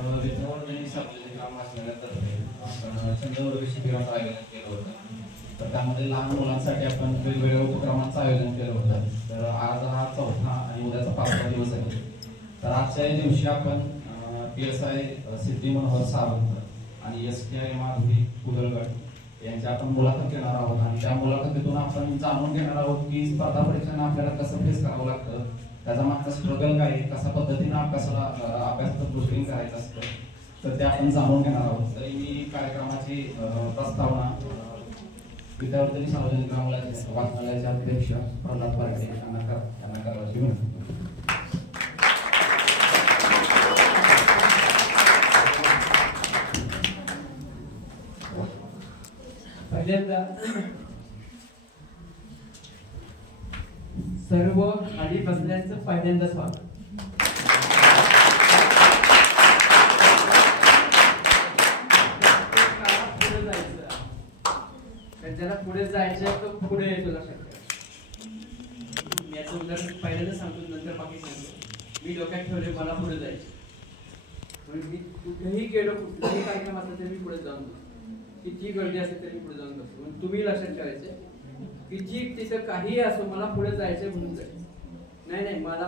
विद्यावर्धनी सार्वजनिक काम वाचनालयातर्फे आपण छंदवर्ग शिबिराचं आयोजन केलं होतं. तर त्यामध्ये लहान मुलांसाठी आपण वेगवेगळ्या उपक्रमांचं आयोजन केलं होतं. तर आज हा 4था आणि उद्याचा 5वा दिवस आहे. तर आजच्या दिवशी आपण PSI सिद्धी मनोहर सावंत आणि STI माधुरी कुदलगड यांच्या आपण मुलाखत घेणार आहोत आणि त्या मुलाखतीतून आपण जाणून घेणार आहोत की स्पर्धा परीक्षांना आपल्याला कसं फेस करावं लागतं, त्याचा मागचा स्ट्रगल काय आहे, कशा पद्धतीने अभ्यासाचं बुस्टिंग करायचं असतं, तर ते आपण जाणून घेणार आहोत. तरी मी कार्यक्रमाची प्रस्तावना विद्यावर्धनी सार्वजनिक काम वाचनालयाचे अध्यक्ष प्रल्हाद पारडे यांना करायची विनंती. पहिल्यांदा सर्व खाली बसल्याचं पहिल्यांदा स्वागत. पुढे जायचं, ज्याला पुढे जायचं तो पुढे येतो. लक्षात याचं उदाहरण पहिल्यांदा सांगतो, नंतर बाकी सांगतो. मी डोक्यात ठेवले मला पुढे जायचं, म्हणजे मी कुठेही गेलो, कुठलाही कार्यक्रम असला तरी मी पुढे जाऊन बसतो. किती गर्दी असेल तरी पुढे जाऊन बसतो. म्हणजे तुम्ही लक्षात ठेवायचे की जी तिथं काही असो मला पुढे जायचं म्हणून जायचं. नाही मला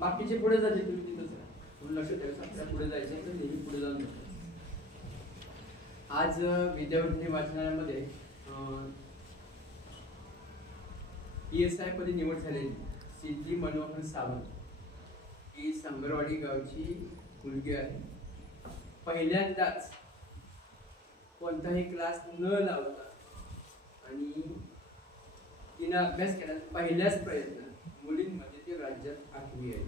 बाकीचे पुढे जायचे, तुम्ही तिथंच म्हणून लक्षात ठेवायचं आपल्याला पुढे जायचं तर नेहमी पुढे जाऊन बसतो. आज विद्यावर्धनी वाचनालयामध्ये PSI मध्ये निवड झालेली सिद्धी मनोहर सावंत ही संगरवाडी गावची मुलगी आहे. पहिल्यांदाच कोणताही क्लास न लावता आणि तिने अभ्यास केला. पहिल्याच प्रयत्न मुलींमध्ये ती राज्यात 8वी आहे.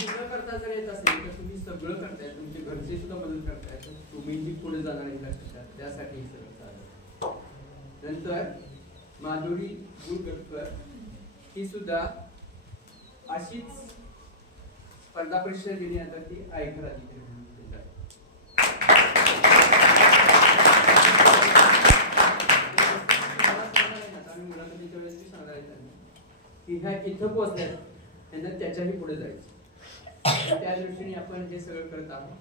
न करता जर येत असेल तर तुम्ही सगळं करताय, तुमचे घरचे सुद्धा मदत करताय, तर तुम्हीही पुढे जाणार आहे लक्षात. त्यासाठी सगळं चालू. नंतर माधुरी कुलकर्णी ही सुद्धा अशीच स्पर्धा परीक्षा दिली. आता ती आयकर अधिकारी म्हणून मुलाखतीच्या वेळेस मी सांगायला की ह्या इथं पोहोचल्या त्यांना त्याच्याही पुढे जायचं. त्या दृष्टीने आपण हे सगळं करत आहोत.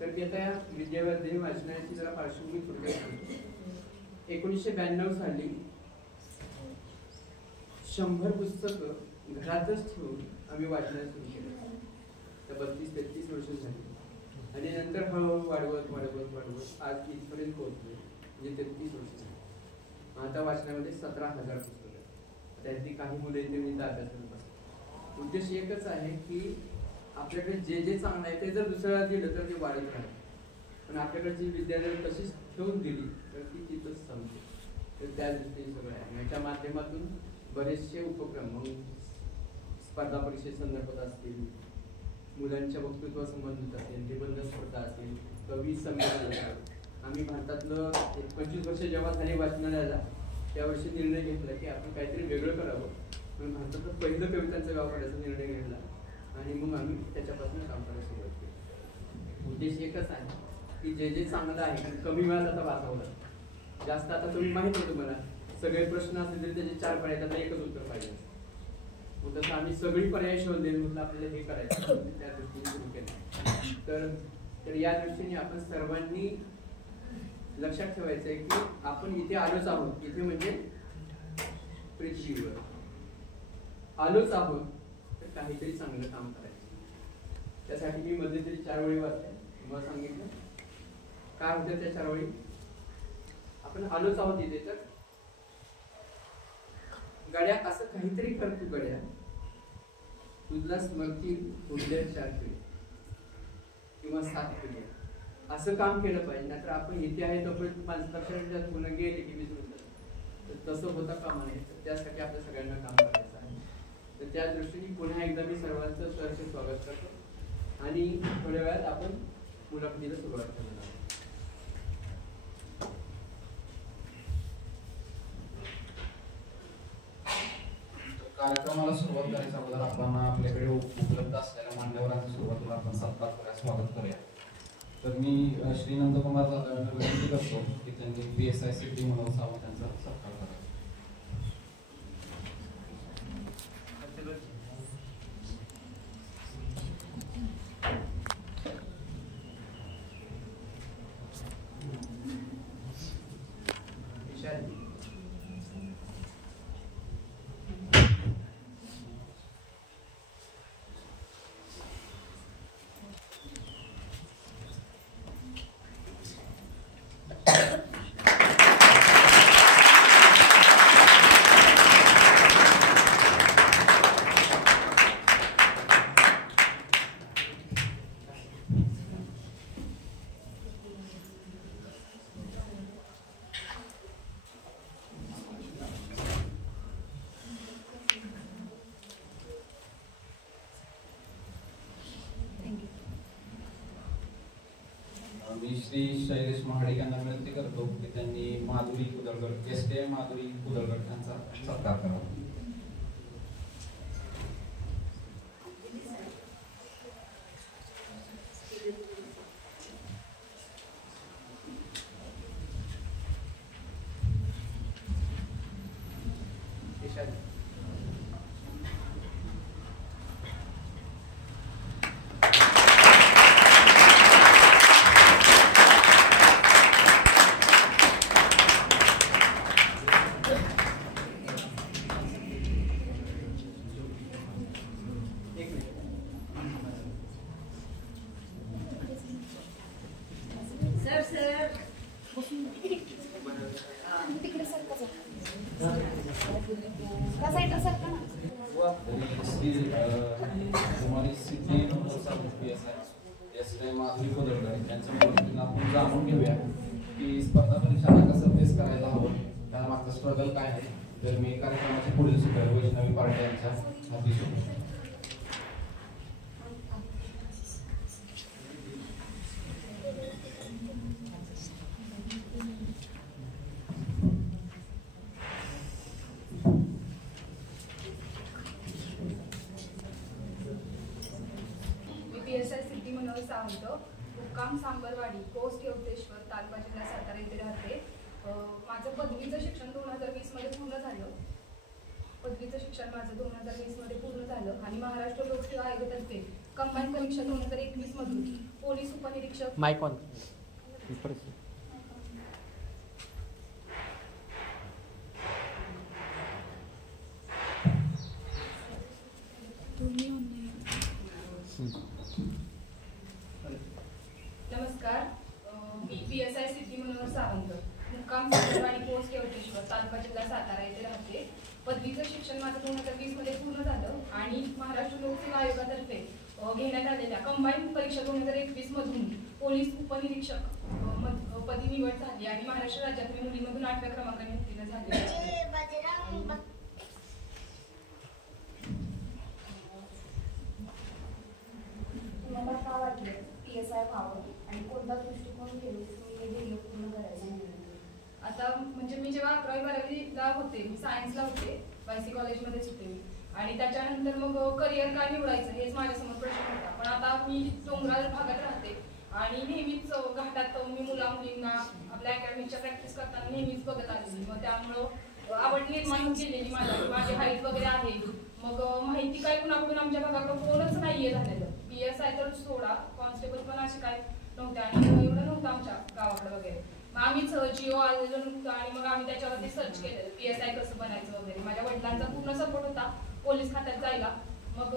तर ते आता विद्यावर्धनी वाचनालयाची जरा पार्श्वभूमी थोडक्यात सांगतो. 1992 साली 100 पुस्तकं घरातच ठेवून आम्ही वाचनालय सुरू केलं. तर 32-33 वर्ष झाली आणि नंतर हळूहळू वाढवत आज इथपर्यंत पोहोचलो. म्हणजे 33 वर्ष झाली. आता वाचनामध्ये 17,000 पुस्तकं आहेत. त्यातली काही मुलं इथे मी अभ्यास करत असतो. उद्देश एकच आहे की आपल्याकडे जे चांगलं आहे ते जर दुसऱ्याला दिलं तर ते वाढत राहील. पण आपल्याकडे जी विद्यालय तशीच ठेवून दिली तर ती तिथंच संपते. तर त्या दृष्टीने सगळं आहे. याच्या माध्यमातून बरेचसे उपक्रम स्पर्धा परीक्षेसंदर्भात असतील, मुलांच्या वक्तृत्वासंबंधित असेल, निबंध स्पर्धा असेल, कवी संमेलन असेल. आम्ही भारतातलं 25 वर्ष जेव्हा झाली वाचनालयाला त्यावर्षी निर्णय घेतला की आपण काहीतरी वेगळं करावं. म्हणून भारतातलं पहिलं कवितांचं गाव काढायचा निर्णय घेतला आणि मग आम्ही त्याच्यापासून काम करायला सुरुवात केली. उद्देश एकच आहे की जे चांगलं आहे कमी वेळात आता वाचवलं. जास्त आता तुम्ही माहिती आहे तुम्हाला सगळे प्रश्न असले तरी त्याचे 4 पर्याय, त्याला एकच उत्तर पाहिजे. मग तसं आम्ही सगळी पर्याय शोधले, म्हटलं आपल्याला हे करायचं, त्या दृष्टीने सुरू केलं. तर या दृष्टीने आपण सर्वांनी लक्षात ठेवायचं आहे की आपण इथे आलोच आहोत. इथे म्हणजे पृथ्वीवर आलोच आहोत तर काहीतरी चांगलं काम करायचं. त्यासाठी मी मध्यंतरी 4 वेळी वाचले. तुम्हाला सांगितलं काय होतं त्या 4 वेळी. आपण आलोच आहोत इथे तर गड्या असं काहीतरी कर तू गड्या, तुझला स्मृती पुढल्या 4 पिढ्या किंवा 7 पिढ्या असं काम केलं पाहिजे. नाहीतर आपण इथे आहे तोपर्यंत 5 लक्षात पुन्हा गेले की 20 मिनिटं तर तसं होता कामा नये. तर त्यासाठी आपल्या सगळ्यांना काम करायचं आहे. तर त्या दृष्टीने पुन्हा एकदा मी सर्वांचं सहर्ष स्वागत करतो आणि थोड्या वेळात आपण मुलाखतीला सुरुवात करणार आहोत. कार्यक्रमाला सुरुवात करायच्या अगोदर आपण आपल्याकडे उपलब्ध असलेल्या मान्यवरांच्या सुरुवातीला आपण सत्कार करूया, स्वागत करूया. तर मी श्री नंदकुमार विनंती करतो की त्यांनी PSI सिद्धी मनोहर सावंत यांचा सत्कार करावा. श्री शैलेश महाडिक यांना विनंती करतो की त्यांनी माधुरी कुदळगड STI माधुरी कुदळगड यांचा सत्कार करावा. माधुरी कुदळगड यांच्याबद्दल आपण जाणून घेऊया की स्पर्धा परीक्षांना कसं फेस करायला हवं, त्या मागचं स्ट्रगल काय आहे. तर मी कार्यक्रमाचे पुढील स्पीकर वैष्णवी पार्टी यांच्या हाती सोडतो. मुक्काम सांबरवाडी पोस्ट यवतेश्वर तालुका जिल्हा सातारा येथे राहते. माझं पदवीचं शिक्षण 2020 मध्ये पूर्ण झालं. पदवीचं शिक्षण माझं 2020 मध्ये पूर्ण झालं आणि महाराष्ट्र लोकसेवा आयोगातर्फे कंबाईन परीक्षा 2021 मधून पोलीस उपनिरीक्षक नमस्कार, मी PSI सिद्धी मनोहर सावंत, मुक्काम सांबरवाडी पोस्ट यवतेश्वर तालुका जिल्हा सातारा येथे राहते. पदवीचं शिक्षण माझं 2020 मध्ये पूर्ण झालं आणि महाराष्ट्र लोकसेवा आयोगातर्फे घेण्यात आलेल्या कंबाईन परीक्षा 2021 मधून पोलीस उपनिरीक्षक पदी निवड झाली आणि महाराष्ट्र राज्यात मी मुलीमधून 8व्या क्रमांकाने उत्तीर्ण झाले. तुम्हाला का वाटलं PSI व्हावं आणि कोणता दृष्टिकोन घेऊन तुम्ही हे ध्येय पूर्ण करायचं? आता म्हणजे मी जेव्हा 11वी-12वीला होते, मी सायन्सला होते, वायसी कॉलेजमध्येच होते मी, आणि त्याच्यानंतर मग करिअर काय निवडायचं हेच माझ्यासमोर प्रश्न होता. पण आता मी डोंगराळ भागात राहते आणि नेहमीच घाटात मी मुला-मुलींना आपल्या अकॅडमीच्या प्रॅक्टिस करताना नेहमीच बघत आलेली. मग त्यामुळं आवड निर्माण केलेली माझी हाईट वगैरे आहे. मग माहिती काय कुणाकडून आमच्या भागाकडं कोणच नाहीये झालेलं. PSI तर सोडा, कॉन्स्टेबल पण असे काय नव्हते आणि एवढं नव्हतं आमच्या गावाकडे वगैरे. मग आम्हीच जिओ आलेलं नव्हतं आणि मग आम्ही त्याच्यावरती सर्च केलेलं PSI कसं बनायचं वगैरे. माझ्या वडिलांचा पूर्ण सपोर्ट होता पोलीस खात्यात जायला. मग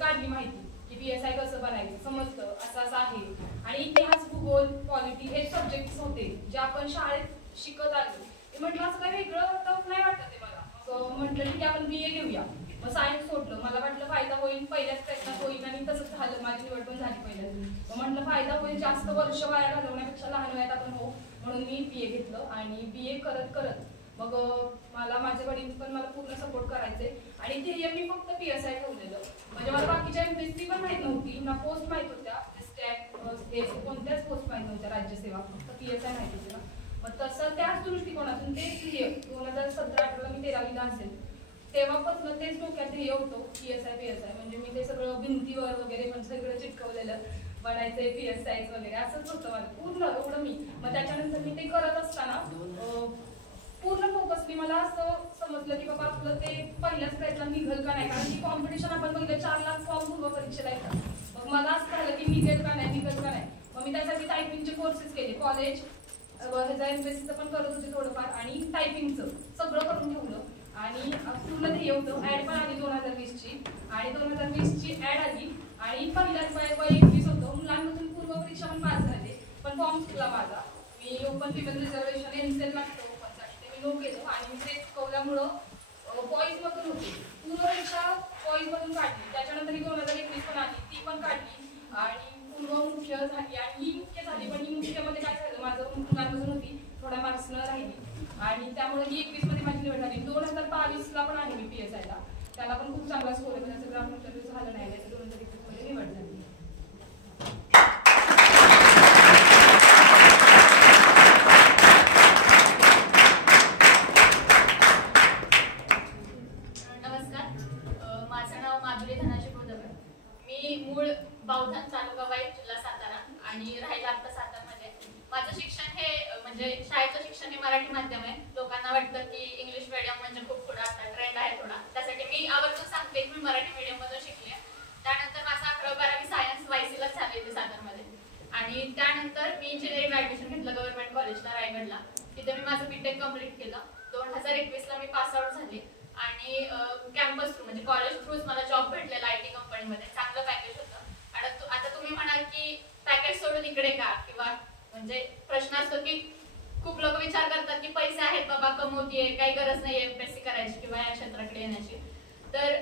काढली माहिती की PSI कसं बनायचं, समजतं असं असं आहे. आणि इतिहास, भूगोल, पॉलिटी हे सब्जेक्ट्स होते जे आपण शाळेत शिकत आलो. मी म्हटलं असं काही वेगळं टफ नाही वाटत आहे मला. मग म्हटलं की आपण BA घेऊया. मग सायन्स सोडलं. मला वाटलं फायदा होईल, पहिल्याच प्रयत्नात होईल आणि तसंच झालं. माझी निवड पण झाली पहिल्याच. मग म्हटलं फायदा होईल, जास्त वर्ष वाया घालवण्यापेक्षा लहान वयात आपण हो, म्हणून मी BA घेतलं. आणि BA करत करत मग मला माझे वडील पण मला पूर्ण सपोर्ट करायचे आणि ध्येय मी फक्त PSI ठेवलेलं. म्हणजे मला बाकीच्या MPSC पण माहित नव्हती, ना पोस्ट माहित होत्या, कोणत्याच पोस्ट माहित नव्हत्या, राज्यसेवा, फक्त PSI माहित होती ना. मग तसं त्याच दृष्टिकोनातून तेच ध्येय 2017-18ला मी 13वीला असेल तेव्हापासून तेच डोक्यात ध्येय होतं PSI. म्हणजे मी ते सगळं भिंतीवर वगैरे पण सगळं चिटकवलेलं, बनायचंय PSI वगैरे असंच होतं माझं पूर्ण एवढं मी. मग त्याच्यानंतर मी ते करत असताना पूर्ण फोकसली मला असं समजलं की बाबा आपलं ते पहिल्याच प्रयत्नात निघल का नाही, कारण की कॉम्पिटिशन आपण बघितलं 4 लाख फॉर्म पूर्व परीक्षेला येतात. मग मला असं झालं की निघेल का नाही. मग मी त्यासाठी टायपिंगचे कोर्सेस केले. कॉलेज ह्याचा MPSCचं पण करत होते थोडंफार आणि टायपिंगचं सगळं करून ठेवलं. आणि पूर्ण ध्येय होतं. ऍड पण आली 2020ची आणि 2020ची ऍड आली आणि पहिल्याच वय 21 होतं. मुलांमधून पूर्व परीक्षा पण पास झाले, पण फॉर्म चुकला माझा. मी ओपन फिमेल रिझर्वेशन NCL लागतं ओपनसाठी, ते मी नो केलं आणि ते चुकवल्यामुळं बॉईजमधून होती पूर्व परीक्षा बॉईजमधून काढली. त्याच्यानंतर 2021 पण आली, ती पण काढली आणि पूर्व मुख्य झाली आणि ही मुख्य झाली. पण ही मुख्यमध्ये काय झालं, माझं मुलांमधून होती, थोड्या मार्क्सनं राहिली आणि त्यामुळे ही 21 मध्ये माझी निवड झाली. 2022ला पण आहे मी PSIला, त्याला पण खूप चांगला स्कोर आहे, पण त्याचं ग्राउंड इंटरव्ह्यू झालं नाही, 2021 मध्ये निवड झाली. बावधन तालुका वाई जिल्हा सातारा आणि राहायला आता सातारामध्ये. माझं शिक्षण हे म्हणजे शाळेचं शिक्षण हे मराठी माध्यम आहे. लोकांना वाटतं की इंग्लिश मीडियम म्हणजे खूप पुढे आता ट्रेंड आहे थोडा, त्यासाठी मी आवर्जून सांगते की मी मराठी मीडियममधून शिकले. त्यानंतर माझं 11वी-12वी सायन्स वायसीलाच झाले इथे सातारमध्ये आणि त्यानंतर मी इंजिनिअरिंग ऍडमिशन घेतलं गव्हर्नमेंट कॉलेजला रायगडला. तिथे मी माझं बीटेक कम्प्लीट केलं. 2021ला मी पास आउट झाले आणि कॅम्पस थ्रू म्हणजे कॉलेज थ्रूच मला जॉब भेटलेला IT कंपनीमध्ये. चांगलं पॅकेज होतं. आता तुम्ही म्हणाल की पॅकेज सोडून इकडे का, किंवा म्हणजे प्रश्न असतो की खूप लोक विचार करतात की पैसे आहेत बाबा, कमवतीये, काही गरज नाहीये MPSC करायची किंवा या क्षेत्राकडे येण्याची. तर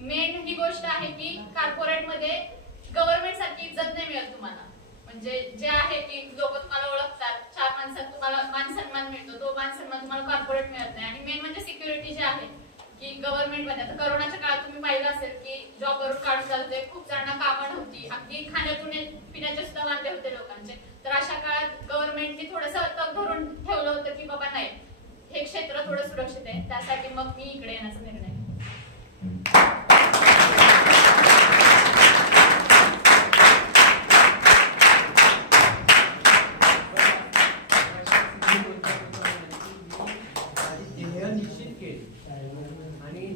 मेन ही गोष्ट आहे की कॉर्पोरेटमध्ये गव्हर्नमेंट सारखी इज्जत नाही मिळत तुम्हाला. म्हणजे जे आहे की लोक तुम्हाला ओळखतात, 4 माणसात तुम्हाला मान सन्मान मिळतो, तो मान सन्मान तुम्हाला कॉर्पोरेट मिळत नाही. आणि मेन म्हणजे सिक्युरिटी जी आहे की गव्हर्नमेंटमध्ये आता करोनाच्या काळात तुम्ही पाहिलं असेल की जॉबवरून काढून चालते, खूप जणांना कामं नव्हती, अगदी पिण्याचे सुद्धा वांदे होते लोकांचे. तर अशा काळात गव्हर्नमेंटने थोडंसं तग धरून ठेवलं होतं की बाबा नाही, हे क्षेत्र थोडं सुरक्षित आहे. त्यासाठी मग मी इकडे येण्याचा निर्णय घेतला.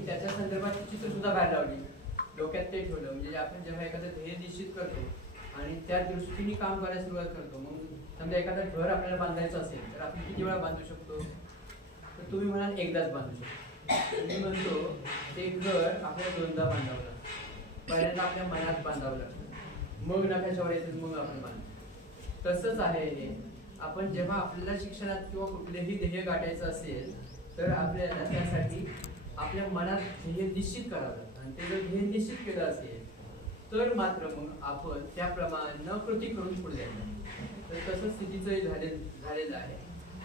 त्याच्या संदर्भात चित्र सुद्धा बाहेर लावली, डोक्यात ते ठेवलं. म्हणजे आपण जेव्हा एखादं ध्येय निश्चित करतो आणि त्या दृष्टीने काम करायला सुरुवात करतो, मग समजा एखादं घर आपल्याला बांधायचं असेल तर आपण किती वेळा बांधू शकतो? तर तुम्ही म्हणाल एकदाच बांधू शकतो. मी म्हणतो ते घर आपल्याला 2दा बांधावं लागतं. पहिल्यांदा आपल्या मनात बांधावं लागतं, मग नकाशावर येतील, मग आपण बांधतो. तसंच आहे हे. आपण जेव्हा आपल्याला शिक्षणात किंवा कुठलेही ध्येय गाठायचं असेल तर आपल्याला त्यासाठी आपल्या मनात ध्येय निश्चित करावं लागतं. आणि ते जर ध्येय निश्चित केलं असेल तर मात्र मग आपण त्याप्रमाणे कृती करून पुढे जायचं. तर तसं स्थितीचंही झालेलं आहे.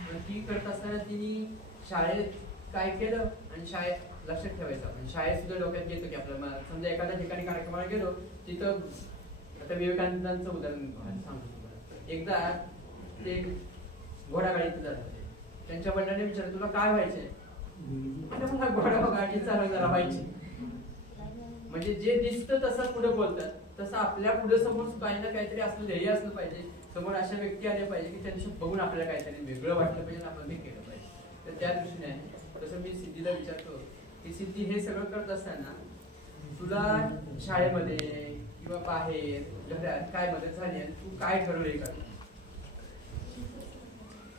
पण ती करत असताना तिने शाळेत काय केलं आणि शाळेत लक्षात ठेवायचं. आपण शाळेत सुद्धा डोक्यात येतं की आपल्याला समजा एखाद्या ठिकाणी कार्यक्रमाला गेलो, तिथं आता विवेकानंदांचं उदाहरण सांगतो तुम्हाला. एकदा ते घोडागाडीत जात होते. त्यांच्या वडिलांनी विचारलं, तुला काय व्हायचंय? मला घोडागाडी चालवणारा व्हायची. म्हणजे जे दिसतं तसं पुढे बोलतात, तसं आपल्या पुढे समोर काही ना काहीतरी असलं, ध्येय असलं पाहिजे. समोर अशा व्यक्ती आल्या पाहिजे की त्यांच्या बघून आपल्याला काहीतरी वेगळं वाटलं पाहिजे, आपण ते केलं पाहिजे. तर त्या दृष्टीने आहे. तसं मी सिद्धीला विचारतो की सिद्धी, हे सगळं करत असताना तुला शाळेमध्ये किंवा बाहेर घरात काय मदत झाली आणि तू काय ठरवलंय का?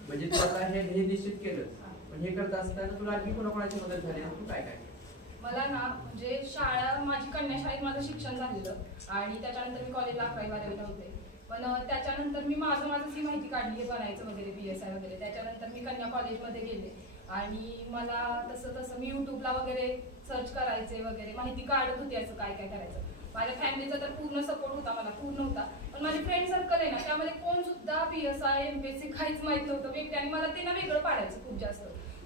म्हणजे तू आता हे निश्चित केलं, पण हे करत असताना तुला आणखी कोणाकोणाची मदत झाली, तू काय काय? मला ना म्हणजे शाळा, माझी कन्या शाळेत माझं शिक्षण झालेलं आणि त्याच्यानंतर मी कॉलेजला 11वी-12वीला होते. पण त्याच्यानंतर मी माझं ती माहिती काढली, हे बनायचं वगैरे, PSI वगैरे. त्याच्यानंतर मी कन्या कॉलेजमध्ये गेले आणि मला तसं मी युट्यूबला वगैरे सर्च करायचे वगैरे, माहिती काढत होती असं काय काय करायचं. माझ्या फॅमिलीचा तर पूर्ण सपोर्ट होता, मला पूर्ण होता. पण माझे फ्रेंड सर्कल आहे ना, त्यामध्ये कोण सुद्धा PSI MPSC काहीच माहित नव्हतं व्यक्ती. आणि मला ते ना वेगळं पाडायचं खूप जास्त.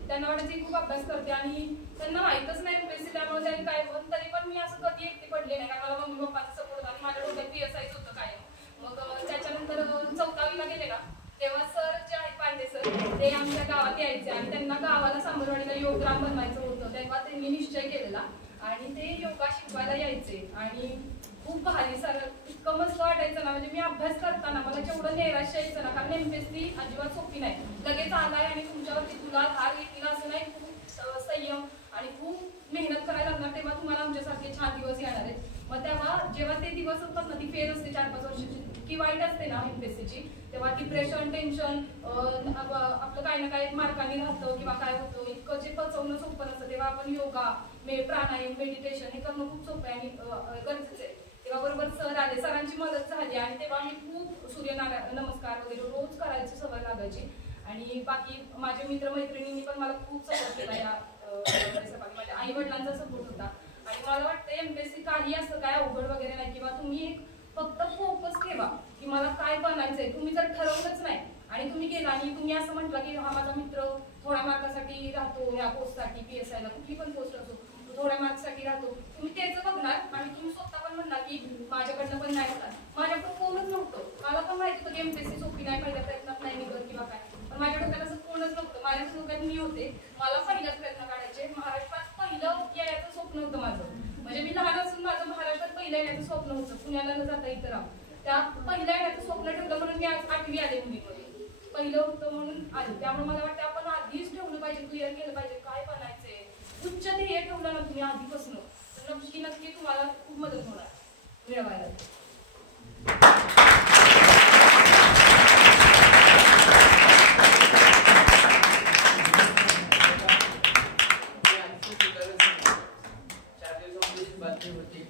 त्यांना वाटायचं खूप अभ्यास करते आणि त्यांना माहितच नाही MPSC, त्यामुळे त्यांनी काय. पण तरी पण मी असं कधी एकटी पडले नाही, कारण मला मम्मी पप्पाचा सपोर्ट आणि माझ्या डोक्यात PSIच होतं काय. मग त्याच्यानंतर 4वीला गेले ना, तेव्हा सर जे आहेत पांडे सर, ते आमच्या गावात यायचे आणि त्यांना गावाला सांबरवाडीला योगग्राम बनवायचं होतं. तेव्हा त्यांनी निश्चय केलेला आणि ते योगा शिकवायला यायचे आणि खूप भारी सर, इतकं मस्त वाटायचं ना. म्हणजे मी अभ्यास करताना मला जेवढं नैराश्य यायचं ना, कारण MPSC अजिबात सोपी नाही. लगेच आलाय आणि तुमच्यावरती तुला धार येतील असं नाही. खूप संयम आणि खूप मेहनत करायला लागणार, तेव्हा तुम्हाला आमच्यासारखे छान दिवस येणार आहेत. मग तेव्हा जेव्हा ते दिवस असतात ना, ती फेज असते 4-5 वर्षाची, इतकी वाईट असते ना MPSCची. तेव्हा डिप्रेशन, टेन्शन, आपलं काही ना काही मार्काने राहतं किंवा काय होतं, इतकं जे पचवणं सोपं नसतं. तेव्हा आपण योगा, प्राणायाम, मेडिटेशन हे करणं खूप सोपं आहे आणि गरजेचं आहे. तेव्हा बरोबर सर आले, सरांची मदत झाली आणि तेव्हा मी खूप सूर्यनारायण नमस्कार वगैरे रोज करायची सवय लागायची. आणि बाकी माझे मित्रमैत्रिणींनी पण मला खूप सपोर्ट केला. या माझ्या आई वडिलांचा सपोर्ट होता. आणि मला वाटतं MPSC काही असं काय अवघड वगैरे नाही, किंवा तुम्ही एक फक्त फोकस ठेवा की मला काय बनायचंय. तुम्ही जर ठरवलंच नाही आणि तुम्ही गेला आणि तुम्ही असं म्हटलं की हा माझा मित्र थोड्या मार्कासाठी राहतो, या पोस्टसाठी, PSIला कुठली पण पोस्ट असो, थोड्या मार्क्ससाठी राहतो, तुम्ही त्याचं बघणार आणि तुम्ही स्वतः पण म्हणणार की माझ्याकडनं पण नाही होणार. माझ्याकडं कोणच नव्हतं. मला पण माहिती होतं की MPSC सोपी नाही, पहिल्या प्रयत्नात नाही निघत किंवा काय. पण माझ्या डोक्यात असं कोणच नव्हतं. माझ्या डोक्यात मी होते, मला पहिलाच प्रयत्न काढायचे. महाराष्ट्रात पहिलं यायचं स्वप्न होतं माझं. म्हणजे मी लहान असून माझं महाराष्ट्रात पहिल्या येण्याचं स्वप्न होतं, पुण्याला न जाता इथं राहून. त्या पहिल्या येण्याचं स्वप्न ठेवलं म्हणून मी आज 8वी आले मुलीमध्ये. पहिलं होतं म्हणून आले. त्यामुळे मला वाटतं आपण आधीच ठेवलं पाहिजे, क्लिअर केलं पाहिजे काय बनायचंय. उच्च ध्येय ठेवलं ना तुम्ही आधीपासून तर नक्की तुम्हाला खूप मदत होणार मिळवायला.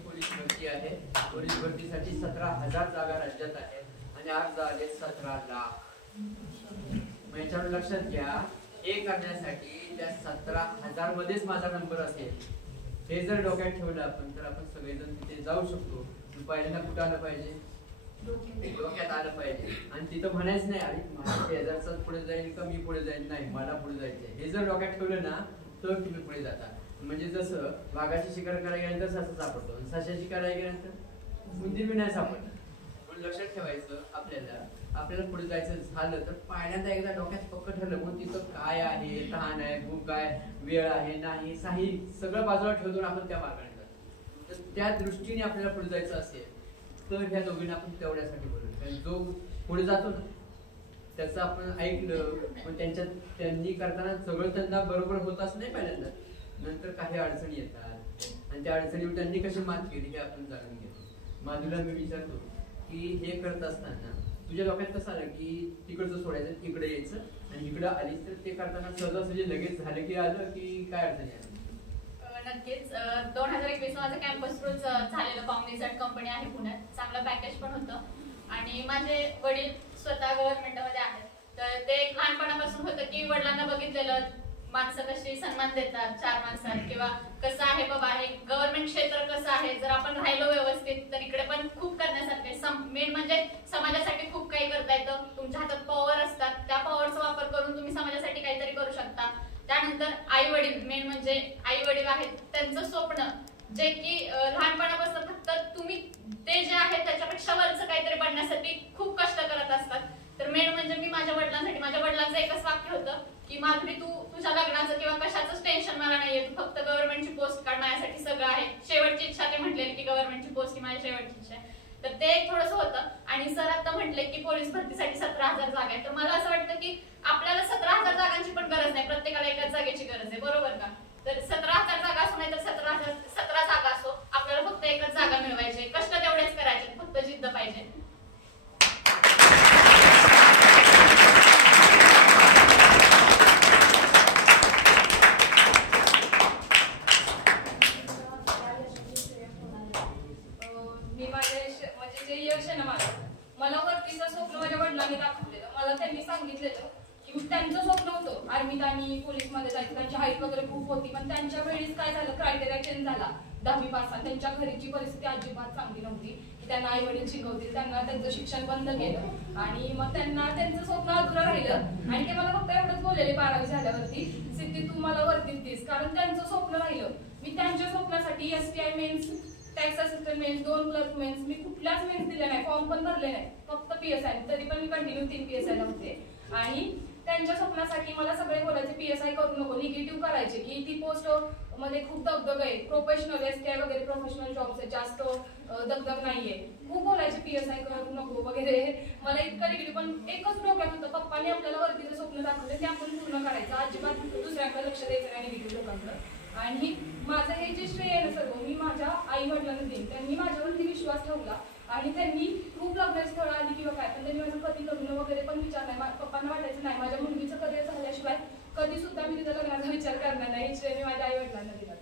पोलीस भरती आहे. पोलीस भरतीसाठी 17,000 जागा राज्यात आहेत आणि आज झाले 17 लाख. मग याच्यावर लक्षात घ्या, हे करण्यासाठी त्या 17,000 मध्येच माझा नंबर असेल हे जर डोक्यात ठेवलं आपण तर आपण सगळेजण तिथे जाऊ शकतो. पहिल्यांदा कुठं आलं पाहिजे, डोक्यात आलं पाहिजे. आणि तिथं म्हणायच नाही अरे माझ्या शेजारचाच पुढे जाईल का मी पुढे जाईल, नाही मला पुढे जायचंय. हे जर डोक्यात ठेवलं ना तर तुम्ही पुढे जाता. म्हणजे जसं वाघाची शिकार करायला गेल्यानंतर ससा सापडतो आणि सशाची करायला गेल्यानंतर उंदीर बी नाही सापडत. पण लक्षात ठेवायचं आपल्याला पुढे जायचं झालं तर पहिल्यांदा एकदा डोक्यात पक्क ठरलं मग तिथं काय आहे, तहान आहे, भूक आहे, वेळ आहे नाही सगळं बाजूला ठेवून आपण त्या मार्गाने जातो. तर त्या दृष्टीने आपल्याला पुढे जायचं असेल तर ह्या दोघींना आपण तेवढ्यासाठी बोलू. कारण जो पुढे जातो ना त्याचं आपण ऐकलं पण त्यांनी करताना सगळं त्यांना बरोबर होत असं नाही पहिल्यांदा. नंतर काही अडचणी येतात आणि त्या अडचणीवर त्यांनी कशी मात केली हे आपण जाणून घेतो. माधुला मी विचारतो की हे करत असताना तुझ्या डोक्यात कसं आलं की तिकडचं सोडायचं इकडे यायचं आणि इकडं आलीस तर ते करताना सहजासहजी लगेच झालं की आलं की काय अडचणी आली? नक्कीच 2021 माझं कॅम्पस थ्रू झालेलं. कॉग्निझंट कंपनी आहे पुण्यात, चांगलं पॅकेज पण होतं आणि माझे वडील स्वतः गव्हर्नमेंटमध्ये आहेत. तर ते लहानपणापासून होतं की वडिलांना बघितलेलं माणसं कशी सन्मान देतात 4 माणसात किंवा कसं आहे बाबा हे गव्हर्नमेंट क्षेत्र कसं आहे. जर आपण राहिलो व्यवस्थित तर इकडे पण खूप करण्यासारखं. मेन म्हणजे समाजासाठी खूप काही करता येतं. तुमच्या हातात पॉवर असतात, त्या पॉवरचा वापर करून तुम्ही समाजासाठी काहीतरी करू शकता. त्यानंतर आई वडील, मेन म्हणजे आई वडील आहेत त्यांचं स्वप्न जे की लहानपणापासून फक्त तुम्ही ते जे आहे त्याच्यापेक्षा वरचं काहीतरी बनण्यासाठी खूप कष्ट करत असतात. तर मेन म्हणजे मी माझ्या वडिलांचं एकच वाक्य होतं की माधुरी तू तुझ्या लग्नाचं किंवा कशाचंच टेन्शन मला नाहीये, तू फक्त गव्हर्नमेंटची पोस्ट काढ, माझ्यासाठी सगळं आहे. शेवटची इच्छा ते म्हटलेली की गव्हर्नमेंटची पोस्ट ही माझी शेवटची इच्छा आहे. तर ते एक थोडंसं होतं. आणि सर आता म्हटले की पोलीस भरतीसाठी 17,000 जागा आहेत. तर मला असं वाटतं की आपल्याला 17,000 जागांची पण गरज नाही, प्रत्येकाला एकाच जागेची गरज आहे, बरोबर का? तर 17,000 जागा असो नाही तर 17 जागा असो, आपल्याला फक्त एकच जागा मिळवायची. कष्ट तेवढेच करायचे, फक्त जिद्द पाहिजे. मला वरतीचं स्वप्न माझ्या वडिलांनी दाखवलेलं. मला त्यांनी सांगितलेलं की त्यांचं स्वप्न होतं आर्मीत आणि पोलीसमध्ये जायचं. त्यांची हाईट वगैरे खूप होती पण त्यांच्या वेळेस काय झालं, क्रायटेरिया चेंज झाला 10वी पास. त्यांच्या घरीची परिस्थिती अजिबात चांगली नव्हती की त्यांना आई वडील शिकवतील. त्यांना त्यांचं शिक्षण बंद केलं आणि मग त्यांना त्यांचं स्वप्न अधुरं राहिलं. आणि ते मला फक्त एवढंच बोललेले 12वी झाल्यावरती, सिद्धी तू मला वरतीच दिस, कारण त्यांचं स्वप्न राहिलं. मी त्यांच्या स्वप्नासाठी STI mains, tax assistant mains, 2 clerk mains, मी कुठल्याच मेन्स दिल्या नाही, फॉर्म पण भरले नाही, फक्त PSI. तरी पण मी कंटिन्यू 3 PSI ला होते. आणि त्यांच्या स्वप्नासाठी मला सगळे बोलायचे PSI करू नको, निगेटिव्ह करायचे की ती पोस्ट मध्ये खूप दगदग आहे, प्रोफेशनल STI वगैरे प्रोफेशनल जॉब्स आहे, जास्त दगदग नाहीये, खूप बोलायचे PSI करू नको वगैरे. मला इतकं निगेटिव्ह. पण एकच डोक्यात होतं, पप्पांनी आपल्याला वरतीचं स्वप्न दाखवलं ते आपण पूर्ण करायचं, अजिबात दुसऱ्याकडे लक्ष द्यायचं नाही निगेटिव्ह लोकांकडे. आणि माझं हे जे श्रेय आहे ना सर्व मी माझ्या आई वडिलांना देईन. त्यांनी माझ्यावरती विश्वास ठेवला आणि त्यांनी खूप लग्नाची स्थळं आली किंवा काय, पण त्यांनी माझं कधी लग्न वगैरे पण विचार नाही. पप्पांना वाटायचं नाही माझ्या मुलगीचं करिअर झाल्याशिवाय कधी सुद्धा मी तिथं लग्नाचा विचार करणार नाही. श्रेय मी माझ्या आई वडिलांना दिला.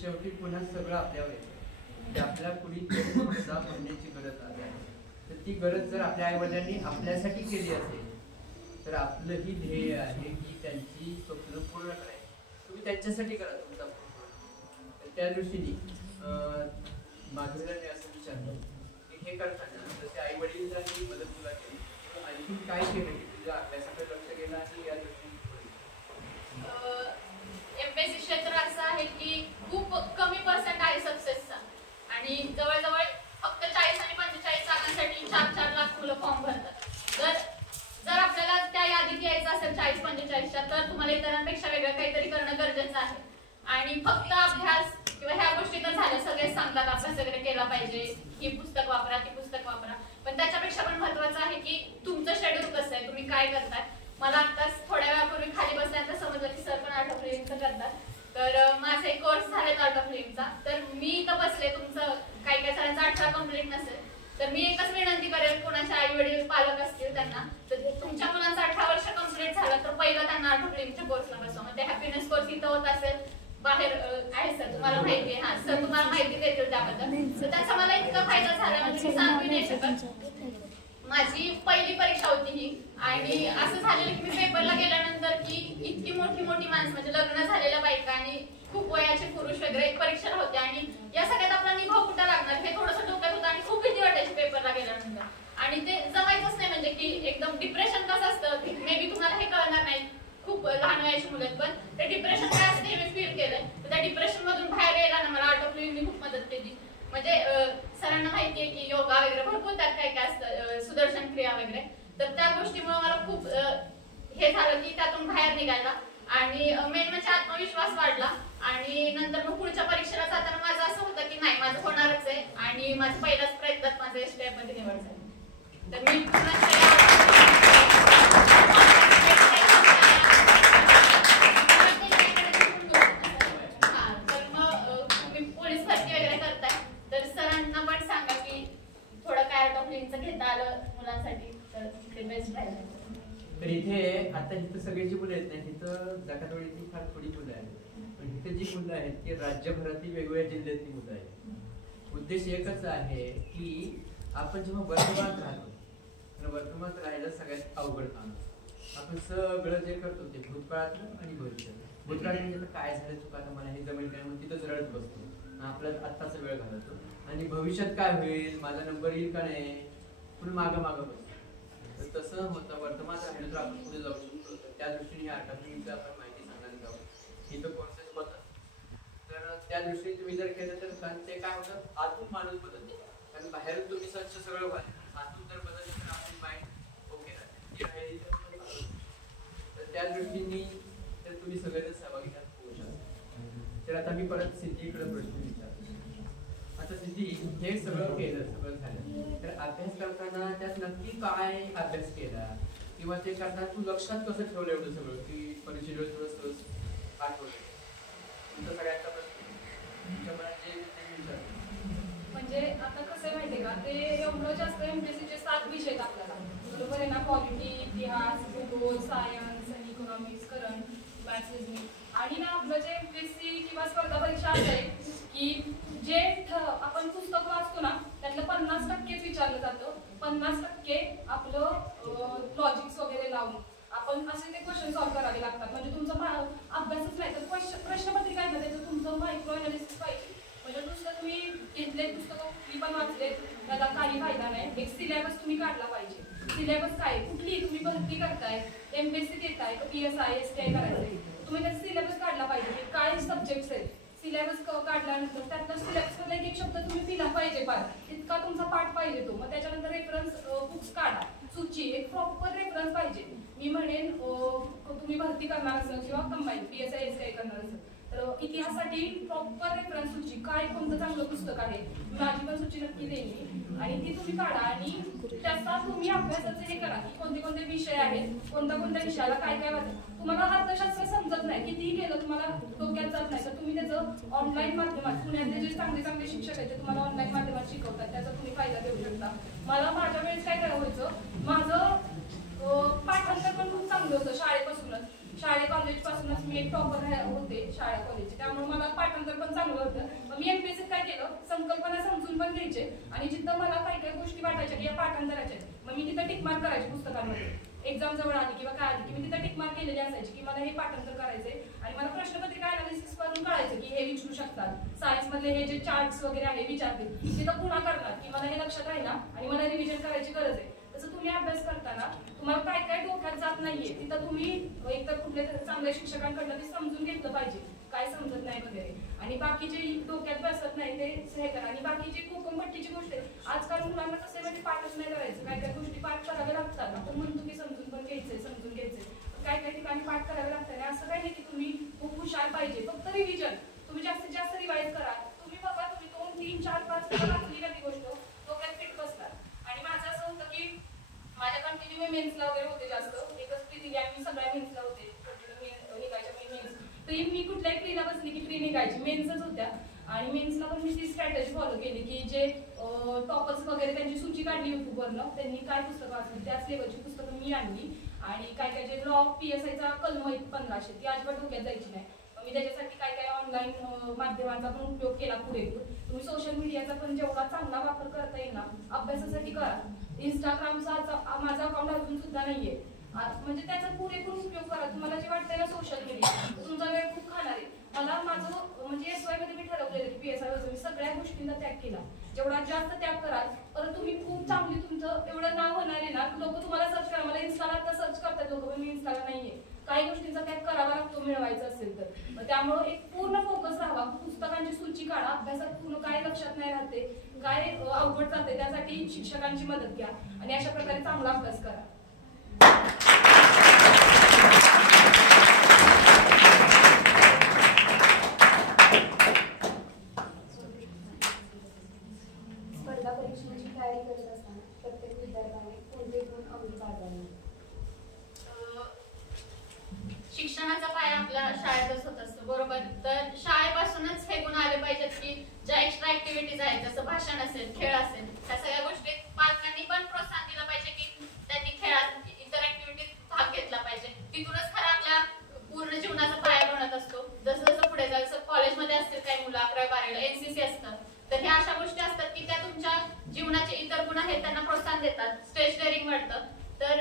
शेवटी पुन्हा सगळं आपल्यावर येतं. आपल्याला कुणी म्हणण्याची गरज आहे. तर ती गरज जर आपल्या आई वडिलांनी आपल्यासाठी केली असेल तर आपलंही ध्येय आहे की त्यांची स्वप्न पूर्ण करायची. तुम्ही त्यांच्यासाठी करा तुमचा. त्या दृष्टीने माधुरीला असं विचारलं की हे करताना जसे आई वडिलांनी मदत तुला केली आणखी काय केलं की तुझ्या अभ्यासाकडे लक्ष गेलं आणि या दृष्टीने MPSC क्षेत्र असं आहे की खूप कमी पर्सेंट आहे सक्सेसचा आणि जवळजवळ फक्त 40 आणि 45 जागांसाठी 4-4 लाख मुलं फॉर्म भरतात. जर आपल्याला त्या यादीत यायचं असेल 40-45 तुम्हाला इतरांपेक्षा वेगळं काहीतरी करणं गरजेचं आहे. आणि फक्त अभ्यास किंवा ह्या गोष्टी तर झाल्या, सगळेच सांगतात अभ्यास वगैरे केला पाहिजे, ही पुस्तक वापरा, ती पुस्तक वापरा, पण त्याच्यापेक्षा पण महत्वाचं आहे की तुमचं शेड्यूल कसं आहे, तुम्ही काय करताय. मला आत्ताच थोड्या वेळापूर्वी खाली बसल्यानंतर समजलं की सर पण आर्ट ऑफ लिव्हिंगचं करतात. तर माझा एक कोर्स झालेला आर्ट ऑफ लिव्हिंगचा. तर मी इथं बसले, तुमचं काही काही सरांचा 18 कंप्लीट नसेल, तर मी एकच विनंती करेन कोणाचे आई वडील पालक असतील त्यांना, तर तुमच्या मुलांचा 18 वर्ष कंप्लीट झालं तर पहिलं त्यांना आर्ट ऑफ लिव्हिंगच्या कोर्सला बसवा. मग ते हॅपीनेस कोर्स इथं होत असेल, बाहेर आहे सर, तुम्हाला माहिती आहे. हा सर तुम्हाला माहिती देतील त्याबद्दल. तर त्याचा मला इतका फायदा झाला म्हणजे मी सांगू नाही शकत. माझी पहिली परीक्षा होती ही, आणि असं झालेलं की मी पेपरला गेल्यानंतर की इतकी मोठी मोठी माणसं म्हणजे लग्न झालेल्या बायका आणि खूप वयाचे पुरुष वगैरे परीक्षेला होते, आणि या सगळ्यात आपला निभाव कुठं लागणार हे थोडंसं डोक्यात होतं, आणि खूप भीती वाटायची पेपरला गेल्यानंतर, आणि ते जमायचंच नाही. म्हणजे की एकदम डिप्रेशन कसं असतं मे बी तुम्हाला हे कळणार नाही, खूप लहान वयाची मुलं आहेत, पण ते डिप्रेशन काय असते हे मी फील केलंय. तर त्या डिप्रेशन मधून बाहेर यायला ना मला आर्ट ऑफ लिव्हिंगने खूप मदत केली. म्हणजे सरांना माहिती आहे की योगा वगैरे भरपूर त्यात काय काय असतं, सुदर्शन क्रिया वगैरे, तर त्या गोष्टीमुळे मला खूप हे झालं की त्यातून बाहेर निघायला, आणि मेन म्हणजे आत्मविश्वास वाढला. आणि नंतर मग पुढच्या परीक्षेला जाताना माझं असं होतं की नाही माझं होणारच आहे, आणि माझ्या पहिल्याच प्रयत्नात माझं STF मध्ये निवड झाली. तर मी पोलीस भरती वगैरे करताय, तर सरांना पण सांगा की थोडं काय आर्ट ऑफ लिव्हिंगचं घेता आलं मुलांसाठी तर ते बेस्ट राहील. तर इथे आता इथं सगळी जी मुलं आहेत ना, इथं जकातवाडीतली फार थोडी मुलं आहेत, पण इथे जी मुलं आहेत ती राज्यभरातील वेगवेगळ्या जिल्ह्यातली मुलं आहेत. उद्देश एकच आहे की आपण जेव्हा वर्तमानात राहतो, तर वर्तमानात राहायला सगळ्यात अवघड काम. आपण सगळं जे करतो ते भूतकाळातलं आणि भविष्यात. भूतकाळात म्हणजे काय झालं चुका, आता मला हे जमेल काय म्हणून तिथंच रडत बसतो, आपला आत्ताचा वेळ घालवतो, आणि भविष्यात काय होईल, माझा नंबर येईल का नाही म्हणून मागं बसतो. तर तसं होतं वर्तमानात राहिलं तर आपण पुढे जाऊ शकतो. तर त्या दृष्टीने आर्ट ऑफ लिव्हिंगची आपण माहिती सांगायला जाऊ, इथं कोर्सेस होतात. तर त्या दृष्टीने तुम्ही जर केलं तर ते काय होतं, आतून माणूस बदलतो. कारण बाहेरून तुम्ही स्वच्छ सगळं व्हाल, आतून जर बदललं तर आपली माइंड ओके राहते. तर त्या दृष्टीने तर तुम्ही सगळेजण सहभागी होऊ शकता. तर आता मी परत सिद्धीकडे प्रश्न विचारतो. आता सिद्धी हे सगळं केलं, सगळं झालं, तर अभ्यास करताना त्यात नक्की काय अभ्यास केला, किंवा ते करताना तू लक्षात कसं ठेवलं एवढं सगळं की परीक्षेला थोडं आठवलं? तुमचा सगळ्यांचा प्रश्न तुमच्या मनात जे म्हणजे आता कसं आहे माहितीये का, ते एवढं जास्त MPSCचे 7 विषय आहेत आपल्याला, बरोबर आहे ना. पॉलिटी, इतिहास, भूगोल, सायन्स आणि इकॉनॉमिक्स, करंट, मॅथ्स, रिजनिंग, आणि ना आपलं जे MPSC किंवा स्पर्धा परीक्षा असं आहे की जे आपण पुस्तक वाचतो ना त्यातलं 50% विचारलं जातं, 50% आपलं लॉजिक्स वगैरे लावून आपण असे ते क्वेश्चन सॉल्व्ह करावे लागतात. म्हणजे तुमचा अभ्यासच नाही तर प्रश्नपत्रिका आहे ना त्याचं तुमचं मायक्रो अनालिसिस पाहिजे. म्हणजे नुसतं तुम्ही घेतले पुस्तकं कुठली पण वाचले त्याचा काही फायदा नाही. एक सिलेबस तुम्ही काढला पाहिजे. सिलेबस काय, कुठली तुम्ही भरती करताय, MPSC देताय का PSI STI करायचंय, तुम्ही त्याचा सिलेबस काढला पाहिजे. काय सब्जेक्ट्स आहेत, सिलेबस काढल्यानंतर त्यातला सिलेबस मधला एक शब्द तुम्ही पिला पाहिजे, पार इतका तुमचा पाठ पाहिजे तो. मग त्याच्यानंतर रेफरन्स बुक्स काढा, सूची, एक प्रॉपर रेफरन्स पाहिजे. मी म्हणेन तुम्ही भरती करणार असेल किंवा कंबाईन PSI STI करणार असेल तर इतिहासासाठी प्रॉपर रेफरन्स सूची, काय कोणतं चांगलं पुस्तक आहे, माझी पण सूची नक्की देईन आणि ती तुम्ही काढा. आणि त्याचा तुम्ही अभ्यासाचे हे करा की कोणते कोणते विषय आहेत, कोणत्या विषयाला काय काय वाटतं. तुम्हाला अर्थशास्त्र समजत नाही, कितीही केलं तुम्हाला डोक्यात जात नाही, तर तुम्ही त्याचं ऑनलाईन माध्यमात, पुण्यातले जे चांगले चांगले शिक्षक आहेत ते तुम्हाला ऑनलाईन माध्यमात शिकवतात, त्याचा तुम्ही फायदा घेऊ शकता. मला माझ्या वेळेस काय करायचं व्हायचं, माझं पाठांतर पण खूप चांगलं होतं शाळेपासूनच. शाळे कॉलेज पासूनच मी एक टॉपर होते शाळा कॉलेजचे, त्यामुळे मला पाठांतर पण चांगलं होतं. मग मी MPSC काय केलं, संकल्पना समजून पण घ्यायचे आणि जिथं मला काही काही गोष्टी वाटायच्या की या पाठांतराच्या मग मी तिथं टिकमार्क करायचे पुस्तकांमध्ये. एक्झाम जवळ आली किंवा काय आली की मी तिथं टिकमार्क केलेली असायची की मला हे पाठांतर करायचंय. आणि मला प्रश्नपत्रिका अनालिसिस करून कळायचं की हे विचारू शकतात, सायन्स मधले हे जे चार्ट्स वगैरे आहे विचारतील, तिथं पुन्हा करणार की मला हे लक्षात राहिना आणि मला रिव्हिजन करायची गरज आहे. तसं तुम्ही अभ्यास करताना तुम्हाला काय काय डोक्यात जात नाहीये तिथं तुम्ही एकतर कुठल्या चांगल्या शिक्षकांकडनं ते समजून घेतलं पाहिजे, काय समजत नाही वगैरे. आणि बाकीचे डोक्यात बसत नाही ते हे करा. आणि बाकीची कोकमपट्टीची गोष्ट आहे, आजकाल मुलांना कसं म्हणजे पाठच नाही करायचं, काय काय गोष्टी पाठ कराव्या लागतात. आपण म्हणतो की समजून पण घ्यायचंय, समजून घ्यायचंय, काय काय ठिकाणी पाठ करावे लागतात. असं मी मेन्सला वगैरे होते जास्त, एकच प्री दिली आणि मी सगळ्या मेन्सला होते, निघायच्या मेन्स. तर मी कुठल्याही प्रीला बसली की प्री निघायची, मेन्सच होत्या. आणि मेन्सला पण मी ती स्ट्रॅटेजी फॉलो केली की जे टॉपर्स वगैरे त्यांची सूची काढली युट्यूबवरनं, त्यांनी काय पुस्तकं वाचली त्याच लेवलची पुस्तकं मी आणली. आणि काय काय जे लॉ PSIचा कलम 1500 ती अजिबात डोक्यात जायची नाही. मी त्याच्यासाठी काय काय ऑनलाईन माध्यमांचा पण उपयोग केला पुरेपूर. तुम्ही सोशल मीडियाचा पण जेवढा चांगला वापर करता येईल ना अभ्यासासाठी करा. इंस्टाग्रामचा माझा अकाउंट अजून सुद्धा नाहीये, म्हणजे त्याचा पुरेपूर उपयोग करा. तुम्हाला जे वाटतंय ना सोशल मीडिया तुमचा वेळ खूप खाणार आहे. मला माझं म्हणजे SY मध्ये मी ठरवलेलं की PSI वरचं मी सगळ्या गोष्टींचा त्याग केला. जेवढा जास्त त्याग कराल तर तुम्ही खूप चांगली तुमचं एवढं नाव होणार आहे ना, लोक तुम्हाला सर्च करा. मला इन्स्टाला आता सर्च करतात लोक, पण मी इन्स्टाला नाहीये. काही गोष्टींचा त्याग करावा लागतो मिळवायचा असेल तर. त्यामुळे एक पूर्ण फोकस राहावा, पुस्तकांची सूची काढा, अभ्यासात पूर्ण काय लक्षात नाही राहते, काय अवघड जाते त्यासाठी शिक्षकांची मदत घ्या आणि अशा प्रकारे चांगला अभ्यास करा. स्पर्धा परीक्षेची तयारी करत असताना प्रत्येक विद्यार्थ्याने कोणते गुण अंगी बाळगावे? शिक्षणाचा पाया आपल्या शाळेतच होत असतो, बरोबर. तर शाळेपासूनच हे गुण आले पाहिजेत की ज्या एक्स्ट्रा ऍक्टिव्हिटीज आहेत, जसं भाषण असेल, खेळ असेल, त्या सगळ्या गोष्टीत पालकांनी पण प्रोत्साहन दिलं पाहिजे की त्यांनी खेळात इतर ऍक्टिव्हिटीत भाग घेतला पाहिजे. तिथूनच खरं आपल्या पूर्ण जीवनाचा पाया बनत असतो. जसं जसं पुढे जायचं कॉलेजमध्ये असतील काही मुलं 11वी 12वीला NCC असतं, तर ह्या अशा गोष्टी असतात की त्या तुमच्या जीवनाचे इतर गुण आहेत त्यांना प्रोत्साहन देतात. स्टेज डेअरिंग वाढतं. तर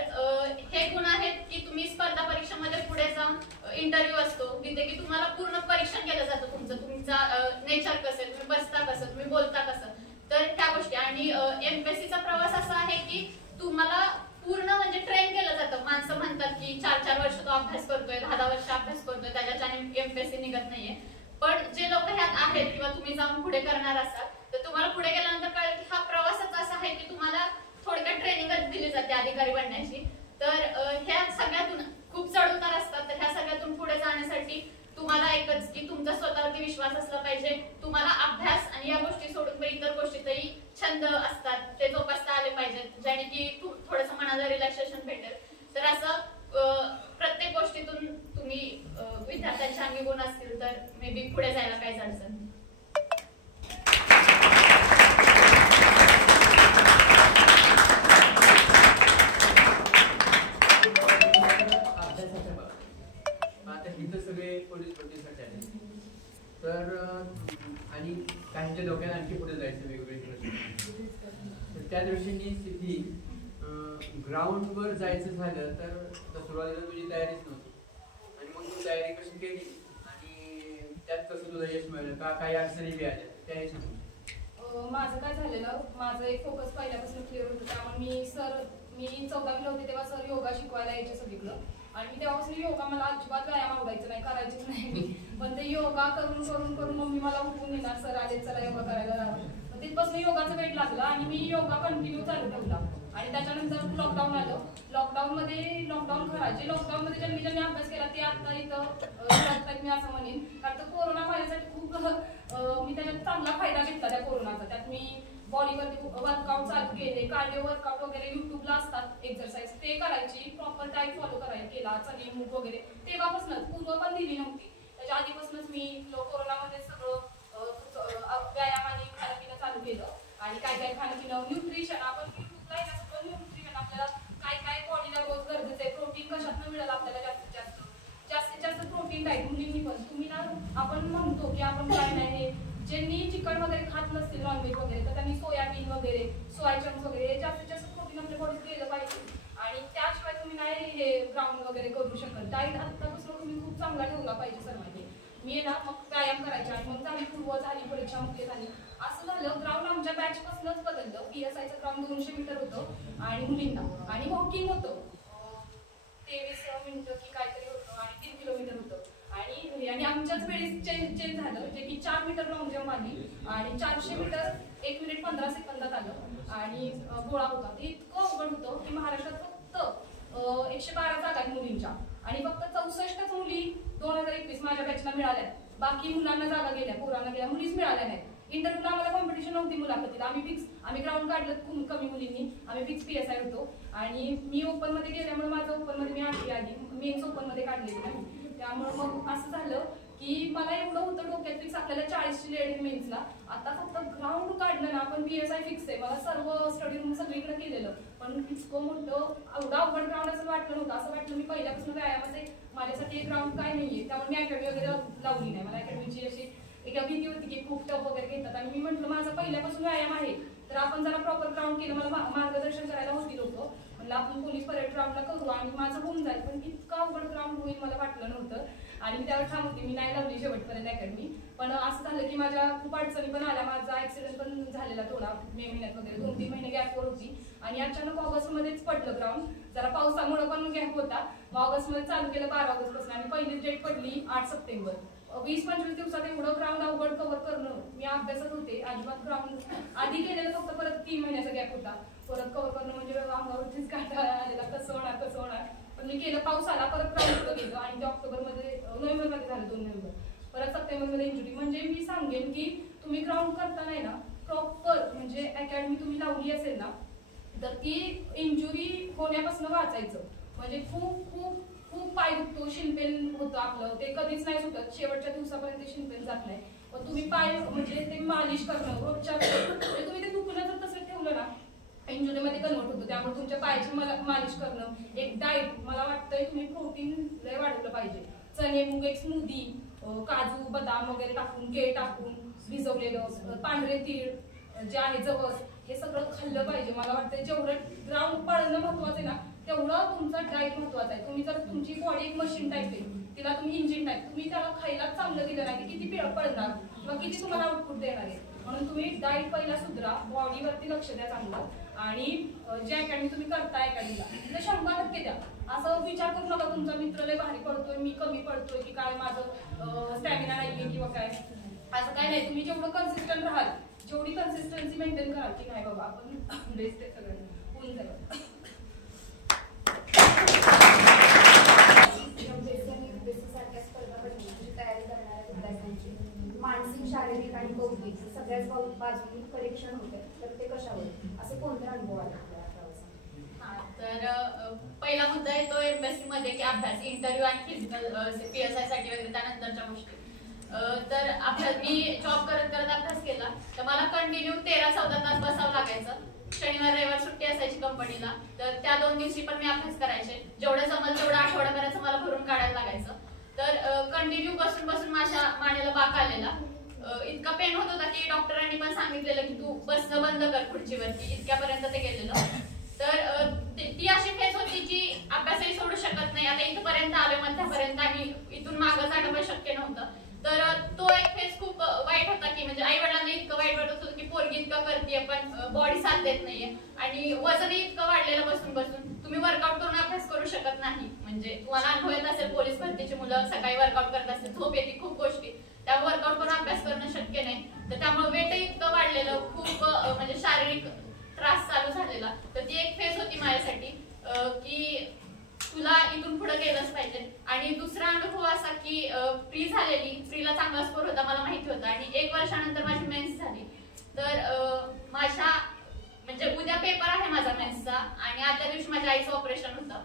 हे गुण आहेत की तुम्ही स्पर्धा परीक्षेमध्ये पुढे जाऊन इंटरव्ह्यू असतो तिथे की तुम्हाला पूर्ण परीक्षण केलं जातं तुमचा नेचर कसं, तुम्ही बसता कसं, तुम्ही बोलता कसं. तर त्या गोष्टी आणि MPSCचा प्रवास असा आहे की तुम्हाला पूर्ण म्हणजे ट्रेन केलं जातं. माणसं म्हणतात की 4-4 वर्ष तो अभ्यास करतोय, 10-10 वर्ष अभ्यास करतोय, त्याच्याने MPSC निघत नाहीये. पण जे लोक ह्यात आहेत किंवा तुम्ही जाऊन पुढे करणार असाल तर तुम्हाला पुढे गेल्यानंतर कळेल की हा प्रवासच असा आहे की तुम्हाला थोडक्यात ट्रेनिंगच दिली जाते अधिकारी बनण्याची. तर ह्या सगळ्यातून खूप चढउतार असतात. तर ह्या सगळ्यातून पुढे जाण्यासाठी तुम्हाला एकच की तुमचा स्वतःवरती विश्वास असला पाहिजे. तुम्हाला अभ्यास आणि या गोष्टी सोडून पण इतर गोष्टीतही छंद असतात ते जोपासता आले पाहिजेत, ज्याने की थोडंसं मनाला रिलॅक्सेशन भेटेल. तर असं प्रत्येक गोष्टीतून तुम्ही विद्यार्थ्यांचे अंगी गुण असतील तर मे बी पुढे जायला काहीच अडचण नाही. सगळे पोलीस भरतीसाठी आले तर आणि काहींच्या डोक्यात आणखी पुढे जायचं वेगवेगळे. तर त्या दृष्टीने स्थिती ग्राउंडवर जायचं झालं तर सुरुवातीला तुझी तयारीच नव्हती आणि मग तू तयारी कशी केली आणि त्यात कसं तुला यश मिळालं का, काही अडचणी बी आल्या त्या ह्याच्यात? माझं काय झालेलं, माझं एक फोकस पहिल्यापासून क्लिअर होतं. त्यामुळे मी 14वीला होते तेव्हा सर योगा शिकवायला यायचे सगळीकडं. आणि मी तेव्हापासून योगा मला अजिबात व्यायाम आवडायचं नाही, करायचीच नाही मी. पण ते योगा करून करून करून मम्मी मला उठून येणार, सर आले चला योगा करायला लावलं. तिथपासून योगाचं वेट लागलं आणि मी योगा कंटिन्यू चालू ठेवला. आणि त्याच्यानंतर लॉकडाऊन आलं. लॉकडाऊन खरा जे लॉकडाऊनमध्ये ज्यांनी अभ्यास केला ते आता इथं मी असं म्हणेन. कारण तर कोरोना माझ्यासाठी खूप मी त्याच्यात चांगला फायदा घेतला त्या कोरोनाचा. त्यात मी बॉडीवरती वर्कआउट चालू केले, कार्डिओ वर्कआउट वगैरे युट्यूबला असतात एक्सरसाइज ते करायची, प्रॉपर डाएट फॉलो करायला केला, चणे मूग वगैरे तेव्हापासूनच. पूर्व पण दिली नव्हती, त्याच्या आधीपासूनच मी कोरोनामध्ये सगळं व्यायाम आणि खाणं पिणं चालू केलं. आणि काय काय खाणं पिणं, न्यूट्रिशन, आपण युट्यूबला आहे ना सगळं न्यूट्रिशन आपल्याला काय काय बॉडीला रोज गरजेचं आहे, प्रोटीन कशातनं मिळेल आपल्याला जास्तीत जास्त प्रोटीन डाएट. मुलींनी पण तुम्ही ना आपण म्हणतो की आपण काय नाही, ज्यांनी चिकन वगैरे खात नसतील नॉनव्हेज वगैरे तर त्यांनी सोयाबीन वगैरे, सोया चंक्स वगैरे हे जास्तीत जास्त प्रोटीन आपल्या बॉडीत गेलं पाहिजे. आणि त्याशिवाय तुम्ही नाही हे ग्राउंड वगैरे करू शकत. डाएट आत्तापासून तुम्ही खूप चांगला ठेवला पाहिजे सर्वांनी. मी ना मग व्यायाम करायचे आणि मग झाली पूर्व झाली, परीक्षा मुख्य झाली. असं झालं ग्राउंड आमच्या बॅचपासूनच बदललं. PSIचं ग्राउंड 200 मीटर होतं आणि मुलींना आणि वॉकिंग होतं 23 मिनिटं की काहीतरी होतं आणि 3 किलोमीटर होतं. आणि आमच्याच वेळेस चेंज झालं जे की 4 मीटर लॉंग जम्प आली आणि 400 मीटर 1 मिनिट 15 सेकंदात आलं आणि गोळा होता. ते इतकं अवघड होतं की महाराष्ट्रात फक्त 112 जागा आहेत मुलींच्या आणि फक्त 64 मुली 2021 माझ्या बॅचला मिळाल्या. बाकी मुलांना जागा गेल्या, पोरांना गेल्या, मुलीच मिळाल्या नाहीत. इंटरव्ह्यूला आम्हाला कॉम्पिटिशन नव्हती मुलाखतीला, आम्ही ग्राउंड काढलं कमी मुलींनी, आम्ही फिक्स PSI होतो. आणि मी ओपन मध्ये गेल्यामुळे माझं ओपन मध्ये मी 8वी आली, मेन्स ओपन मध्ये काढलेली नाही. त्यामुळे मग असं झालं की मला एवढं होतं डोक्यात फिक्स आपल्याला 40ची लेडी मेन्सला, आता फक्त ग्राउंड काढलं ना आपण PSI फिक्स आहे. मला सर्व स्टडी रूम सगळीकडे केलेलं, पण इतकं मोठं एवढं अवघड ग्राउंड असं वाटलं नव्हतं. असं वाटलं मी पहिल्यापासून व्यायामाचे माझ्यासाठी एक ग्राउंड काय नाहीये, त्यामुळे मी अकॅडमी वगैरे लावली नाही. मला अकॅडमीची अशी एक भीती होती की खूप टफ वगैरे घेतात, आणि मी म्हटलं माझा पहिल्यापासून व्यायाम आहे तर आपण जरा प्रॉपर ग्राउंड केलं. मला मार्गदर्शन करायला होती लोक, म्हणलं आपण पोलीस परेड ग्राउंडला करू आणि माझं होऊन जाईल, पण इतकं अवघड ग्राउंड होईल मला वाटलं नव्हतं. आणि मी त्यावर ठाम होती, मी नाही लावली शेवटपर्यंत अकॅडमी. पण असं झालं की माझ्या खूप अडचणी पण आल्या, माझा ऍक्सिडेंट पण झालेला थोडा मे महिन्यात वगैरे, 2-3 महिने गॅपवर होती. आणि अचानक ऑगस्टमध्येच पडलं ग्राउंड, जरा पावसामुळे पण गॅप होता. मग ऑगस्टमध्ये चालू केलं 12 ऑगस्टपासून, आणि पहिली डेट पडली 8 सप्टेंबर. 20-25 दिवसात एवढं ग्राउंड अवघड कव्हर करणं, मी अभ्यासात होते अजिबात ग्राउंड आधी केलेलं, फक्त परत 3 महिन्याचा गॅप होता, परत कव्हर करणं म्हणजे अंगावरतीच काटा आलेला, कसं होणार. पण मी केलं, पाऊस आला, परत ग्राउंड गेलो, आणि ते नोव्हेंबरमध्ये झालं, 2 नोव्हेंबर. परत सप्टेंबरमध्ये इंजुरी. म्हणजे मी सांगेन की तुम्ही ग्राउंड करता नाही ना प्रॉपर, म्हणजे अकॅडमी तुम्ही लावली असेल ना तर ती इंजुरी होण्यापासून वाचायचं. म्हणजे खूप खूप खूप पाय दुखतो, शिनपेन होतं आपलं, ते कधीच नाही सुटत, शेवटच्या दिवसापर्यंत शिनपेन जात नाही. पण तुम्ही पाय म्हणजे ते मालिश करणं रोजच्या, म्हणजे तुम्ही ते दुखणं जर तसं ठेवलं ना इंजुरीमध्ये कन्वर्ट होतं. त्यामुळे तुमच्या पायाची मालिश करणं, एक डाएट, मला वाटतंय तुम्ही प्रोटीन लय वाढवलं पाहिजे. चणे मूग एक स्मूदी, काजू बदाम वगैरे टाकून, केळ टाकून भिजवलेलं, पांढरे तीळ जे आहे, जवस, हे सगळं खाल्लं पाहिजे. मला वाटतं जेवढं ग्राउंड पळणं महत्वाचं आहे ना तेवढं तुमचा डाएट महत्वाचा आहे. तुम्ही जर तुमची बॉडी एक मशीन टाईप आहे, तिला तुम्ही इंजिन टाईप, तुम्ही त्याला खायला चांगलं दिलं नाही किती पळणार किंवा किती तुम्हाला आउटपुट देणार आहे. म्हणून तुम्ही डाएट पहिला सुधरा, बॉडीवरती लक्ष द्या चांगलं. आणि जे अकॅडमी तुम्ही करताय अकॅडमीला तिथे 100% द्या. असं विचार करू नका तुमचा मित्र लय भारी पडतोय, मी कमी पडतोय, की काय माझं स्टॅमिना नाहीये किंवा काय, असं काय नाही. तुम्ही जेवढं कन्सिस्टंट राहाल, जेवढी कन्सिस्टन्सी मेंटेन कराल की नाही बाबा आपण बेस्ट आहे सगळं होऊन जाईल. मानसिक, शारीरिक आणि बौद्धिक सगळ्याच बाजूने परीक्षण होते, तर ते कशावर, असे कोणते अनुभव आले? तर पहिला मुद्दा येतो एमएससी मध्ये की अभ्यास, इंटरव्ह्यू आणि फिजिकल PSI साठी वगैरे त्यानंतरच्या गोष्टी. तर मी जॉब करत अभ्यास केला, तर मला कंटिन्यू 13-14 तास बसावं लागायचं. शनिवार रविवार सुट्टी असायची कंपनीला, तर त्या 2 दिवशी पण मी अभ्यास करायचे. जेवढं जमल तेवढं आठवड्याभराचं मला भरून काढायला लागायचं. तर कंटिन्यू बसून माझ्या मानेला बाक आलेला, इतका पेन होत होता की डॉक्टरांनी पण सांगितलेलं की तू बसणं बंद कर खुर्चीवरती, इतक्यापर्यंत ते गेलेलं. तर ती अशी फेज होती की अभ्यासही सोडू शकत नाही. आता इथपर्यंत आलो मध्यापर्यंत, आणि इथून मागं जाणं पण शक्य नव्हतं. तर तो एक फेज खूप वाईट होता की म्हणजे आई वडिलांना इतकं वाईट वाटत होतं की पोरगी इतकं करते पण बॉडी साथ देत नाहीये, आणि वजनही इतकं वाढलेलं बसून तुम्ही वर्कआउट करून अभ्यास करू शकत नाही. म्हणजे तुम्हाला अनुभव येत असेल, पोलीस भरतीची मुलं सकाळी वर्कआउट करत असतील, झोप येते, खूप गोष्टी, त्यामुळे वर्कआउट करून अभ्यास करणं शक्य नाही. तर त्यामुळे वेटही इतकं वाढलेलं, खूप म्हणजे शारीरिक त्रास चालू झालेला. तर ती एक फेज होती माझ्यासाठी की तुला इथून पुढे गेलंच पाहिजे. आणि दुसरा अनुभव असा की प्री झालेली, प्रीला चांगला स्कोर होता मला माहिती होता, आणि 1 वर्षानंतर माझी मेन्स झाली. तर माझ्या म्हणजे उद्या पेपर आहे माझा मेन्सचा, आणि आदल्या दिवशी माझ्या आईचं ऑपरेशन होतं.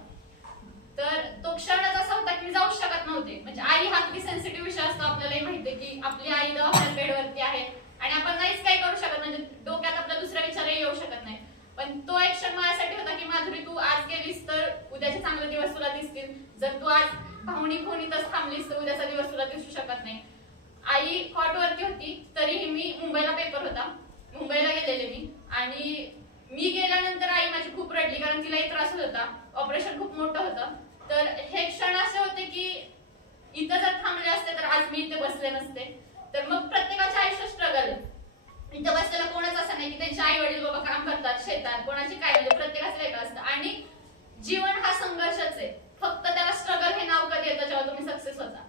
तर तो क्षणच असा होता की मी जाऊ शकत नव्हते. म्हणजे आई हा किती सेन्सिटिव्ह विषय असतो आपल्यालाही माहिती आहे की आपली आई दवाखान्यात बेडवरती आहे आणि आपण नाहीच काही करू शकत, म्हणजे डोक्यात आपला दुसरा विचारही येऊ शकत नाही. पण तो एक क्षण माझ्यासाठी होता की माधुरी तू आज गेलीस तर उद्याचे चांगले दिवस तुला दिसतील, जर तू आज भावनी खोनीतच थांबलीस तर उद्याचा दिवस तुला दिसू शकत नाही. आई कॉटवरती होती, तरीही मी मुंबईला पेपर होता, मुंबईला गेलेले मी. आणि मी गेल्यानंतर आई माझी खूप रडली, कारण तिलाही त्रास होत होता, ऑपरेशन खूप मोठं होतं. तर हे क्षण असे होते की इथं जर थांबले असते तर आज मी इथे बसले नसते. तर मग प्रत्येकाचे आयुष्य स्ट्रगल, इथं बसलेला कोणच असं नाही की त्यांचे आई वडील बाबा काम करतात शेतात, कोणाची काय, म्हणजे प्रत्येकाचं वेगळं असतं. आणि जीवन हा संघर्षच आहे, फक्त त्याला स्ट्रगल हे नाव कधी येतं जेव्हा तुम्ही सक्सेस होता.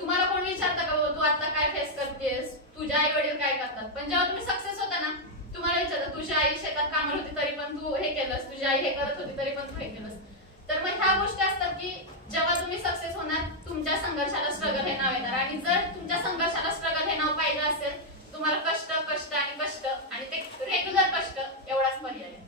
तुम्हाला कोण विचारतं का बाबा तू आता काय फेस करतेस, तुझे आई वडील काय करतात, पण जेव्हा तुम्ही सक्सेस होता ना तुम्हाला विचारतात तुझी आई शेतात कामाला होती तरी पण तू हे केलंस, तुझी आई हे करत होती तरी पण तू हे केलंस. तर मग ह्या गोष्टी असतात की जेव्हा तुम्ही सक्सेस होणार तुमच्या संघर्षाला स्ट्रगल हे नाव येणार, आणि जर तुमच्या संघर्षाला स्ट्रगल हे नाव पाहिजे असेल तुम्हाला कष्ट कष्ट आणि कष्ट आणि ते रेग्युलर कष्ट एवढाच पर्याय आहे.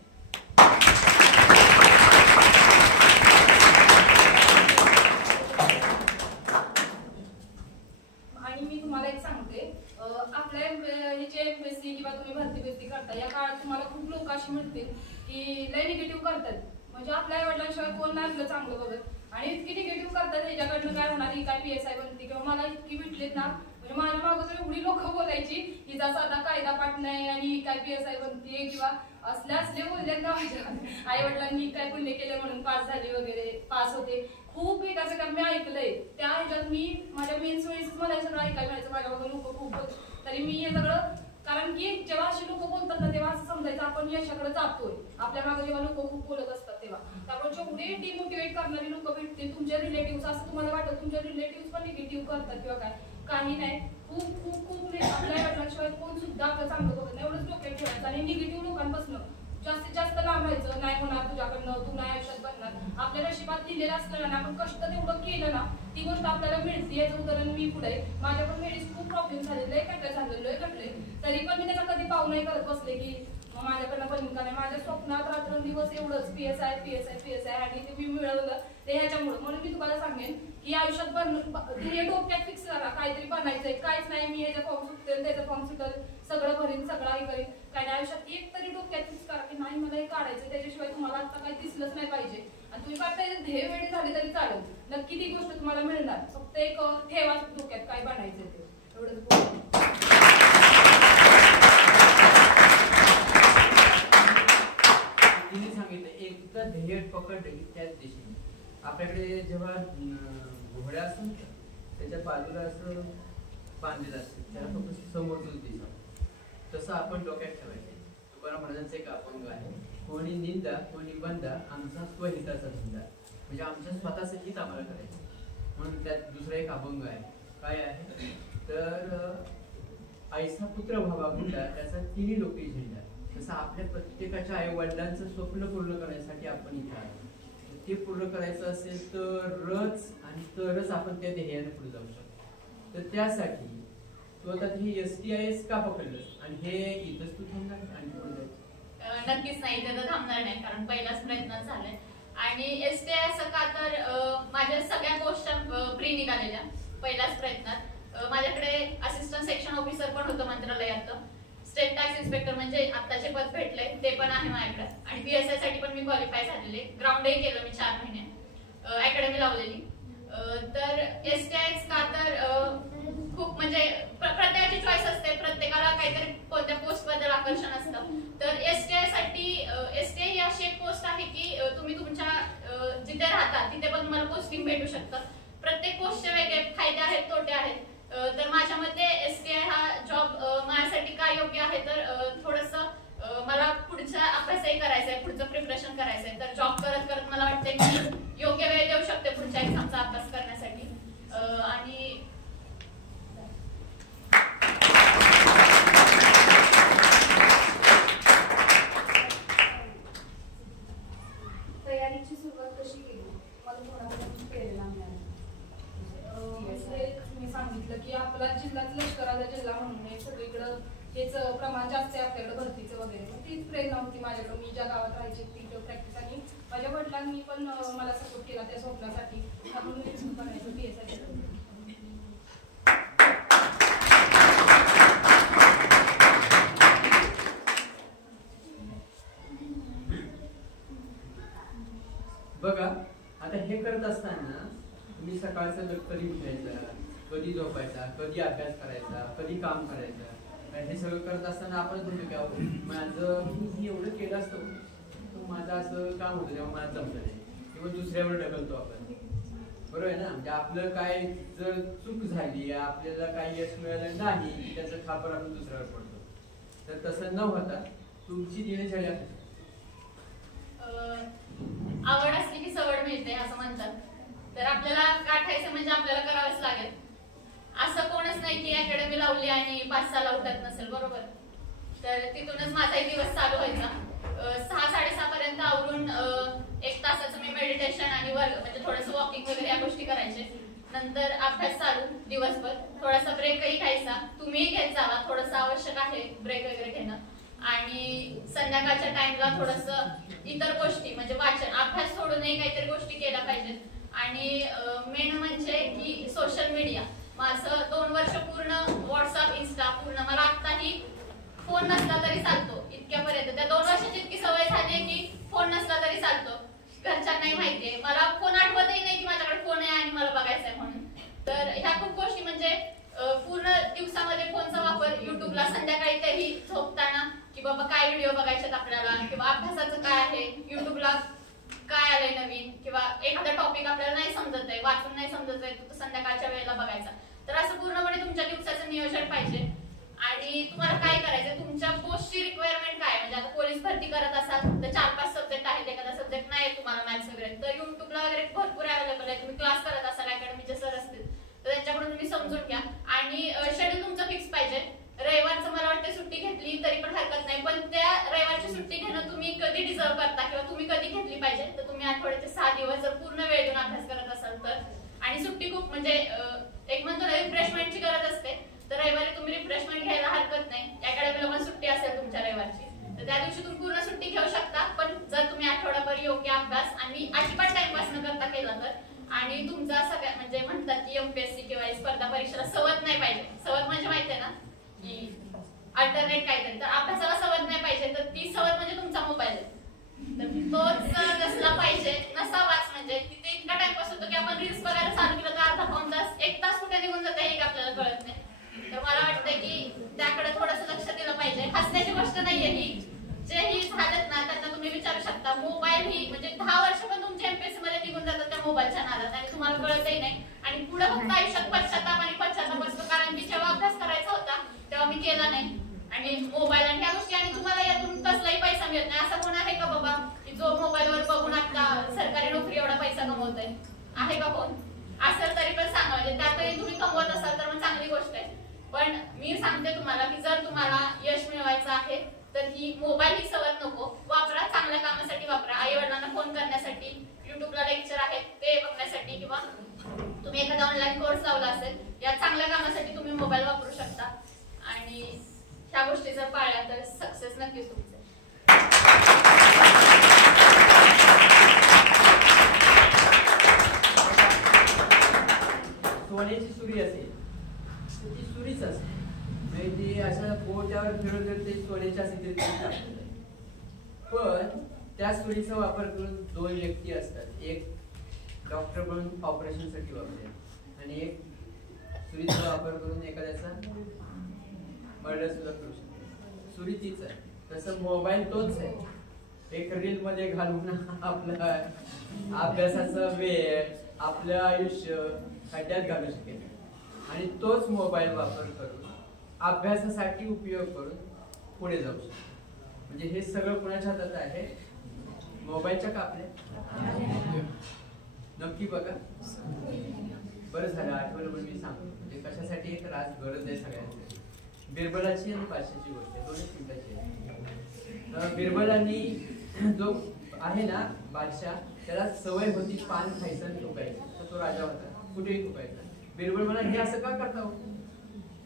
आणि मी तुम्हाला एक सांगते, आपल्या हे जे एमपीएससी किंवा तुम्ही भरती बिरती करता या काळात तुम्हाला खूप लोक अशी मिळतील की लय निगेटिव्ह करतात. म्हणजे आपल्या आईवडिलांशिवाय कोण नाही आपलं चांगलं बघत आणि इतकी निगेटिव्ह करतात ह्याच्याकडनं काय होणार, ही काय PSI बनते किंवा मला इतकी भेटलेत ना, म्हणजे माझ्या मागं तर एवढी लोक बोलायची हिचा साधा कायदा पाठ नाही आणि ही काय PSI बनते किंवा असले बोलले ना माझ्या आई वडिलांनी काय पुण्य केले म्हणून पास झाली वगैरे, पास होते. खूप एकाचं काम मी ऐकलंय. त्या ह्याच्यात मी माझ्या मेन्स वेळेस मला हे सगळं ऐकायला मिळायचं. माझ्या मागं लोक खूप होते. तरी मी हे सगळं, कारण की जेव्हा अशी लोक बोलतात ना तेव्हा असं समजायचं आपण यशाकडे जातोय. आपल्या मागे जेव्हा लोक खूप बोलत असतात तेव्हा त्यामुळे जेवढे डिमोटिवेट करणारी लोक भेटतील तुमचे रिलेटिव्ह, असं तुम्हाला वाटतं तुमचे रिलेटिव्ह पण निगेटिव्ह करतात किंवा काय, काही नाही. खूप खूप खूप आपल्या वडिलांशिवाय कोण सुद्धा आपलं चांगलं बघत नाही. एवढंच डोक्यात ठेवायचं आणि निगेटिव्ह लोकांपासून जास्तीत जास्त लांब राहायचं. नाही होणार तुझ्याकडनं, तू नाही आयुष्यात बनणार. आपल्या नशिबात दिलेलं असलं ना, आपण कष्ट तेवढं केलं ना ती गोष्ट आपल्याला मिळते. याचं उदाहरण मी पुढे, माझ्या पण लेडीज खूप प्रॉब्लेम झालेले, कटले झालेलं कटले, तरी पण मी त्याचा कधी पाव नाही करत बसले की माझ्याकडनं पण का नाही. माझ्या स्वप्नात रात्रंदिवस एवढंच PSI PSI PSI आणि ते मी मिळवलं ते ह्याच्यामुळे. म्हणून मी तुम्हाला सांगेन की आयुष्यात हे डोक्यात फिक्स करा काहीतरी बनायचंय. काहीच नाही मी ह्याचा फॉर्म सुटेल त्याचा फॉर्म सुटेल सगळं भरीन सगळं हे करीन, काय नाही. आयुष्यात एक तरी डोक्यात फिक्स करा की नाही मला हे काढायचं, त्याच्याशिवाय तुम्हाला आता काही दिसलंच नाही पाहिजे. आणि तुम्ही काय ध्येय वेळी झाले तरी चालेल, नक्की ती गोष्ट तुम्हाला मिळणार. फक्त एक ठेवा डोक्यात काय बनायचं ते एवढंच. तिने सांगितलं एकदा ध्येय पकडले की त्याच दिशेने. आपल्याकडे जेव्हा घोड्या असतात त्याच्या बाजूला असं बांधलेलं असतं, त्याला फक्त समोरच दिसतं. तसं आपण डोक्यात ठेवायचं. तुकाराम महाराजांचं एक अभंग आहे, कोणी निंदा कोणी बंदा आमचा स्वहिताचा धंदा. म्हणजे आमच्या स्वतःचं हित आम्हाला करायचं. म्हणून त्यात दुसरा एक अभंग आहे, काय आहे तर ऐसा पुत्र व्हावा गुंडा त्याचा तिन्ही लोकी झेंडा. तसं आपल्या प्रत्येकाच्या आई वडिलांचं स्वप्न पूर्ण करण्यासाठी आपण इथे आलो. ते पूर्ण करायचं असेल तरच आणि तरच आपण त्या ध्येयाने पुढे जाऊ शकतो. तर त्यासाठी तू आता हे STIS का पकडलंस आणि हे इथंच तू थांबणार आणि पुढे जायचं? नक्कीच नाही, ते तर थांबणार नाही कारण पहिलाच प्रयत्न झालाय. आणि STIS का तर माझ्या सगळ्या गोष्टी प्री निघालेल्या पहिल्याच प्रयत्नात. माझ्याकडे असिस्टंट सेक्शन ऑफिसर पण होतं मंत्रालयातलं, स्टेट टॅक्स इन्स्पेक्टर म्हणजे आत्ताचे पद भेटलंय ते पण आहे माझ्याकडे, आणि PSI साठी पण मी क्वालिफाय झालेले. ग्राउंडही केलं मी 4 महिने, अकॅडमी लावलेली. तर STIS का तर खूप म्हणजे प्रत्येकाची चॉईस असते, प्रत्येकाला काहीतरी कोणत्या पोस्ट बद्दल आकर्षण असतं. तर STI साठी STI ही अशी एक पोस्ट आहे की तुम्ही तुमच्या जिथे राहता तिथे पण तुम्हाला पोस्टिंग भेटू शकतं. प्रत्येक पोस्टचे वेगळे फायदे आहेत तोटे आहेत. तर माझ्या मते STI हा जॉब माझ्यासाठी काय योग्य आहे तर थोडंसं मला पुढचा अभ्यासही करायचा आहे, पुढचं प्रिपरेशन करायचं आहे. तर जॉब करत करत मला वाटतं की योग्य वेळ देऊ शकते पुढच्या एक्झामचा अभ्यास करण्यासाठी. आणि तयारीची सुरुवात कशी केली? मला कोणाकडून प्रेरणा मिळाली? मी सांगितलं की आपला जिल्हाच लष्कराचा जिल्हा म्हणून एक सगळीकडं हेच प्रमाण जास्त आहे आपल्याकडे भरतीचं वगैरे. मग तीच प्रेरणा होती माझ्याकडे. मी ज्या गावात राहायचे तिथं प्रॅक्टिस आणि माझ्या वडिलांनी पण मला सपोर्ट केला त्या स्वप्नासाठी. म्हणून मी बनायचं PSI केलं. बघा आता हे करत असताना तुम्ही सकाळचं कधी उठायचं, कधी झोपायचा, कधी अभ्यास करायचा, कधी काम करायचं, हे सगळं करत असताना आपण म्हणतो की माझं मी एवढं केलं असतं तर माझं असं काम होतं तेव्हा मला जमलं नाही, किंवा दुसऱ्यावर ढकलतो आपण. बरोबर आहे ना? म्हणजे आपलं काय जर चूक झाली, आपल्याला काही यश मिळालं नाही, त्याचं खापर आपण दुसऱ्यावर पडतो. तर तसं न होता तुमची दिनचर्या आवड असली की सवड मिळते असं म्हणतात. तर आपल्याला गाठायचं म्हणजे आपल्याला करावंच लागेल. असं कोणच नाही की अकॅडमी लावली आणि 5-6ला उठत नसेल, बरोबर? तर तिथूनच माझाही दिवस चालू व्हायचा. 6-6:30 पर्यंत आवरून 1 तासाचं मी मेडिटेशन आणि वर्क म्हणजे थोडंसं वॉकिंग वगैरे या गोष्टी करायचे. नंतर अभ्यास चालू दिवसभर, थोडासा ब्रेकही घ्यायचा, तुम्हीही घेत जावा, थोडंसं आवश्यक आहे ब्रेक वगैरे घेणं. आणि संध्याकाळच्या टाइमला थोडंसं इतर गोष्टी म्हणजे वाचन, अभ्यास सोडूनही काहीतरी गोष्टी केल्या पाहिजेत. आणि मेन म्हणजे की सोशल मीडिया, माझं 2 वर्ष पूर्ण व्हॉट्सअप इन्स्टा पूर्ण, मला आत्ताही फोन नसला तरी चालतो इतक्यापर्यंत. त्या 2 वर्षाची इतकी सवय झाली की फोन नसला तरी चालतो. घरच्यांनाही माहितीये, मला फोन आठवतही नाही की माझ्याकडे फोन आहे आणि मला बघायचा आहे म्हणून. तर ह्या खूप गोष्टी म्हणजे पूर्ण दिवसामध्ये फोनचा वापर, युट्यूबला संध्याकाळी तेही झोपताना की बाबा काय व्हिडिओ बघायचे आपल्याला किंवा अभ्यासाचं काय आहे, युट्यूबला काय आलंय नवीन किंवा एखादा टॉपिक आपल्याला नाही समजत आहे, वाचून नाही समजत आहे, तो संध्याकाळच्या वेळेला बघायचा. तर असं पूर्णपणे तुमच्या दिवसाचं नियोजन पाहिजे. आणि तुम्हाला काय करायचं, तुमच्या पोस्टची रिक्वायरमेंट काय, म्हणजे आता पोलीस भरती करत असाल तर 4-5 सब्जेक्ट आहेत, एखादा सब्जेक्ट नाही तुम्हाला मॅथ्स वगैरे, तर युट्यूबला वगैरे भरपूर अवेलेबल आहे. तुम्ही क्लास करत असाल, अकॅडमीचे सर असतील तर त्यांच्याकडून तुम्ही समजून घ्या. आणि शेड्यूल तुमचं फिक्स पाहिजे. रविवारचं मला वाटतं सुट्टी घेतली तरी पण हरकत नाही, पण त्या रविवारची सुट्टी घेणं तुम्ही कधी डिझर्व करता किंवा तुम्ही कधी घेतली पाहिजे, तर तुम्ही आठवड्याचे 6 दिवस जर पूर्ण वेळ देऊन अभ्यास करत असाल तर. आणि सुट्टी खूप म्हणजे एक म्हणतो ना रिफ्रेशमेंटची गरज असते, तर रविवारी तुम्ही रिफ्रेशमेंट घ्यायला हरकत नाही. अकॅडमीला पण सुट्टी असेल तुमच्या रविवारची तर त्या दिवशी तुम्ही पूर्ण सुट्टी घेऊ शकता. पण जर तुम्ही आठवडाभर योग्य अभ्यास आणि अजिबात टाइमपास न करता केला तर, आणि तुमचा सगळ्या म्हणजे म्हणतात की एमपीएससी किंवा स्पर्धा परीक्षेला सवत नाही पाहिजे. सवत म्हणजे माहिती आहे ना की अल्टरनेट काहीतरी, तर अभ्यासाला सवत नाही पाहिजे, तर ती सवत म्हणजे तुमचा मोबाईल आहे. तर तोच नसला पाहिजे, नसावाच. म्हणजे तिथे इतका टाइमपास होतो की आपण रील्स बघायला चालू केलं तर अर्धा पाऊण तास 1 तास कुठे निघून जाते हे आपल्याला कळत नाही. तर मला वाटतं की त्याकडे थोडंसं लक्ष दिलं पाहिजे. हसण्याची गोष्ट नाहीये ही, जे ही झालेत ना त्यांना तुम्ही विचारू शकता. मोबाईल ही म्हणजे 10 वर्ष पण तुमच्या एमपीएससी मध्ये निघून जातात त्या मोबाईलच्या नादात आणि तुम्हाला कळतही नाही. आणि पुढे फक्त आयुष्यात पश्चाताप असतो, कारण की जेव्हा अभ्यास करायचा होता तेव्हा मी केला नाही आणि मोबाईल आणि ह्या गोष्टी, आणि तुम्हाला यातून कसलाही पैसा मिळत नाही. असं कोण आहे का बाबा की जो मोबाईलवर बघून आता सरकारी नोकरी एवढा पैसा कमवतोय? आहे का कोण? असेल तरी पण सांगा, म्हणजे त्यातही तुम्ही कमवत असाल तर मग चांगली गोष्ट आहे. पण मी सांगते तुम्हाला की जर तुम्हाला यश मिळवायचं आहे तर ही मोबाईल ही सवत नको वापरा, चांगल्या कामासाठी वापरा. आई वडिलांना फोन करण्यासाठी, युट्यूबला लेक्चर आहेत ते बघण्यासाठी, किंवा तुम्ही एखादा ऑनलाईन कोर्स लावला असेल, या चांगल्या कामासाठी तुम्ही मोबाईल वापरू शकता. आणि ह्या गोष्टी जर पाळल्या तर सक्सेस नक्कीच तुमचं. सोन्याची सुरी असेल तर ती सुरीच असते, म्हणजे ती असं बोटावर फिरवलं ते सोन्याची असेल तरी. पण त्या सुरीचा वापर करून 2 व्यक्ती असतात, एक डॉक्टर म्हणून ऑपरेशनसाठी वापरतात आणि एक सुरीचा वापर करून एखाद्याचा मर्डर सुद्धा करू शकतो. सुरी तीच आहे. तसं मोबाईल तोच आहे, एक रील मध्ये घालून आपला अभ्यासाचा वेळ, आपलं आयुष्य खड्ड्यात घालू शकेल. आणि तोच मोबाईल वापर करून अभ्यासासाठी उपयोग करून पुढे जाऊ शकतो. म्हणजे हे सगळं कुणाच्या हातात आहे? मोबाईलच्या का आपल्या? नक्की बघा. बरं झालं आठवलं, पण मी सांगतो म्हणजे कशासाठी एक गरज आहे सगळ्यांची. बिरबलाची आणि बादशाची गोष्ट आहे, 2 मिनिटाची आहे. बिरबलांनी जो आहे ना बादशाह, त्याला सवय होती पान खायचं आणि थुकायचं, तर तो राजा होता, कुठेही थुकायचा. बिरबल म्हणाला हे असं का करता हो?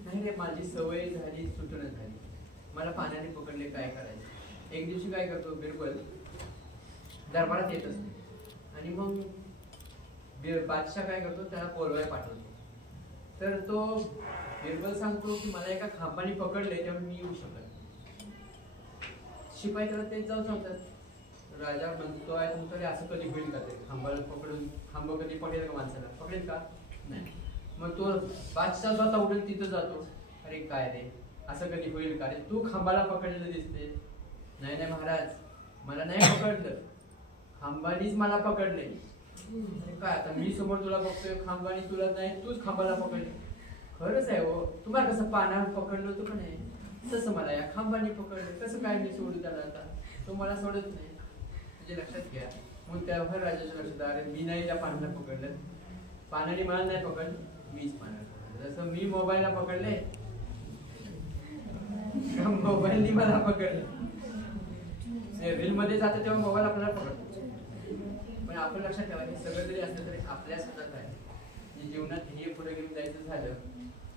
नाही रे, माझी सवय झाली, सुटणं झाली, मला पाण्याने पकडले, काय करायचं. एक दिवशी काय करतो बिरबल, दरबारात येत असतो आणि मग बादशाह काय करतो, त्याला पोरवाय पाठवतो. तर तो बिरबल सांगतो की मला एका खांबाने पकडले तेव्हा मी येऊ शकत. शिपाई त्याला तेच जाऊन सांगतात. राजा म्हणतो रे असं कधी होईल का, ते खांबाला पकडून खांब कधी पडेल का माणसाला, पकडेल का नाही. मग तो बादशाह स्वतः उठून तिथं जातो. अरे काय रे असं कधी होईल का रे, तू खांबाला पकडलेलं दिसते. नाही नाही महाराज, मला नाही पकडलं, खांबानीच मला पकडले. काय आता मी समोर तुला बघतोय, खांबानी तुला नाही, तूच खांबाला पकडले. खरंच आहे हो, तुम्हाला कसं पानावर पकडलं होतं का नाही, तसं मला या खांबानी पकडलं. कसं काय मी सोडू त्याला, आता तो मला सोडत नाही. म्हणजे लक्षात घ्या. मग तेव्हा राजाच्या लक्षात, अरे मी नाही त्या पानाला पकडलं, पानाने मला नाही पकडलं, मीच पानाला पकडलं. जसं मी मोबाईलला पकडले, मोबाईलनी मला पकडलं. रील मध्ये जातं तेव्हा मोबाईल आपल्याला पकडतो. पण आपण लक्षात ठेवा, हे सगळं जरी असलं तरी आपल्या हातात आहे. जीवनात हे पुढे घेऊन जायचं झालं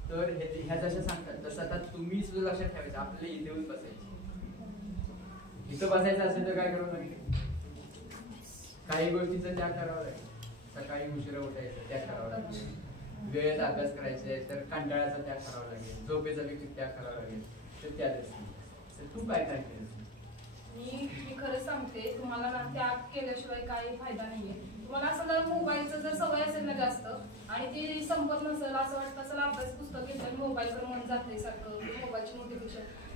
तर ह्या जशा सांगतात तसं आता तुम्ही सुद्धा लक्षात ठेवायचं, आपल्याला इथे येऊन बसायचं. इथं बसायचं असेल तर काय करावं लागेल? काही गोष्टीचा त्याग करावा लागेल. सकाळी उशिरा उठायचं त्याग करावा लागेल, वेळेत अभ्यास करायचा तर कंटाळाचा त्याग करावा लागेल, झोपेचा देखील त्याग करावा लागेल. तर त्या तर तू काय काय केलं? मी खरंच सांगते तुम्हाला ना, त्याग केल्याशिवाय काही फायदा नाहीये. तुम्हाला असं जर मोबाईलचं जर सवय असेल ना जास्त आणि ती संपत नसेल, असं वाटतं असेल अभ्यास पुस्तक घेतलं आणि मोबाईलवर मन जाते सारखं,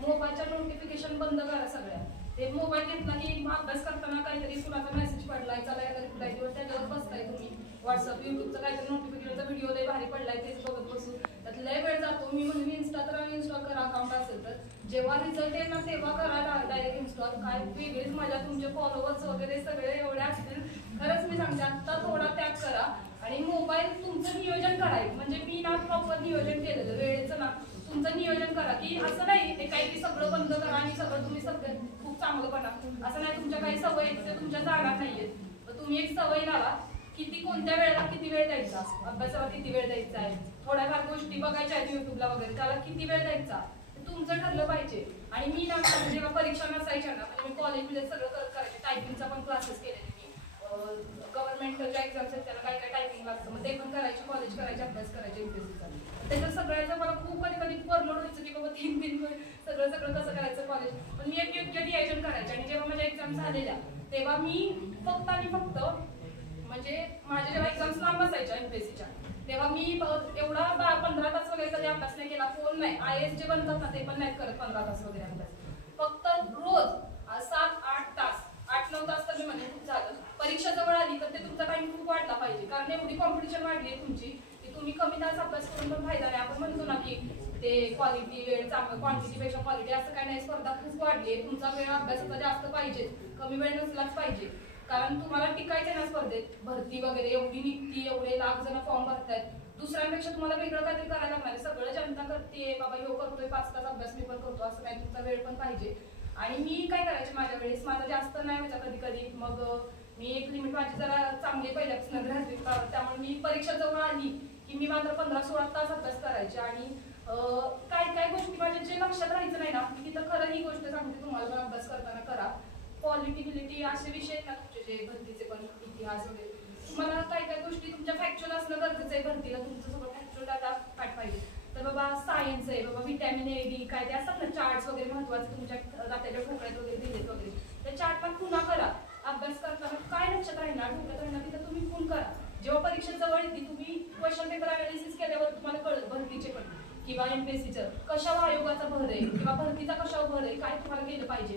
मोबाईलच्या नोटिफिकेशन बंद करा सगळ्या. ते मोबाईल घेतला की अभ्यास करताना काहीतरी कुणाचा मेसेज पडलाय, चला रिप्लाय किंवा त्याच्यावर बसताय तुम्ही. व्हॉट्सअप युट्यूबचा काहीतरी नोटिफिकेशनचा व्हिडिओ लय भारी पडलाय तेच बघत बसू, त्यात लय वेळ जातो. मी म्हणून इन्स्टा तर इन्स्टॉल करा अकाउंट असेल तर, जेव्हा रिझल्ट येईल ना तेव्हा करा डायरेक्ट इन्स्टॉल. काय वेगळीच माझ्या तुमचे फॉलोअर्स वगैरे सगळे एवढे असतील. खरंच मी सांगते आता थोडा त्याग करा आणि मोबाईल तुमचं नियोजन करायचं. म्हणजे मी ना प्रॉपर नियोजन केलेलं वेळेचं ना, तुमचं नियोजन करा की असं नाही ते काही की सगळं बंद करा आणि सगळं तुम्ही सगळं खूप चांगलं बना, असं नाही. तुमच्या काही सवयी ते तुमच्या जाणार नाहीयेत, तर तुम्ही एक सवय लावा किती कोणत्या वेळेला किती वेळ द्यायचा, अभ्यासाला किती वेळ द्यायचा आहे, थोड्याफार गोष्टी बघायच्या आहेत युट्यूबला वगैरे त्याला किती वेळ द्यायचा तुमचं ठरलं पाहिजे. आणि मी ना जेव्हा परीक्षा नसायच्या ना, म्हणजे मी कॉलेजमध्ये सगळं करायचे, टायपिंगचा पण क्लासेस केलेले मी. गव्हर्नमेंटच्या एक्झाम्स आहेत त्याला काय काय टायपिंग लागतं, मग ते पण करायचे, कॉलेज करायचे, अभ्यास करायचे एमपीएससीचा. त्याच्यात सगळ्याचं मला खूप कधी कधी ओव्हरलोड व्हायचं की बाबा 3 सगळं कसं करायचं कॉलेज. पण मी एक योग्य नियोजन करायचे. आणि जेव्हा माझ्या एक्झाम झालेल्या तेव्हा मी फक्त आणि फक्त म्हणजे माझ्या जेव्हा एक्झाम्स लांब असायच्या एमपीएससीच्या तेव्हा मी एवढा 15 तास वगैरे कधी अभ्यास नाही केला. फोन नाही, IAS जे बनतात ना ते पण नाही करत 15 तास वगैरे अभ्यास. फक्त रोज 7-8 तास, 8-9 तास तर मी म्हणजे खूप झालं. परीक्षा जवळ आली तर ते तुमचा टाइम खूप वाढला पाहिजे, कारण एवढी कॉम्पिटिशन वाढली आहे तुमची की तुम्ही कमी तास अभ्यास करून पण फायदा नाही. आपण म्हणतो ना की ते क्वालिटी वेळ चांगलं, क्वांटिटीपेक्षा क्वालिटी, असं काही नाही. स्पर्धा खूप वाढली आहे, तुमचा वेळ अभ्यासाचा जास्त पाहिजे, कमी वेळ नसलाच पाहिजे. कारण तुम्हाला टिकायचं ना स्पर्धेत. भरती वगैरे एवढी निघती, एवढे लाख जण फॉर्म भरतायत, दुसऱ्यांपेक्षा तुम्हाला वेगळं काहीतरी करायला लागणार आहे. सगळं जनता करते बाबा ह्यो करतोय 5 तास अभ्यास मी पण करतो, असं नाही. तुमचा वेळ पण पाहिजे. आणि मी काय करायचे माझ्या वेळेस, माझा जास्त नाही व्हायचा कधी कधी, मग मी एक लिमिट माझी जरा चांगली पहिल्यापासून राहते, त्यामुळे मी परीक्षा जवळ आली की मी मात्र 15-16 तास अभ्यास करायचे. आणि काय गोष्टी माझ्या जे लक्षात राहायचं नाही ना, मी तिथं खरं ही गोष्ट सांगते तुम्हाला, पण अभ्यास करताना करा. पॉलिटिबिलिटी असे विषय आहेत ना तुमचे जे भरतीचे पण, इतिहास वगैरे, तुम्हाला काय गोष्टी तुमच्या फॅक्च्युअल असणं गरजेचं आहे. भरतीला तुमचं सगळं फॅक्च्युअल डाटा पाठ पाहिजे. तर बाबा सायन्स आहे, बाबा व्हिटॅमिन A, D काय ते असतात ना चार्ट्स वगैरे महत्वाचे तुमच्या दात्याच्या ठोकळ्यात वगैरे दिलेत वगैरे, ते चार्ट पण पुन्हा करा. अभ्यास करताना काय लक्षात राहिना, डोक्यात राहिना तिथं तुम्ही खून करा. जेव्हा परीक्षा जवळ येते तुम्ही क्वेश्चन पेपर अनालिसिस केल्यावर तुम्हाला कळत भरतीचे पण किंवा एमपीएससीचं कशावर आयोगाचा भर आहे किंवा भरतीचा कशावर भर आहे, काय तुम्हाला केलं पाहिजे.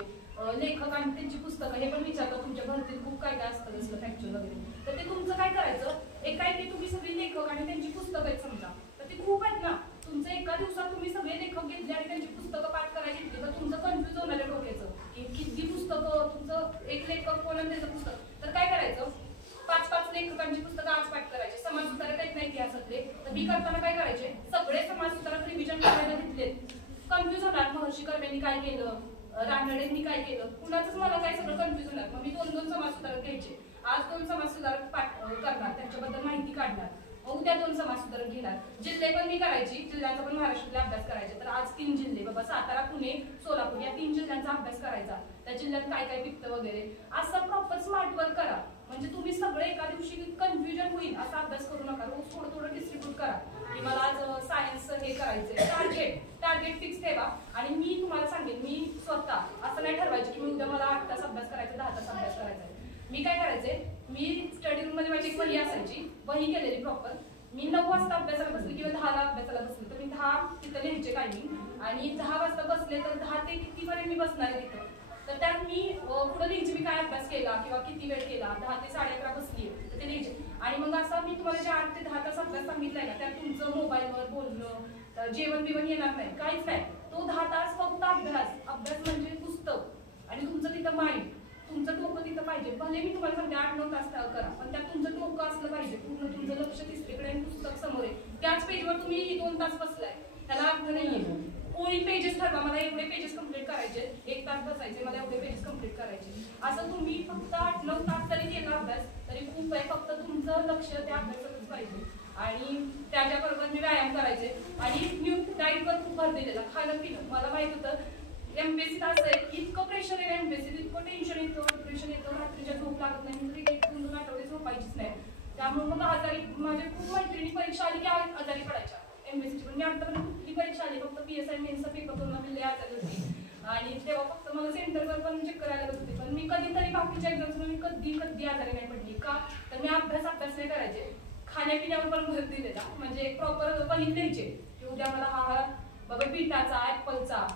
लेखक आणि त्यांची पुस्तकं हे पण विचारतात तुमच्या भरतीत खूप काय असतं असलं फॅक्च्युअल वगैरे, तर ते तुमचं काय करायचं. काय की तुम्ही सगळी लेखक आणि त्यांची पुस्तकं आहेत समजा, तर ते खूप आहेत ना. तुमचं एका दिवसात तुम्ही सगळे लेखक घेतले आणि त्यांची पुस्तकं पाठ करायला घेतली तर तुमचं कन्फ्युज होणार आहे डोक्याचं की किती पुस्तकं, तुमचं एक लेखक कोण आणि त्याचं पुस्तक. तर काय करायचं, 5-5 लेखकांची पुस्तकं आज पाठ करायचे. समाज सुधारक आहेत ना इतिहासातले, तर मी करताना काय करायचे, सगळे समाज सुधारक रिव्हिजन करायला घेतलेत. कन्फ्युज होणार, महर्षी कर्वेंनी काय केलं, रानडेंनी काय केलं, कुणाचंच मला काय सगळं कन्फ्युज होणार. मग मी 2-2 समाज सुधारक घ्यायचे. आज 2 समाज सुधारक पाठ करणार, त्यांच्याबद्दल माहिती काढणार, उद्या 2 समाज सुधारक घेणार. जिल्हे पण मी करायची, जिल्ह्यांचा पण महाराष्ट्रातला अभ्यास करायचा. तर आज 3 जिल्हे बाबा, सातारा, पुणे, सोलापूर या 3 जिल्ह्यांचा अभ्यास करायचा. त्या जिल्ह्यात काय काय पिकतं वगैरे, असं प्रॉपर स्मार्ट वर्क करा. म्हणजे तुम्ही सगळे एका दिवशी कन्फ्युजन होईल असा अभ्यास करू नका. रोज थोडं डिस्ट्रीब्यूट करा की मला आज सायन्स हे करायचंय. टार्गेट फिक्स ठेवा. आणि मी तुम्हाला सांगेन, मी स्वतः असं नाही ठरवायचे की मी उद्या मला 8 तास अभ्यास करायचा, 10 तास अभ्यास करायचा. मी काय करायचे, मी स्टडी रूम मध्ये माझी एक वही असायची, वही केलेली प्रॉपर. मी 9 वाजता अभ्यासाला बसले किंवा 10ला अभ्यासाला बसले तर मी 10 तिथं लिहायचे टायमिंग. आणि 10 वाजता बसले तर 10 ते कितीपर्यंत मी बसणार आहे तिथं, तर त्यात मी पुढे लिहायचे मी काय अभ्यास केला किंवा किती वेळ केला. 10 ते 11:30 बसली तर ते लिहायचे. आणि मग असं मी तुम्हाला जे 8 ते 10 तास अभ्यास सांगितलाय ना, त्यात तुमचं मोबाईलवर बोलणं, जेवण बिवण येणार नाही, काहीच नाही. तो 10 तास फक्त अभ्यास म्हणजे पुस्तक आणि तुमचं तिथं माइंड, तुमचं डोकं तिथं पाहिजे. भले मी तुम्हाला सांगते 8-9 तास करा, पण त्यात तुमचं डोकं असलं पाहिजे, पूर्ण तुमचं लक्ष तिसरीकडे आणि पुस्तक समोर आहे. त्याच पेजवर तुम्ही 2 तास बसलाय, त्याला अर्थ नाहीये. ओळी पेजेस ठरवा, मला एवढे पेजेस कम्प्लीट करायचे, 1 तास बसायचे, मला एवढे पेजेस कम्प्लीट करायचे. असं तुम्ही फक्त 8-9 तास जरी केला अभ्यास तरी खूप आहे. फक्त तुमचं लक्ष त्या अभ्यासातच पाहिजे. आणि त्याच्याबरोबर मी व्यायाम करायचे आणि मी डाईटवर खूप भर दिलेला, खाणं पिणं. मला माहित होतं एमपीएससीत असं आहे, इतकं प्रेशर आहे एमपीएससीत, इतकं टेन्शन येतं, डिप्रेशन येतं, रात्रीच्या झोप लागत नाही, मी तरी 1-2 आठवडे झोपायचीच नाही. त्यामुळे मग आजारी, माझ्या खूप मैत्रिणी परीक्षा आली की आजारी पडायच्या एमपीएससीची. पण मी आतापर्यंत कुठली परीक्षा आली, फक्त PSI मेन्सचा पेपर दोन मी आजारी होती आणि तेव्हा फक्त मला सेंटरवर पण चक्कर आले होते. पण मी कधीतरी बाकीच्या एक्झाम्सला मी कधी आजारी नाही पडली. का तर मी अभ्यास नाही करायचे, खाण्यापिण्यावर पण भर दिलेला. म्हणजे एक प्रॉपर वही द्यायचे की उद्या मला हा बाबा बीटाचा, ऍपलचा,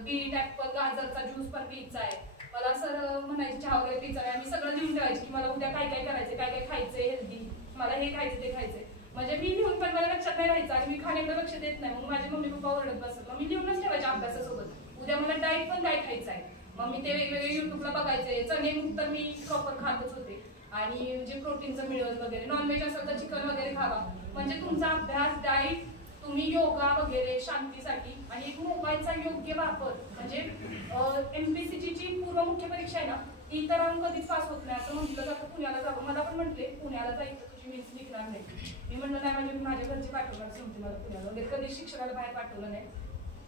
बीट, ऍपल, गाजरचा ज्यूस पण प्यायचा आहे. मला सर म्हणायचे चहा वगैरे प्यायचा आहे. मी सगळं लिहून ठेवायचे की मला उद्या काय काय करायचं, काय काय खायचंय हेल्दी, मला हे खायचं ते खायचंय. म्हणजे मी लिहून पण मला लक्षात नाही राहायचं आणि मी खाण्याकडे लक्ष देत नाही. मग माझे मम्मी पप्पा ओरडत बसत. मग मी लिहूनच ठेवायचे अभ्यासासोबत, उद्या मला डाएट पण काय खायचं आहे. मग मी ते वेगवेगळे युट्यूबला बघायचे. चणे तर मी प्रॉपर खातच होते आणि जे प्रोटीनचं मिळत वगैरे, नॉनव्हेज असेल तर चिकन वगैरे खावा. म्हणजे तुमचा अभ्यास, डाएट, तुम्ही योगा वगैरे शांतीसाठी आणि एक मोबाईलचा योग्य वापर. म्हणजे एमपीएससीची जी पूर्व मुख्य परीक्षा आहे ना, ती तर कधीच पास होत नाही असं म्हटलं जातं. पुण्याला जावं, मला पण म्हटले पुण्याला जायचं, तुझी मीन्स निघणार नाही. मी म्हणलं नाही, म्हणजे माझ्या घरचे पाठवणार समजते मला पुण्याला वगैरे, कधी शिक्षणाला बाहेर पाठवलं नाही.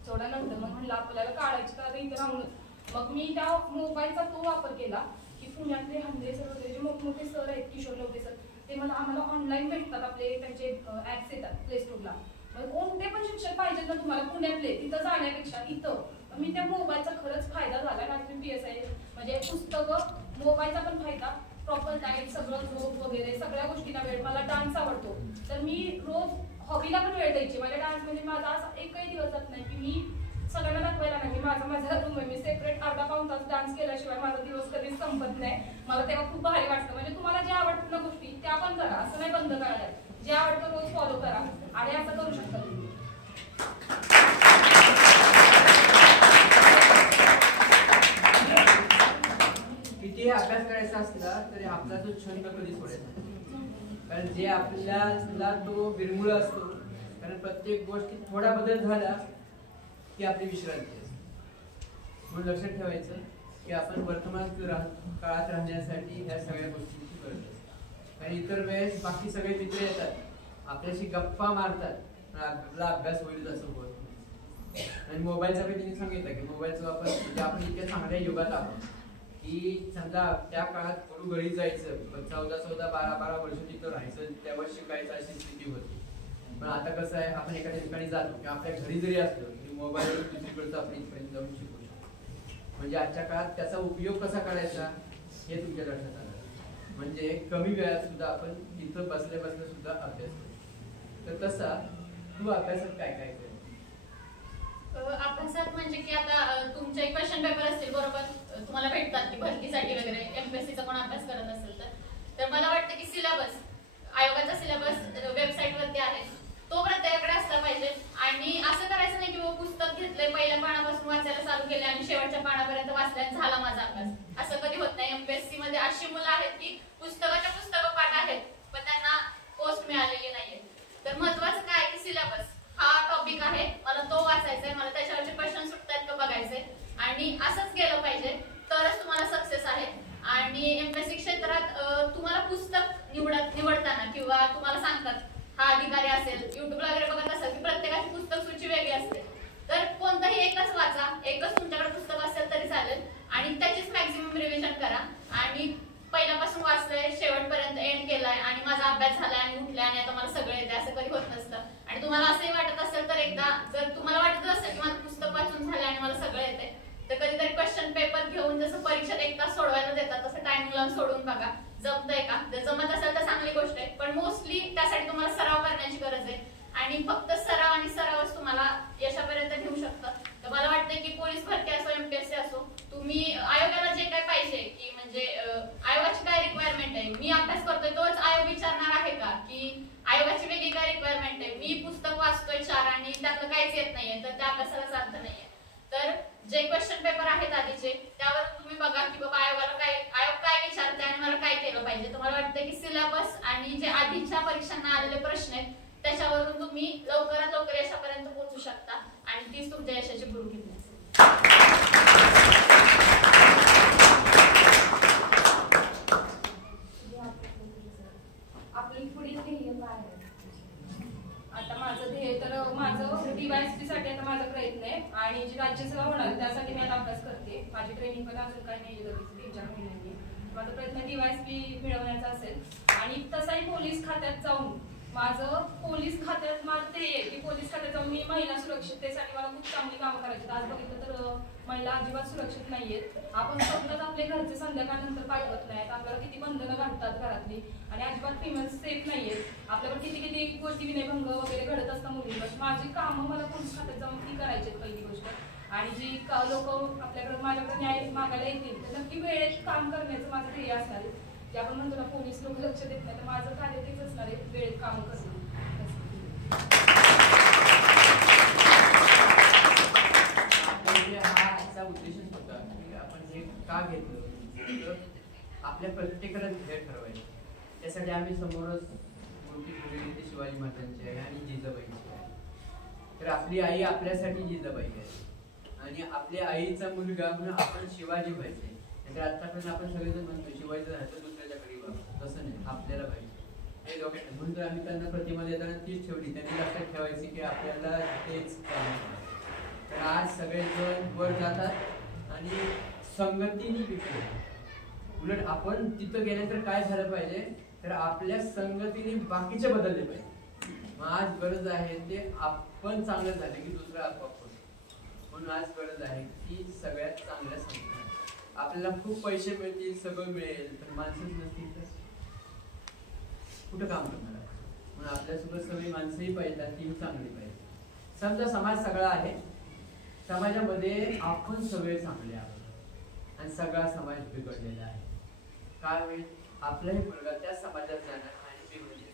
थोडा नंतर मग म्हणलं आपल्याला काढायची तर इथं राहून. मग मी त्या मोबाईलचा तो वापर केला की पुण्यातले हंदे सर वगैरे जे मोठमोठे सर आहेत, किशोर लवटे सर, ते मला आम्हाला ऑनलाईन भेटतात, आपले त्यांचे ऍप्स येतात प्ले स्टोरला. मग कोणते पण शिक्षक पाहिजेत ना तुम्हाला पुण्यातले, तिथं जाण्यापेक्षा इथं मी त्या मोबाईलचा खरंच फायदा झाला. माझी PSI म्हणजे पुस्तकं, मोबाईलचा पण फायदा, प्रॉपर डाएट, सगळं झोप वगैरे सगळ्या गोष्टीला वेळ. मला डान्स आवडतो तर मी रोज हॉबीला पण वेळ द्यायची. माझ्या डान्स म्हणजे माझा असा एकही दिवस जात नाही की मी सगळ्यांना दाखवायला नाही की माझा रूम आहे, मी सेपरेट अर्धा पाऊण तास डान्स केल्याशिवाय माझा दिवस कधीच संपत नाही. मला तेव्हा खूप भारी वाटतं. म्हणजे तुम्हाला जे आवडतं ना गोष्टी त्या पण करा, असं नाही बंद करायला. जे आवडतं रोज फॉलो करा आणि असं करू शकता तुम्ही. कितीही अभ्यास करायचा असला तरी आपला तो छंद कधी सोडायचा, कारण जे आपल्याला तो विरमुळ असतो. कारण प्रत्येक गोष्टीत थोडा बदल झाला की आपली विश्रांती असते. म्हणून लक्षात ठेवायचं की आपण वर्तमान काळात राहण्यासाठी ह्या सगळ्या गोष्टींची गरज असते. आणि इतर वेळेस बाकी सगळे मित्र येतात, आपल्याशी गप्पा मारतात, पण आपला अभ्यास होईल असं होत नाही. आणि मोबाईलचा पण तिने सांगितलं की मोबाईलचा वापर म्हणजे आपण इतक्या चांगल्या युगात आहोत की समजा त्या काळात कोणी घरी जायचं, 14-12 वर्ष तिथं राहायचं, तेव्हा शिकायचं अशी स्थिती होती. पण आता कसं आहे, आपण एखाद्या ठिकाणी जातो किंवा आपल्या घरी जरी असलो तरी मोबाईलवर दुसरीकडचं आपण इथपर्यंत जाऊन शिकू शकतो. म्हणजे आजच्या काळात त्याचा उपयोग कसा करायचा हे तुमच्या लक्षात आलं. म्हणजे कमी वेळात सुद्धा आपण तिथं बसल्या सुद्धा अभ्यास करतो. तर तसा तू अभ्यासात काय काय करतो? अभ्यासात म्हणजे की आता तुमचे क्वेश्चन पेपर असतील बरोबर, तुम्हाला भेटतात की भरतीसाठी वगैरे, एमपीएससीचा कोण अभ्यास करत असेल तर मला वाटतं की सिलेबस, आयोगाचा सिलेबस वेबसाईटवरती आहे, तो प्रत्येकाकडे असला पाहिजे. आणि असं करायचं नाही की पुस्तक घेतलंय, पहिल्या पानापासून वाचायला चालू केले आणि शेवटच्या पानापर्यंत वाचल्याने झाला माझा अभ्यास, असं कधी होत नाही. एमपीएससी मध्ये अशी मुलं आहेत की पुस्तकाच्या पुस्तकं पाठ आहेत पण त्यांना पोस्ट मिळालेली नाहीये. तर महत्वाचं काय की सिलेबस हा टॉपिक आहे, मला तो वाचायचा आहे, मला त्याच्यावरचे क्वेश्चन सुटतात का बघायचे आणि असंच गेलं पाहिजे तरच तुम्हाला सक्सेस आहे. आणि एमपीएससी क्षेत्रात तुम्हाला पुस्तक निवडताना किंवा तुम्हाला सांगतात हा अधिकारी असेल, युट्यूबला वगैरे बघत असेल की प्रत्येकाची पुस्तक सूची वेगळी असते, तर कोणतंही एकच वाचा, एकच तुमच्याकडे पुस्तक असेल तरी चालेल आणि त्याचीच मॅक्झिमम रिव्हिजन करा. आणि पहिल्यापासून वाचलंय, शेवटपर्यंत एंड केलाय आणि माझा अभ्यास झालाय आणि उठलाय आणि आता मला सगळं येते असं कधी होत नसतं. आणि तुम्हाला असंही वाटत असेल तर एकदा जर तुम्हाला वाटत असेल की माझं पुस्तक वाचून झालंय आणि मला सगळं येते तर कधीतरी क्वेश्चन पेपर घेऊन जसं परीक्षेत 1 तास सोडवायला देतात तसं टायमिंग लावून सोडून बघा, जमतंय का. जर जमत असेल तर चांगली गोष्ट आहे, पण मोस्टली त्यासाठी तुम्हाला सराव करण्याची गरज आहे आणि फक्त सराव आणि सरावच तुम्हाला यशापर्यंत घेऊ शकतं. तर मला वाटतं की पोलीस भरती असो, एमपीएससी असो, तुम्ही आयोगाला जे काय पाहिजे की म्हणजे आयोगाची काय रिक्वायरमेंट आहे, मी अभ्यास करतोय तोच आयोग विचारणार आहे का की आयोगाची वेगळी काय रिक्वायरमेंट आहे, मी पुस्तक वाचतोय 4 आणि त्यातलं काहीच येत नाहीये तर त्या अभ्यासालाच अर्थ नाहीये. तर जे क्वेश्चन पेपर आहेत आधीचे त्यावर तुम्ही बघा की बाबा आयोग काय विचारते आणि मला काय केलं पाहिजे. तर मला वाटतं की सिलेबस आणि जे आधीच्या परीक्षांना आलेले प्रश्न आहेत त्याच्यावरून तुम्ही लवकरात लवकर यशापर्यंत पोहोचू शकता आणि तीच तुमच्या यशाची गुरुकिल्ली असेल. आपली पुढील ध्येय काय आहे? ध्येय तर माझं DYSP साठी आता माझा प्रयत्न आहे आणि जी राज्यसेवा होणार त्यासाठी मी आता अभ्यास करते. माझी ट्रेनिंग पण अजून काही नाही लगेच 3-4 महिन्यांनी. माझा प्रयत्न DYSP मिळवण्याचा असेल आणि तसाही पोलीस खात्यात जाऊन माझं ध्येय आहे की पोलीस खात्यात जाऊन मी महिला सुरक्षिततेसाठी मला खूप चांगली कामं करायची. आज बघितलं तर महिला अजिबात सुरक्षित नाहीयेत. आपण स्वतःच आपले घरचे संध्याकाळनंतर पाठवत नाहीत. आपल्याला किती बंधनं घालतात घरातली आणि अजिबात फिमेल सेफ नाहीयेत. आपल्यावर किती गोष्टी विनयभंग वगैरे घडत असतात मुलींवर. माझी कामं मला पोलीस खात्यात जाऊन ती करायची पहिली गोष्ट आणि जी लोक आपल्याकडे माझ्याकडे न्याय मागायला येतील तर नक्की वेळेत काम करण्याचं माझं ध्येय असणार आहे. की आपण म्हणतो ना पोलीस लोक लक्ष देत नाही तर माझं कार्य तेच असणार आहे वेळेत काम करणं. हा आजचा उद्देशच होता की आपण हे का घेतलं तर आपल्या प्रत्येकाला ध्येय ठरवायचं. त्यासाठी आम्ही समोरच मूर्ती ठेवलेली ते शिवाजी महाराजांची आहे आणि जिजाबाईची आहे. तर आपली आई आपल्यासाठी जिजाबाई आहे आणि आपल्या आईचा मुलगा म्हणून आपण शिवाजी व्हायचे. तर आतापर्यंत आपण सगळेजण म्हणतो शिवायचं झालं तर दुसऱ्याच्या घरी व्हावं, तसं नाही, आपल्याला पाहिजे हे लोकांना. म्हणून तर आम्ही त्यांना प्रतिमा देताना तीच ठेवली. त्यांनी लक्षात ठेवायची की आपल्याला तेच काम. तर आज सगळेजण वर जातात आणि संगतीने विकतो. उलट आपण तिथं गेले तर काय झालं पाहिजे तर आपल्या संगतीने बाकीचे बदलले पाहिजे. मग आज गरज आहे ते आपण चांगलं झाले की दुसरं आपोआप. म्हणून आज गरज आहे की सगळ्यात चांगल्या संगती. आपल्याला खूप पैसे मिळतील सगळं मिळेल पण माणसंच नसतील तर कुठं काम करणार. म्हणून आपल्यासोबत सगळी माणसंही पाहिजे, टीम चांगली पाहिजे. समजा समाज सगळा आहे, समाजामध्ये आपण सगळे चांगले आहोत आणि सगळा समाज बिघडलेला आहे. काय होईल आपलाही मुलगा त्या समाजात जाणार आणि बिघडले.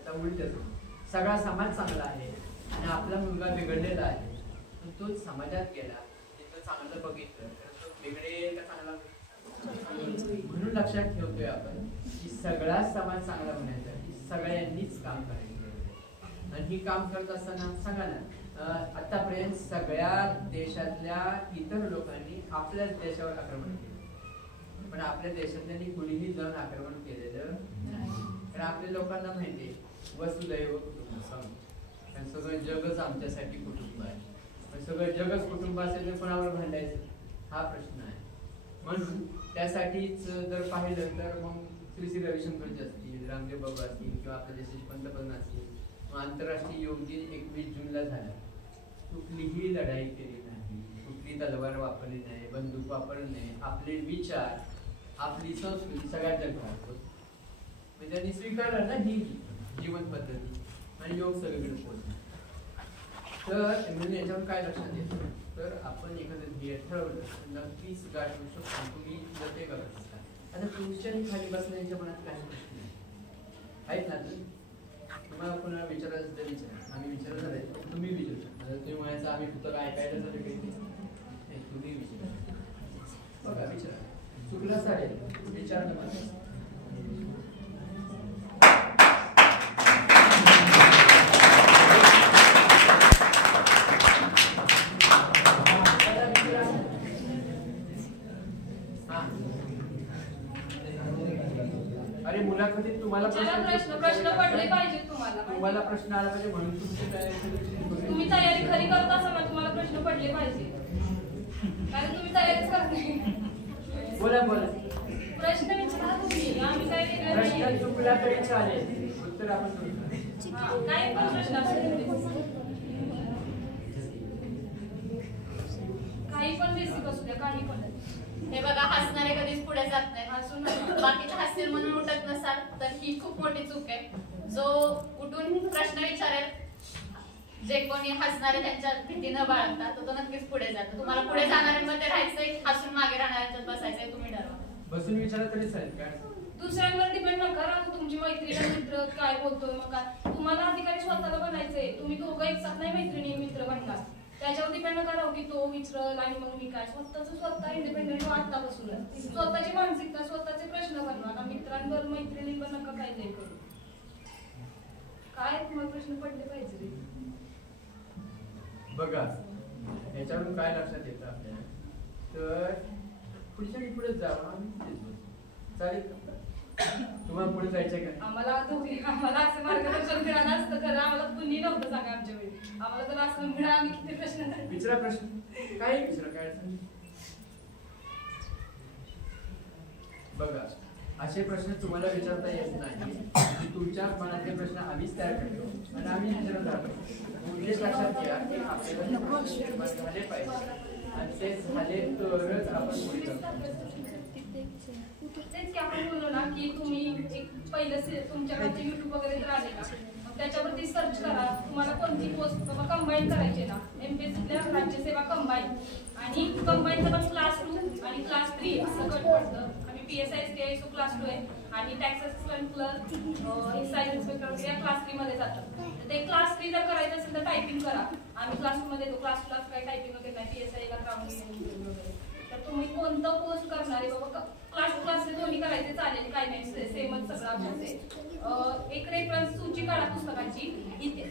आता उलट सगळा समाज चांगला आहे आणि आपला मुलगा बिघडलेला आहे तोच समाजात गेला तिथं चांगलं बघितलं तर तो बिघडेल का चांगला. म्हणून लक्षात ठेवतोय आपण की सगळा समाज चांगला होण्यासाठी सगळ्यांनीच काम करायचं. आणि ही काम करत असताना सांगा ना आतापर्यंत सगळ्या देशातल्या इतर लोकांनी आपल्याच देशावर आक्रमण केलं पण आपल्या देशातल्यांनी कुणीही जाऊन आक्रमण केलेलं नाही. कारण आपल्या लोकांना माहितीये वसुदैव कुटुंबकम. सगळं जगच आमच्यासाठी कुटुंब आहे. सगळं जगच कुटुंब असेल तर कोणावर भांडायचं हा प्रश्न आहे. म्हणून त्यासाठीच जर पाहिलं तर मग श्री रविशंकरजी असतील, रामदेव बाबा असतील किंवा आपल्या देशाचे पंतप्रधान असतील. आंतरराष्ट्रीय योग दिन 21 जूनला झाला. कुठलीही लढाई केली नाही, कुठली तलवार वापरली नाही, बंदूक वापरली नाही. आपले विचार आपली संस्कृती सगळ्या जगात म्हणजे त्यांनी स्वीकारलं ना ही जीवन पद्धती आणि योग सगळीकडे पोहोचला. तर म्हणजे याच्यावर काय लक्षात येतं तर आपण एखादं ध्येय ठरवलं नक्कीच गाठवू शकतो. तुम्ही जर ते करत असता आता तुमच्या खाली बसण्याच्या मनात काही प्रश्न नाही आहेत ना. तुम्हाला पुन्हा विचारायचं तर विचारा. आम्ही विचारलं झालं तुम्ही विचारू शकता. तुम्ही म्हणायचं आम्ही फक्त ऐकायला झालं काही तुम्ही विचारा. बघा विचारा चुकला चालेल विचारलं मला. अरे मुलाखतीत तुम्हाला प्रश्न पडले पाहिजे. तुम्हाला प्रश्न आला पाहिजे म्हणून तुम्ही तयारी खरी करत असाल तुम्हाला प्रश्न पडले पाहिजे कारण तुम्ही तयारीच करत नाही. बोला बोला प्रश्न विचारा तुम्ही. आम्ही काय प्रश्न चुकला तरी चालेल उत्तर आपण काय पण प्रश्न असेल काही पण बेसिक असू द्या काही पण. हे बघा हसणारे कधीच पुढे जात नाही. हसून बाकीचे हसतील म्हणून उठत नसाल तर ही खूप मोठी चूक आहे. जो उठून प्रश्न विचारेल जे कोणी हसणारे त्यांच्या भीती न बाळगता तो नक्कीच पुढे जातो. तुम्हाला पुढे जाणाऱ्यांमध्ये राहायचंय हसून मागे राहणाऱ्यांच्यात बसायचंय तुम्ही ठरवा. बसून विचारा तरी चालेल काय. दुसऱ्यांवर डिपेंड नका राहू. तुमची मैत्रीण मित्र काय बोलतोय मग काय तुम्हाला अधिकारी स्वतःला बनायचंय. तुम्ही दोघं एकसाथ नाही मैत्रिणी मित्र बनणार. त्याच्यावर डिपेंड नका राहू की तो विचारल आणि मग मी काय. स्वतः इंडिपेंडेंट आतापासूनच स्वतःची मानसिकता स्वतःचे प्रश्न बनवा. मित्रांवर मैत्रिणींवर नका काय नाही करू. काय तुम्हाला प्रश्न पडले पाहिजे बघा याच्यावरून काय लक्षात येतं आपल्याला तर पुढच्या पुढे जावं चालेल. तुम्हाला पुढे जायचं का? आम्हाला असं मार्गदर्शन मिळालं असतं खरं आम्हाला कुणी नव्हतं सांगा आमच्या वेळी. आम्हाला जर असं मिळालं आम्ही किती प्रश्न विचारा प्रश्न काय विचारा काय अडचण? बघा असे प्रश्न तुम्हाला विचारता येत नाही. तुमच्या मनातले प्रश्न आम्हीच तयार करतो आणि आम्ही विचारत राहतो. उद्देश लक्षात घ्या की आपल्याला झाले पाहिजे आणि ते झाले तरच आपण पुढे जातो. तेच की आपण बोललो ना की तुम्ही एक पहिलं तुमच्याकडे युट्यूब वगैरे तर आले का मग त्याच्यावरती सर्च करा तुम्हाला कोणती पोस्ट बाबा कंबाईन करायची ना एमपीएससीतल्या राज्यसेवा कंबाईन आणि कंबाईनचं पण क्लास 2 आणि क्लास 3 असं गट पडतं. आम्ही PSI STI क्लास 2 आहे आणि tax assistant clerk excise inspector वगैरे क्लास 3 मध्ये जातात. तर ते क्लास 3 जर करायचं असेल तर टायपिंग करा. आम्ही क्लास 2 मध्ये येतो. क्लास 2 ला काही टायपिंग वगैरे नाही PSI ला ग्राउंड वगैरे. तर तुम्ही कोणतं पोस्ट करणार आहे बाबा क्लास दोन्ही करायचे चालेल काय नाही सेमच सगळं अभ्यास आहे. एक रेफरन्स सूची काढा पुस्तकाची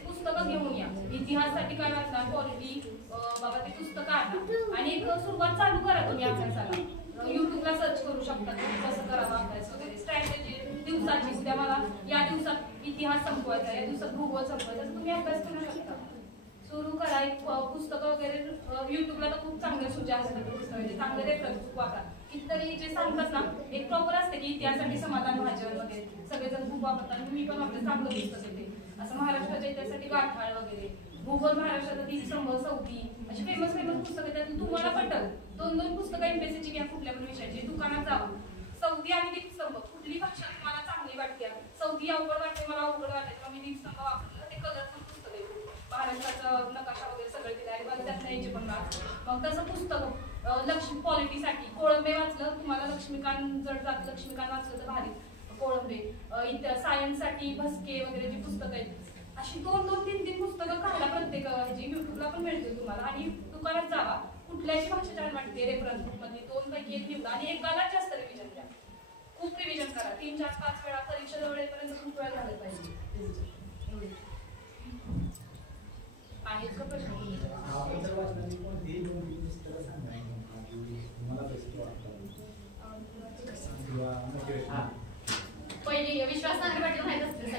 पुस्तकं घेऊन या. इतिहासासाठी काय वाचणार पॉलिटी बाबा ते पुस्तकं आणा आणि एक सुरुवात चालू करा तुम्ही अभ्यासाला. युट्यूबला सर्च करू शकता तुम्ही कसं करावं अभ्यास वगैरे स्ट्रॅटेजी दिवसाची उद्या मला या दिवसात इतिहास संपवायचा या दिवसात भूगोल संपवायचा तुम्ही अभ्यास करू शकता. सुरू करा एक पुस्तकं वगैरे युट्यूबला तर खूप चांगल्या सूच्या असतात पुस्तकाचे चांगले रेफरन्स वापरा. कितीतरी जे सांगतात ना एक प्रॉपर असते की इतिहासासाठी समाधान भाजन वगैरे सगळेजण खूप वापरतात. मी पण आपलं चांगलं पुस्तक येते असं महाराष्ट्राच्या इतिहासासाठी गाठाळ वगैरे भूगोल महाराष्ट्राचा 30 सौदी अशी फेमस पुस्तकं त्यातून तुम्हाला पटल. 2-2 पुस्तकं एमपीएससीची घ्या कुठल्या पण विषयाची दुकानात जावा. सौदी आणि दीपस्तंभ कुठली भाषा तुम्हाला चांगली वाटते सौदी अवघड वाटते मला अवघड वाटायचं मी दीपस्तंभ वापरलं ते कलरफुल पुस्तक आहे महाराष्ट्राचा नकाशा वगैरे सगळं दिलं आहे मला त्यात नाही पण मग तसं पुस्तक लक्ष्मी पॉलिटीसाठी कोळंबे वाचलं तुम्हाला लक्ष्मीकांत जर जात लक्ष्मीकांत वाचलं तर भारी कोळंबे. सायन्ससाठी भस्के वगैरे जी पुस्तकं आहेत अशी 2-2, 3-3 पुस्तकं काढा प्रत्येक युट्यूबला पण मिळते तुम्हाला आणि दुकानात जावा कुठल्याची भाषा छान वाटते रेफरन्स बुक मध्ये 2 पैकी 1 निवडा आणि एकाला जास्त रिव्हिजन द्या. खूप रिव्हिजन करा 3-4-5 वेळा परीक्षा जवळ येईपर्यंत खूप वेळा झालं पाहिजे. आहेत का प्रश्न? पहिली विश्वास नांगरे पाटील माहित असते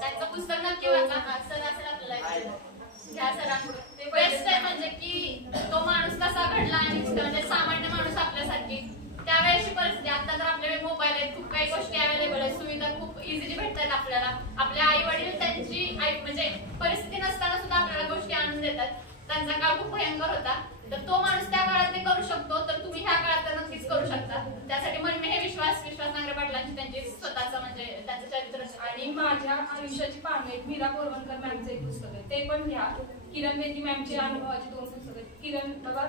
त्यांचं पुस्तक नक्की वाचा. सर असेल आपल्याला घ्या सरांकडून ते बेस्ट आहे म्हणजे की तो माणूस कसा घडला आणि म्हणजे सामान्य माणूस आपल्यासारखी त्यावेळेची परिस्थिती. आता तर आपल्याकडे मोबाईल आहेत खूप काही गोष्टी अवेलेबल आहेत सुविधा खूप इझिली भेटतात आपल्याला. आपल्या आई वडील त्यांची म्हणजे परिस्थिती नसताना सुद्धा आपल्याला गोष्टी आणून देतात. त्यांचा काळ खूप भयंकर होता तर तो माणूस त्या काळात ते करू शकतो तर तुम्ही ह्या काळात नक्कीच करू शकता. त्यासाठी म्हणून मी हे विश्वास नांगरे पाटलांची त्यांची स्वतःचं म्हणजे त्यांचं चरित्र. आणि माझ्या आयुष्याची पानं आहेत मीरा बोरवणकर मॅमचं एक पुस्तक आहे ते पण घ्या. किरण बेदी मॅमचे अनुभवाची 2 पुस्तकं आहेत. किरण बाबा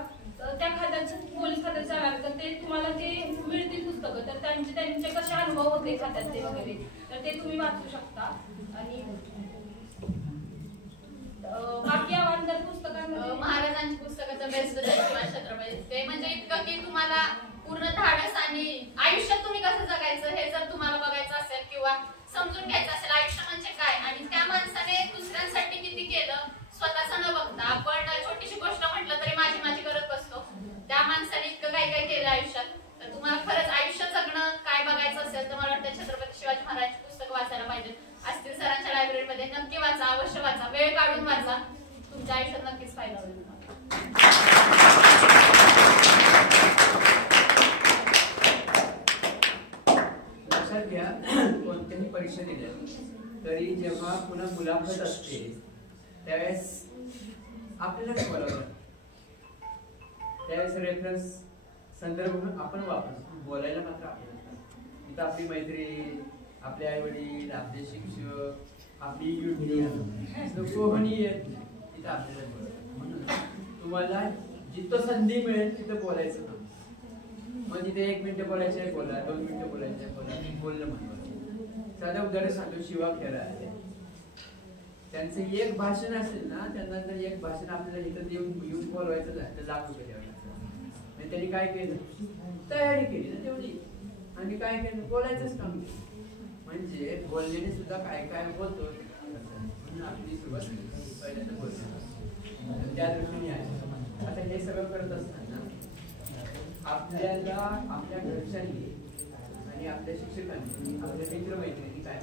त्या खात्याचं पोलीस खात्यात जाणार तर ते तुम्हाला ते मिळतील पुस्तकं तर त्यांचे कसे अनुभव होते खात्यातले वगैरे तर ते तुम्ही वाचू शकता. आणि बाकी आव्हानदार पुस्तकांमध्ये महाराजांची पुस्तकाचं बेस्ट शिवाजी छत्रपती ते म्हणजे इतकं की तुम्हाला पूर्ण धाडस आणि आयुष्यात तुम्ही कसं जगायचं हे जर तुम्हाला बघायचं असेल किंवा समजून घ्यायचं असेल आयुष्य म्हणजे काय आणि त्या माणसाने दुसऱ्यांसाठी किती केलं स्वतःचं न बघता. आपण छोटीशी गोष्ट म्हटलं तरी माझी करत बसतो. त्या माणसाने इतकं काय केलं आयुष्यात तर तुम्हाला खरंच आयुष्य जगणं काय बघायचं असेल तर मला वाटतं छत्रपती शिवाजी महाराजांची पुस्तकं वाचायला पाहिजे. असतील सरांच्या लायब्ररीमध्ये नक्की वाचा अवश्य वाचा वेळ काढून वाचा तुमच्या आयुष्यात नक्कीच फायदा होईल लक्षात घ्या कोणत्याही परीक्षा दिल्या तरी जेव्हा पुन्हा मुलाखत असते त्यावेळेस आपल्याला बोलावं त्यावेळेस रेफरन्स संदर्भ म्हणून आपण वापरतो बोलायला मात्र आपल्याला इथं आपली मैत्री आपले आई वडील आपले शिक्षक आपली युनियन कोणी येत तिथं आपल्याला बोलतात. म्हणून तुम्हाला जिथं संधी मिळेल तिथं बोलायचं काम. मग तिथे 1 मिनिट बोलायचे बोला 2 मिनिटं बोलायचे बोला बोलणं महत्वाचं. साधं उदाहरण सांगतो शिवा खेळा आहे त्यांचं एक भाषण असेल ना त्यांना जर एक भाषण आपल्याला इथं येऊन बोलवायचं झालं तर लाख रुपये द्यावे लागतात. त्यांनी काय केलं तयारी केली ना तेवढी आणि काय केलं बोलायचंच काम केलं. म्हणजे बोलण्याने सुद्धा काय काय बोलतो म्हणून आपली सुरुवात पहिल्यांदा बोलतो त्या दृष्टीने आहे. आता हे सगळं करत असताना आपल्याला आपल्या घरच्यांनी आणि आपल्या शिक्षकांनी आपल्या मित्रमैत्रिणी काय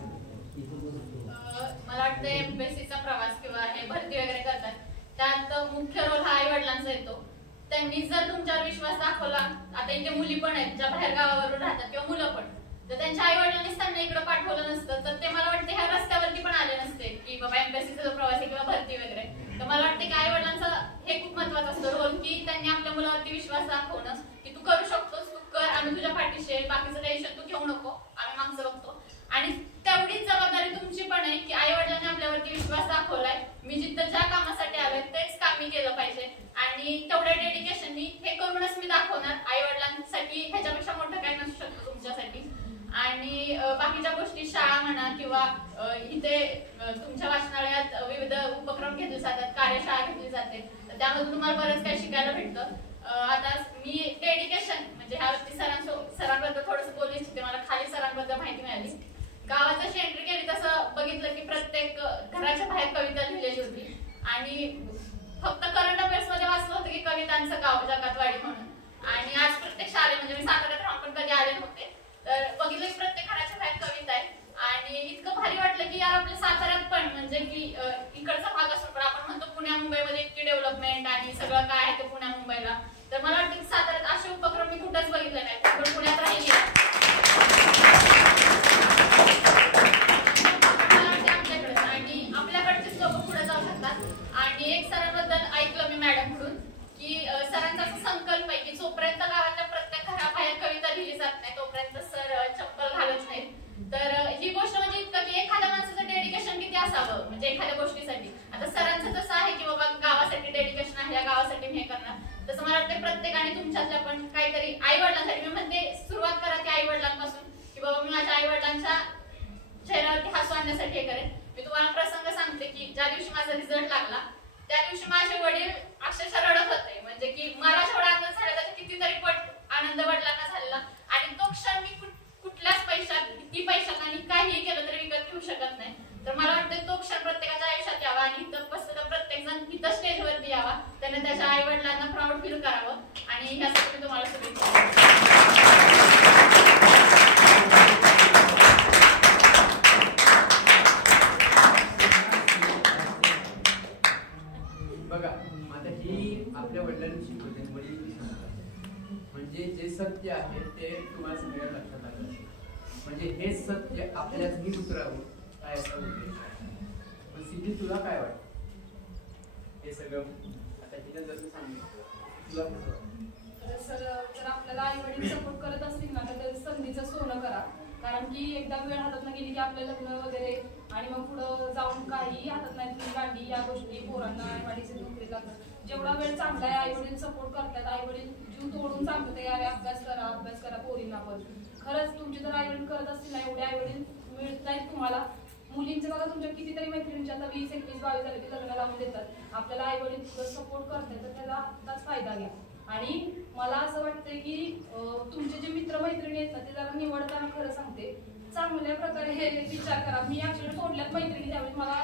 मला वाटतं एमपीएससीचा प्रवास किंवा हे भरती वगैरे करतात त्यात मुख्य रोल हा आई वडिलांचा येतो. त्यांनी जर तुमच्यावर विश्वास दाखवला, आता इथे मुली पण आहेत ज्या बाहेर गावावरून राहतात किंवा मुलं पण, जर त्यांच्या आई वडिलांनीच त्यांना इकडे पाठवलं नसतं तर ते मला वाटते ह्या रस्त्यावरती पण आले नसते की बाबा एमपीएससीचा जो प्रवास आहे किंवा भरती वगैरे. तर मला वाटते की आई वडिलांचा हे खूप महत्वाचा असतो रोल की त्यांनी आपल्या मुलावरती विश्वास दाखवणं की तू करू शकतोस, तू कर, आम्ही तुझ्या पाठीशी आहे, बाकीचं टेन्शन तू घेऊ नको, आम्ही मागचं बघतो. आणि तेवढीच जबाबदारी तुमची पण आहे की आई वडिलांनी आपल्यावरती विश्वास दाखवलाय, मी जिथं ज्या कामासाठी आलोय तेच काम मी केलं पाहिजे आणि तेवढ्या डेडिकेशननी हे करूनच मी दाखवणार. आई वडिलांसाठी ह्याच्यापेक्षा मोठं काय नसू शकतं तुमच्यासाठी. आणि बाकीच्या गोष्टी शाळा म्हणा किंवा इथे तुमच्या वाचनालयात विविध उपक्रम घेतले जातात, कार्यशाळा घेतली जाते, तर त्यामधून तुम्हाला बरंच काही शिकायला भेटतं. आता मी डेडिकेशन म्हणजे ह्यावरती सरांबद्दल थोडंसं बोलू इच्छिते. मला खाली सरांबद्दल माहिती मिळाली. गावात जशी एंट्री केली तसं बघितलं की प्रत्येक घराच्या बाहेर कविता लिहिलेली होती आणि फक्त करंट अफेअर्स मध्ये वाचलं होतं की कवितांचं गाव जगात वाडी म्हणून. आणि आज प्रत्येक शाळेत म्हणजे मी साताऱ्यात राहून पण कधी आले नव्हते तर बघितलं की प्रत्येक घराच्या बाहेर कविता आहे आणि इतकं भारी वाटलं की यार आपल्या साताऱ्यात पण म्हणजे की इकडचा भाग असतो पण आपण म्हणतो पुण्या मुंबईमध्ये इतकी डेव्हलपमेंट आणि सगळं काय आहे ते पुण्या मुंबईला. तर मला वाटतं की साताऱ्यात असे उपक्रम मी कुठंच बघितले नाही, पण पुण्यात राहिले आणि आपल्याकडचेच लोक पुढे जाऊ शकतात. आणि एक सरांबद्दल ऐकलं मी मॅडमकडून की सरांचा असा संकल्प आहे की जोपर्यंत गावाच्या प्रत्येक घराबाहेर कविता लिहिली जात नाही तोपर्यंत सर चप्पल घालत नाहीत. तर ही गोष्ट म्हणजे इतकं की एखाद्या माणसाचं डेडिकेशन किती असावं म्हणजे एखाद्या गोष्टीसाठी. आता सरांचं जसं आहे की बाबा गावासाठी डेडिकेशन आहे, या गावासाठी मी हे करणार, तसं मला वाटतं प्रत्येकाने तुमच्यातल्या पण काहीतरी आई वडिलांसाठी, मी म्हणते सुरुवात करा की आई वडिलांपासून की बाबा मी माझ्या आई वडिलांच्या चेहऱ्यावरती हसू आणण्यासाठी हे करेन. मी तुम्हाला प्रसंग सांगते की ज्या दिवशी माझा रिझल्ट लागला त्या दिवशी माझे वडील अक्षरशः रडत होते. म्हणजे की मला जेवढा आनंद झाला त्याच्या कितीतरी पट आनंद वडिलांना झालेला. आणि तो क्षण मी कुठल्याच पैशात, किती पैशात आणि काहीही केलं तरी विकत घेऊ शकत नाही. तर मला वाटतं तो क्षण प्रत्येकाच्या आयुष्यात यावा आणि इथं बसलेला प्रत्येक जण इथं स्टेजवरती यावा, त्याने त्याच्या आई वडिलांना प्राऊड फील करावं. आणि ह्यासाठी तुम्हाला शुभेच्छा. बघा आता ही आपल्या वडिलांनी शिकवते, वडील म्हणजे जे सत्य आहे ते तुम्हाला सगळ्या लक्षात आलं. म्हणजे हे सत्य आपल्यातही उतरावं काय असं उद्देश आहे. पण सिद्धी तुला काय वाटतं हे सगळं आता तिने जसं सांगितलं तुला कसं वाटतं? सर जर आपल्याला आई वडील सपोर्ट करत असतील ना तर संधीचं सोनं करा. कारण की एकदा वेळ हातात न गेली की आपलं लग्न वगैरे आणि मग पुढं जाऊन काही हातात नाही तुम्ही गाडी या गोष्टी पोरांना आईवडीचे नोकरी लागतात. जेवढा वेळ चांगला आहे आई वडील सपोर्ट करतात, आई वडील जीव तोडून सांगतात यावे अभ्यास करा पोरींना. पण खरंच तुमचे जर आई वडील करत असतील ना एवढे आई वडील मिळत नाहीत तुम्हाला. मुलींचे बघा तुमच्या कितीतरी मैत्रिणींच्या आता 20, 21, 22 झाले की लग्न लावून देतात. आपल्याला आई वडील सपोर्ट करतात तर त्याला आत्ताच फायदा घ्या. आणि मला असं वाटतंय की तुमचे जे मित्रमैत्रिणी आहेत ना ते जरा निवडताना खरं सांगते चांगल्या प्रकारे हे विचार करा. मी ऍक्च्युली सोडल्यात मैत्रिणी त्यावेळी मला